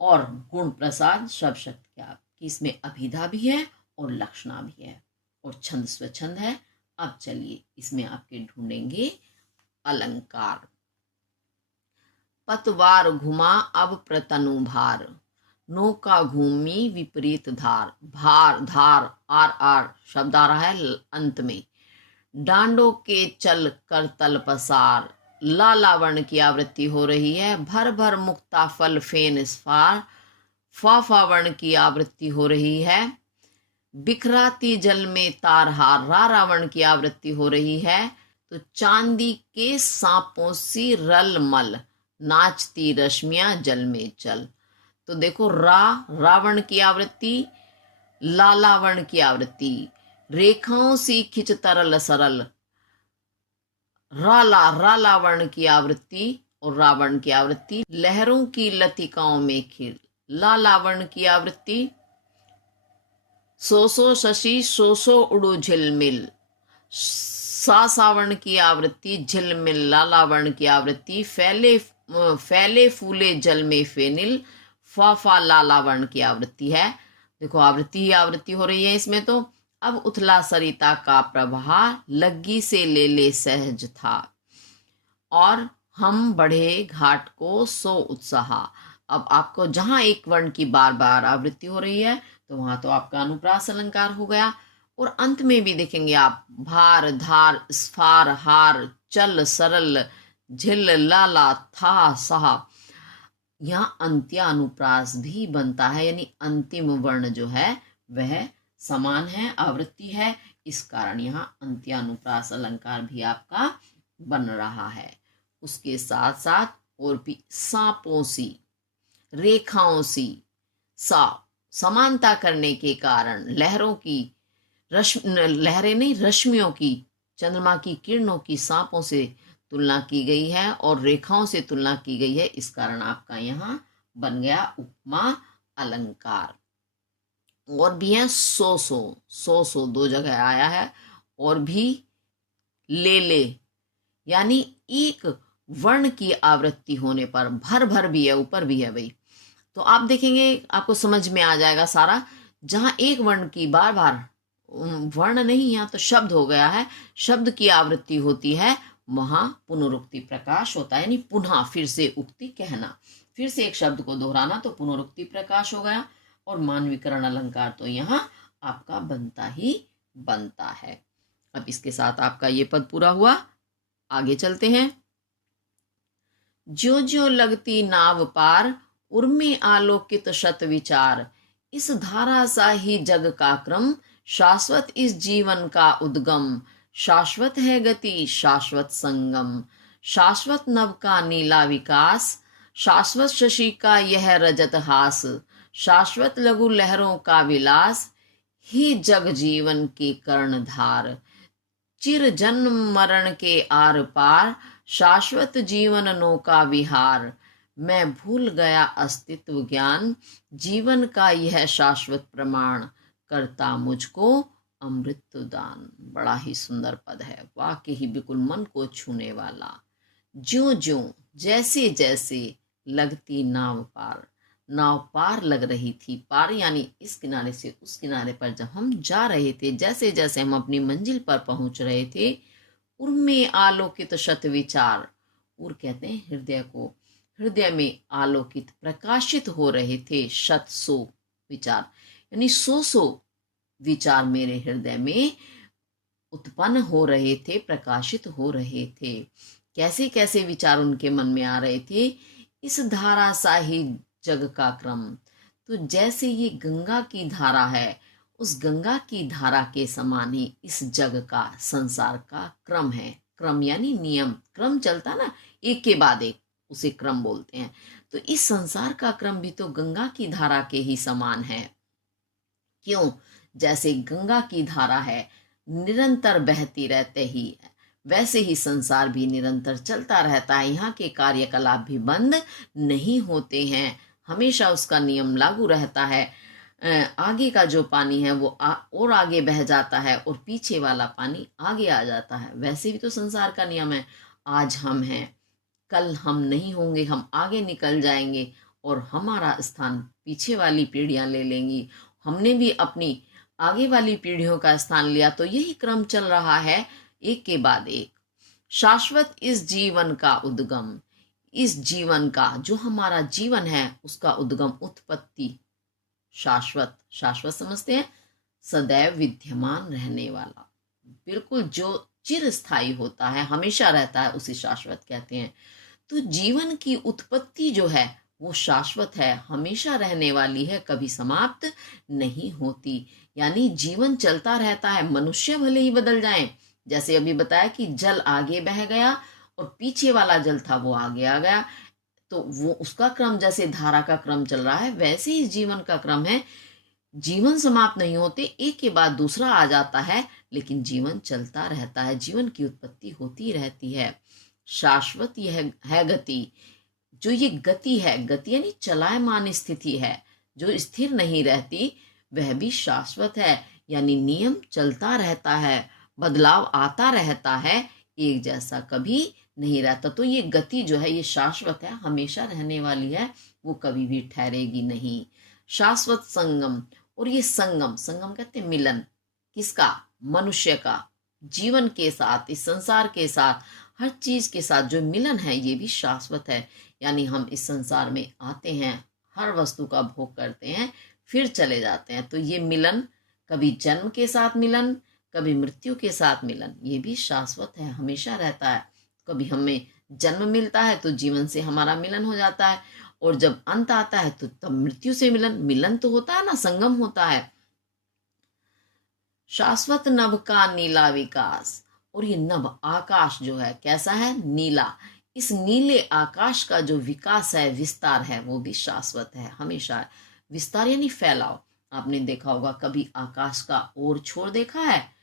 और गुण प्रसाद शब्द शक्ति क्या आपकी इसमें अभिधा भी है और लक्षणा भी है, और छंद स्वच्छंद है। अब चलिए इसमें आपके ढूंढेंगे अलंकार। पतवार घुमा अब प्रतनु भार, नौका घूमी विपरीत धार। भार धार आर आर शब्द आ रहा है अंत में। डांडों के चल कर तल पसार, लालावर्ण की आवृत्ति हो रही है। भर भर मुक्ता फल फेन स्फार, फाफा वर्ण की आवृत्ति हो रही है। बिखराती जल में तारहार, रावण की आवृत्ति हो रही है। तो चांदी के सांपों सी रल मल, नाचती रश्मियां जल में चल। तो देखो रावण की आवृत्ति, लालावर्ण की आवृत्ति, रेखाओं सी खिंच तरल सरल, रालावर्ण की आवृत्ति और रावण की आवृत्ति। लहरों की लतिकाओं में खिल, लालावर्ण की आवृत्ति। सो शशि सो उड़ो झिलमिल, सावर्ण की आवृत्ति। झिलमिल लालावर्ण की आवृत्ति। फैले फूले जल में फेनिल, फाफा लालावर्ण की आवृत्ति है। देखो आवृत्ति ही आवृत्ति हो रही है इसमें। तो अब उथला सरिता का प्रवाह, लग्गी से ले सहज था। और हम बढ़े घाट को सो उत्साह। अब आपको जहां एक वर्ण की बार बार आवृत्ति हो रही है, तो वहां तो आपका अनुप्रास अलंकार हो गया। और अंत में भी देखेंगे आप, भार धार स्फार हार, चल सरल झिल लाला था सहा। यहाँ अंत्य अनुप्रास भी बनता है, यानी अंतिम वर्ण जो है वह समान है, आवृत्ति है, इस कारण यहाँ अंत्यानुप्रास अलंकार भी आपका बन रहा है। उसके साथ साथ और भी सांपों सी, रेखाओं सी, समानता करने के कारण लहरों की, लहरें नहीं रश्मियों की, चंद्रमा की किरणों की सांपों से तुलना की गई है और रेखाओं से तुलना की गई है, इस कारण आपका यहाँ बन गया उपमा अलंकार। और भी है सो दो जगह आया है, और भी ले यानी एक वर्ण की आवृत्ति होने पर, भर भी है, ऊपर भी है भाई। तो आप देखेंगे आपको समझ में आ जाएगा सारा। जहां एक वर्ण की बार बार, वर्ण नहीं यहाँ तो शब्द हो गया है, शब्द की आवृत्ति होती है, वहां पुनरुक्ति प्रकाश होता है, यानी पुनः फिर से उक्ति कहना, फिर से एक शब्द को दोहराना, तो पुनरुक्ति प्रकाश हो गया। और मानवीकरण अलंकार तो यहाँ आपका बनता ही बनता है। अब इसके साथ आपका ये पद पूरा हुआ। आगे चलते हैं। ज्यो ज्यो लगती नाव पार, उर्मी आलोकित शत विचार। इस धारा सा ही जग का क्रम, शाश्वत इस जीवन का उद्गम। शाश्वत है गति शाश्वत संगम, शाश्वत नव का नीला विकास। शाश्वत शशि का यह रजत हास, शाश्वत लघु लहरों का विलास। ही जग जीवन की कर्णधार, चिर जन्म मरण के आर पार। शाश्वत जीवन नौका विहार, मैं भूल गया अस्तित्व ज्ञान। जीवन का यह शाश्वत प्रमाण, करता मुझको अमृत दान। बड़ा ही सुंदर पद है, वाकई ही बिल्कुल मन को छूने वाला। ज्यों ज्यों जैसे जैसे लगती नाव पार, नाव पार लग रही थी, पार यानी इस किनारे से उस किनारे पर जब हम जा रहे थे, जैसे जैसे हम अपनी मंजिल पर पहुंच रहे थे, उनमें आलोकित शत विचार। उर कहते हैं हृदय को, हृदय में आलोकित प्रकाशित हो रहे थे शत सो विचार, यानी सो विचार मेरे हृदय में उत्पन्न हो रहे थे, प्रकाशित हो रहे थे। कैसे कैसे विचार उनके मन में आ रहे थे, इस धारा सा ही जग का क्रम। तो जैसे ये गंगा की धारा है, उस गंगा की धारा के समान ही इस जग का, संसार का क्रम है। क्रम यानी नियम, क्रम चलता ना एक के बाद एक, उसे क्रम बोलते हैं। तो इस संसार का क्रम भी तो गंगा की धारा के ही समान है। क्यों? जैसे गंगा की धारा है, निरंतर बहती रहते ही, वैसे ही संसार भी निरंतर चलता रहता है। यहाँ के कार्यकलाप भी बंद नहीं होते हैं, हमेशा उसका नियम लागू रहता है। आगे का जो पानी है वो और आगे बह जाता है और पीछे वाला पानी आगे आ जाता है। वैसे भी तो संसार का नियम है, आज हम हैं, कल हम नहीं होंगे, हम आगे निकल जाएंगे और हमारा स्थान पीछे वाली पीढ़ियां ले लेंगी। हमने भी अपनी आगे वाली पीढ़ियों का स्थान लिया। तो यही क्रम चल रहा है, एक के बाद एक। शाश्वत इस जीवन का उद्गम, इस जीवन का, जो हमारा जीवन है उसका उद्गम, उत्पत्ति। शाश्वत, शाश्वत समझते हैं, सदैव विद्यमान रहने वाला, बिल्कुल जो चिरस्थायी होता है, हमेशा रहता है, उसे शाश्वत कहते हैं। तो जीवन की उत्पत्ति जो है वो शाश्वत है, हमेशा रहने वाली है, कभी समाप्त नहीं होती। यानी जीवन चलता रहता है। मनुष्य भले ही बदल जाएं, जैसे अभी बताया कि जल आगे बह गया और पीछे वाला जल था वो आगे आ गया, तो वो उसका क्रम जैसे धारा का क्रम चल रहा है, वैसे ही जीवन का क्रम है। जीवन समाप्त नहीं होते, एक के बाद दूसरा आ जाता है, लेकिन जीवन चलता रहता है, जीवन की उत्पत्ति होती रहती है। शाश्वत यह है गति, जो ये गति है, गति यानी चलायमान स्थिति है, जो स्थिर नहीं रहती, वह भी शाश्वत है। यानी नियम चलता रहता है, बदलाव आता रहता है, एक जैसा कभी नहीं रहता। तो ये गति जो है ये शाश्वत है, हमेशा रहने वाली है, वो कभी भी ठहरेगी नहीं। शाश्वत संगम, और ये संगम, संगम कहते हैं मिलन, किसका? मनुष्य का, जीवन के साथ, इस संसार के साथ, हर चीज के साथ जो मिलन है ये भी शाश्वत है। यानी हम इस संसार में आते हैं, हर वस्तु का भोग करते हैं, फिर चले जाते हैं। तो ये मिलन, कभी जन्म के साथ मिलन, कभी मृत्यु के साथ मिलन, ये भी शाश्वत है, हमेशा रहता है। कभी हमें जन्म मिलता है तो जीवन से हमारा मिलन हो जाता है, और जब अंत आता है तो तब मृत्यु से मिलन, मिलन तो होता है ना, संगम होता है। शाश्वत नभ का नीला विकास, और ये नभ आकाश जो है कैसा है? नीला। इस नीले आकाश का जो विकास है, विस्तार है, वो भी शाश्वत है, हमेशा। विस्तार यानी फैलाव। आपने देखा होगा, कभी आकाश का और छोर देखा है?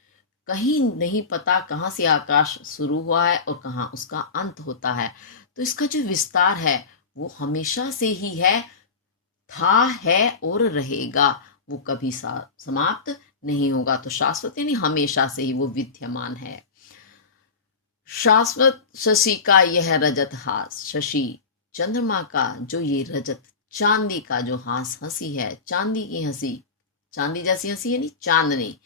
कहीं नहीं पता कहाँ से आकाश शुरू हुआ है और कहाँ उसका अंत होता है। तो इसका जो विस्तार है वो हमेशा से ही है, था, है और रहेगा, वो कभी समाप्त नहीं होगा। तो शाश्वत यानी हमेशा से ही वो विद्यमान है। शाश्वत शशि का यह रजत हास, शशि चंद्रमा का जो ये रजत, चांदी का जो हास, हंसी है, चांदी की हंसी, चांदी जैसी हंसी यानी चांदनी,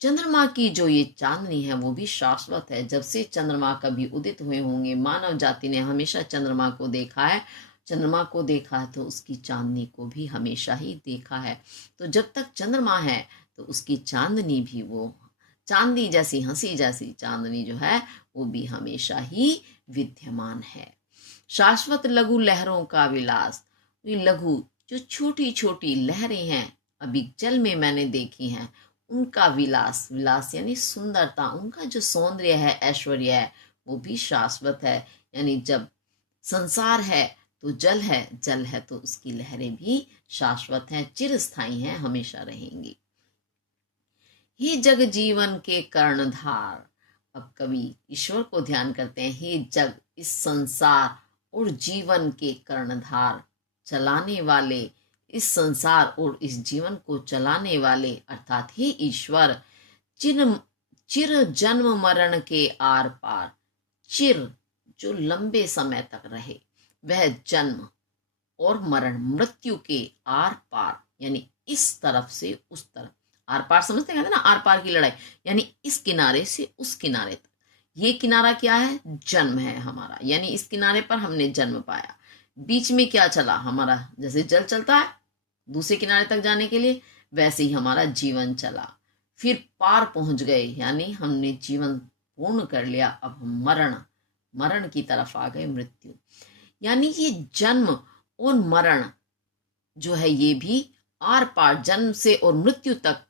चंद्रमा की जो ये चांदनी है वो भी शाश्वत है। जब से चंद्रमा कभी उदित हुए होंगे, मानव जाति ने हमेशा चंद्रमा को देखा है, चंद्रमा को देखा है तो उसकी चांदनी को भी हमेशा ही देखा है। तो जब तक चंद्रमा है तो उसकी चांदनी भी, वो चांदी जैसी हंसी जैसी चांदनी जो है वो भी हमेशा ही विद्यमान है। शाश्वत लघु लहरों का विलास, ये लघु जो छोटी छोटी लहरें हैं, अभी जल में मैंने देखी हैं, उनका विलास, विलास यानी सुंदरता, उनका जो सौंदर्य है, ऐश्वर्य है, वो भी शाश्वत है। यानी जब संसार है तो जल है, जल है तो उसकी लहरें भी शाश्वत हैं, चिरस्थायी हैं, हमेशा रहेंगी। हे जग जीवन के कर्णधार, अब कवि ईश्वर को ध्यान करते हैं। हे जग, इस संसार और जीवन के कर्णधार, चलाने वाले, इस संसार और इस जीवन को चलाने वाले, अर्थात हे ईश्वर, चिर जन्म मरण के आर पार, चिर जो लंबे समय तक रहे, वह जन्म और मरण, मृत्यु के आर पार, यानी इस तरफ से उस तरफ, आर पार समझते कहते हैं ना, आर पार की लड़ाई, यानी इस किनारे से उस किनारे तक। ये किनारा क्या है? जन्म है हमारा, यानी इस किनारे पर हमने जन्म पाया। बीच में क्या चला हमारा? जैसे जल चलता है दूसरे किनारे तक जाने के लिए, वैसे ही हमारा जीवन चला। फिर पार पहुंच गए, यानी हमने जीवन पूर्ण कर लिया। अब हम मरण की तरफ आ गए, मृत्यु। यानी ये जन्म और मरण जो है ये भी आर पार, जन्म से और मृत्यु तक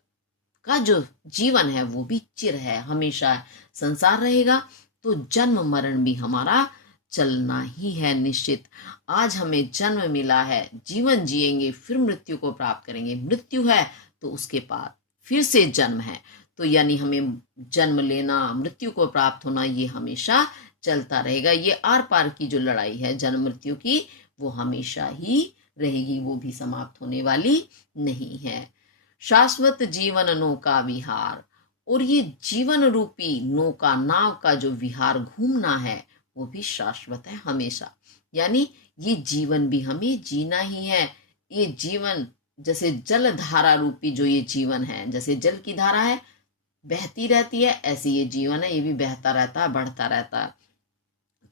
का जो जीवन है वो भी चिर है, हमेशा संसार रहेगा। तो जन्म मरण भी हमारा चलना ही है निश्चित। आज हमें जन्म मिला है, जीवन जिएंगे, फिर मृत्यु को प्राप्त करेंगे। मृत्यु है तो उसके बाद फिर से जन्म है। तो यानी हमें जन्म लेना, मृत्यु को प्राप्त होना, ये हमेशा चलता रहेगा। ये आर पार की जो लड़ाई है जन्म मृत्यु की, वो हमेशा ही रहेगी, वो भी समाप्त होने वाली नहीं है। शाश्वत जीवन नौका विहार, और ये जीवन रूपी नौका, नाव का जो विहार, घूमना है, वो भी शाश्वत है हमेशा। यानी ये जीवन भी हमें जीना ही है। ये जीवन जैसे जल धारा रूपी जो ये जीवन है, जैसे जल की धारा है बहती रहती है, ऐसे ये जीवन है, ये भी बहता रहता है, बढ़ता रहता है।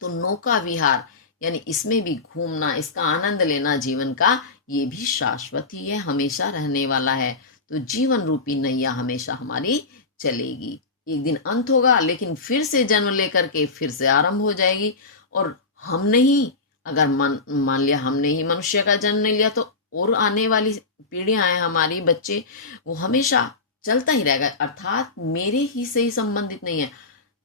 तो नौका विहार यानी इसमें भी घूमना, इसका आनंद लेना जीवन का, ये भी शाश्वत ही है, हमेशा रहने वाला है। तो जीवन रूपी नैया हमेशा हमारी चलेगी। एक दिन अंत होगा, लेकिन फिर से जन्म लेकर के फिर से आरंभ हो जाएगी। और हमने ही अगर मान लिया हमने ही मनुष्य का जन्म ले लिया, तो और आने वाली पीढ़ियां हैं, हमारी बच्चे, वो हमेशा चलता ही रहेगा। अर्थात मेरे ही से ही संबंधित नहीं है,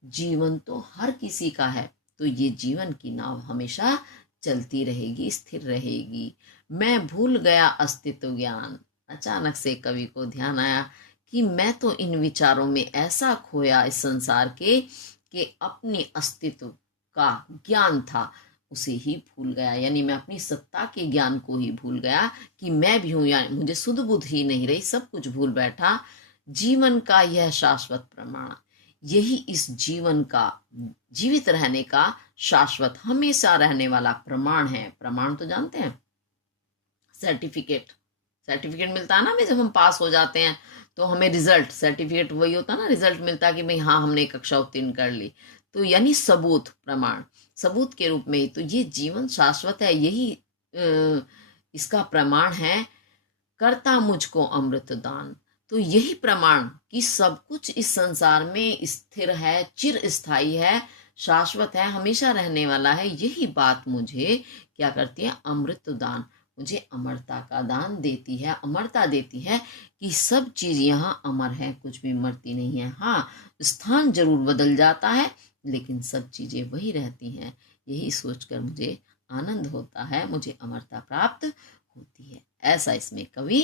जीवन तो हर किसी का है। तो ये जीवन की नाव हमेशा चलती रहेगी, स्थिर रहेगी। मैं भूल गया अस्तित्व ज्ञान। अचानक से कवि को ध्यान आया कि मैं तो इन विचारों में ऐसा खोया इस संसार के कि अपने अस्तित्व का ज्ञान था उसे ही भूल गया। यानी मैं अपनी सत्ता के ज्ञान को ही भूल गया कि मैं भी हूं, यानी मुझे सुध बुध ही नहीं रही, सब कुछ भूल बैठा। जीवन का यह शाश्वत प्रमाण, यही इस जीवन का, जीवित रहने का शाश्वत, हमेशा रहने वाला प्रमाण है। प्रमाण तो जानते हैं, सर्टिफिकेट मिलता है ना भाई, जब हम पास हो जाते हैं तो हमें रिजल्ट, सर्टिफिकेट वही होता है ना, रिजल्ट मिलता है कि भाई हाँ हमने कक्षा उत्तीर्ण कर ली। तो यानी सबूत, प्रमाण, सबूत के रूप में। तो ये जीवन शाश्वत है, यही इसका प्रमाण है। करता मुझको अमृत दान, तो यही प्रमाण कि सब कुछ इस संसार में स्थिर है, चिर स्थायी है, शाश्वत है, हमेशा रहने वाला है। यही बात मुझे क्या करती है, अमृत दान, मुझे अमरता का दान देती है, अमरता देती है कि सब चीज यहाँ अमर है, कुछ भी मरती नहीं है। हाँ, स्थान जरूर बदल जाता है, लेकिन सब चीजें वही रहती हैं। यही सोचकर मुझे आनंद होता है, मुझे अमरता प्राप्त होती है, ऐसा इसमें कवि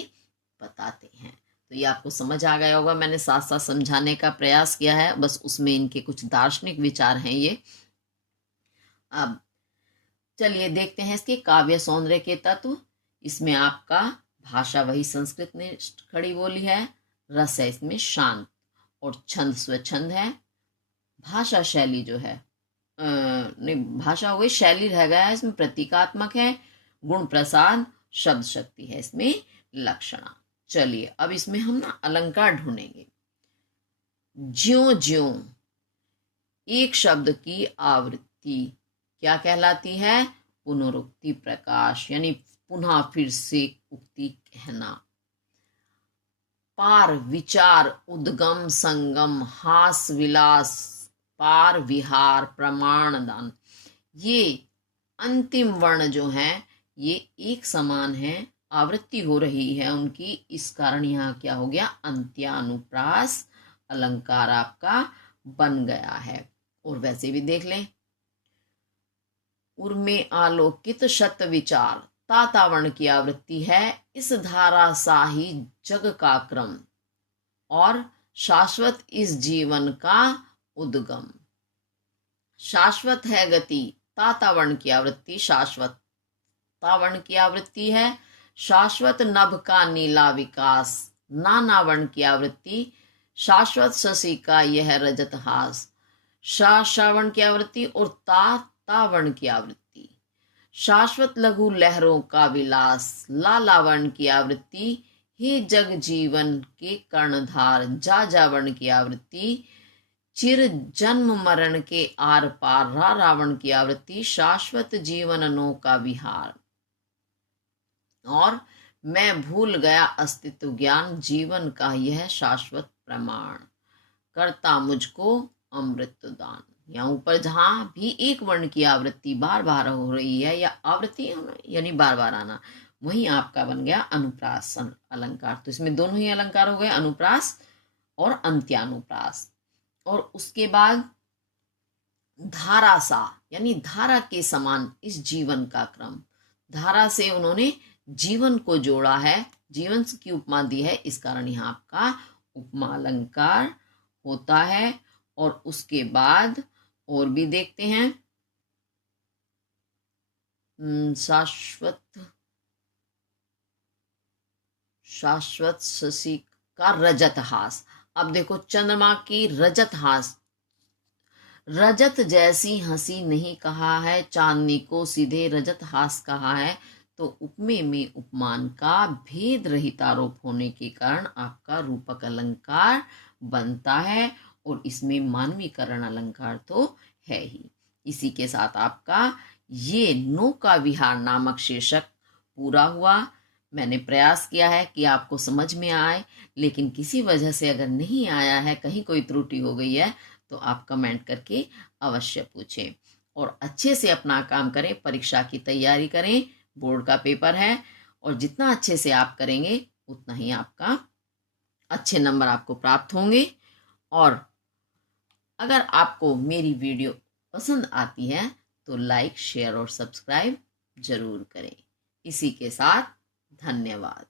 बताते हैं। तो ये आपको समझ आ गया होगा, मैंने साथ साथ समझाने का प्रयास किया है, बस उसमें इनके कुछ दार्शनिक विचार हैं ये। अब चलिए देखते हैं इसके काव्य सौंदर्य के तत्व। इसमें आपका भाषा वही संस्कृत ने खड़ी बोली है, रस है इसमें शांत, और छंद स्वच्छंद है। भाषा शैली जो है नहीं, भाषा हो गई, शैली रह गया है इसमें, प्रतीकात्मक है। गुण प्रसाद, शब्द शक्ति है इसमें लक्षणा। चलिए अब इसमें हम ना अलंकार ढूंढेंगे। ज्यों ज्यों, एक शब्द की आवृत्ति क्या कहलाती है, पुनरुक्ति प्रकाश, यानी पुनः फिर से उक्ति कहना। पार विचार, उद्गम संगम, हास विलास, पार विहार, प्रमाण दान, ये अंतिम वर्ण जो हैं ये एक समान है, आवृत्ति हो रही है उनकी, इस कारण यहाँ क्या हो गया, अंत्यानुप्रास अलंकार आपका बन गया है। और वैसे भी देख लें, उर्मे आलोकित शत विचार, ताता वर्ण की आवृत्ति है, इस धारा सा ही जग का क्रम, और शाश्वत इस जीवन का उद्गम। शाश्वत है गति, ताता वर्ण की आवृत्ति, शाश्वत वर्ण की आवृत्ति है। शाश्वत नभ का नीला विकास, नाना वर्ण की आवृत्ति। शाश्वत शशि का यह रजत हास, श्रवण की आवृत्ति, और ता वर्ण की आवृत्ति। शाश्वत लघु लहरों का विलास, लाला वर्ण की आवृत्ति। हे जग जीवन के कर्णधार, जा वर्ण की आवृत्ति। चिर जन्म मरण के आर पार, रावण की आवृत्ति। शाश्वत जीवन नो का विहार, और मैं भूल गया अस्तित्व ज्ञान, जीवन का यह शाश्वत प्रमाण, करता मुझको अमृत दान। यहाँ ऊपर जहां भी एक वर्ण की आवृत्ति बार बार हो रही है या आवृत्ति यानी बार बार आना, वहीं आपका बन गया अनुप्रास अलंकार। तो इसमें दोनों ही अलंकार हो गए, अनुप्रास और अंत्यानुप्रास। और उसके बाद धारा सा यानी धारा के समान इस जीवन का क्रम, धारा से उन्होंने जीवन को जोड़ा है, जीवन की उपमा दी है, इस कारण यहाँ आपका उपमा अलंकार होता है। और उसके बाद और भी देखते हैं, शाश्वत शशि का रजत हास। अब देखो चंद्रमा की रजत हास, रजत जैसी हंसी नहीं कहा है, चांदनी को सीधे रजत हास कहा है। तो उपमे में उपमान का भेद रहित आरोप होने के कारण आपका रूपक अलंकार बनता है, और इसमें मानवीकरण अलंकार तो है ही। इसी के साथ आपका ये नौका विहार नामक शीर्षक पूरा हुआ। मैंने प्रयास किया है कि आपको समझ में आए, लेकिन किसी वजह से अगर नहीं आया है, कहीं कोई त्रुटि हो गई है, तो आप कमेंट करके अवश्य पूछें और अच्छे से अपना काम करें। परीक्षा की तैयारी करें, बोर्ड का पेपर है, और जितना अच्छे से आप करेंगे उतना ही आपका अच्छे नंबर आपको प्राप्त होंगे। और अगर आपको मेरी वीडियो पसंद आती है तो लाइक, शेयर और सब्सक्राइब जरूर करें। इसी के साथ धन्यवाद।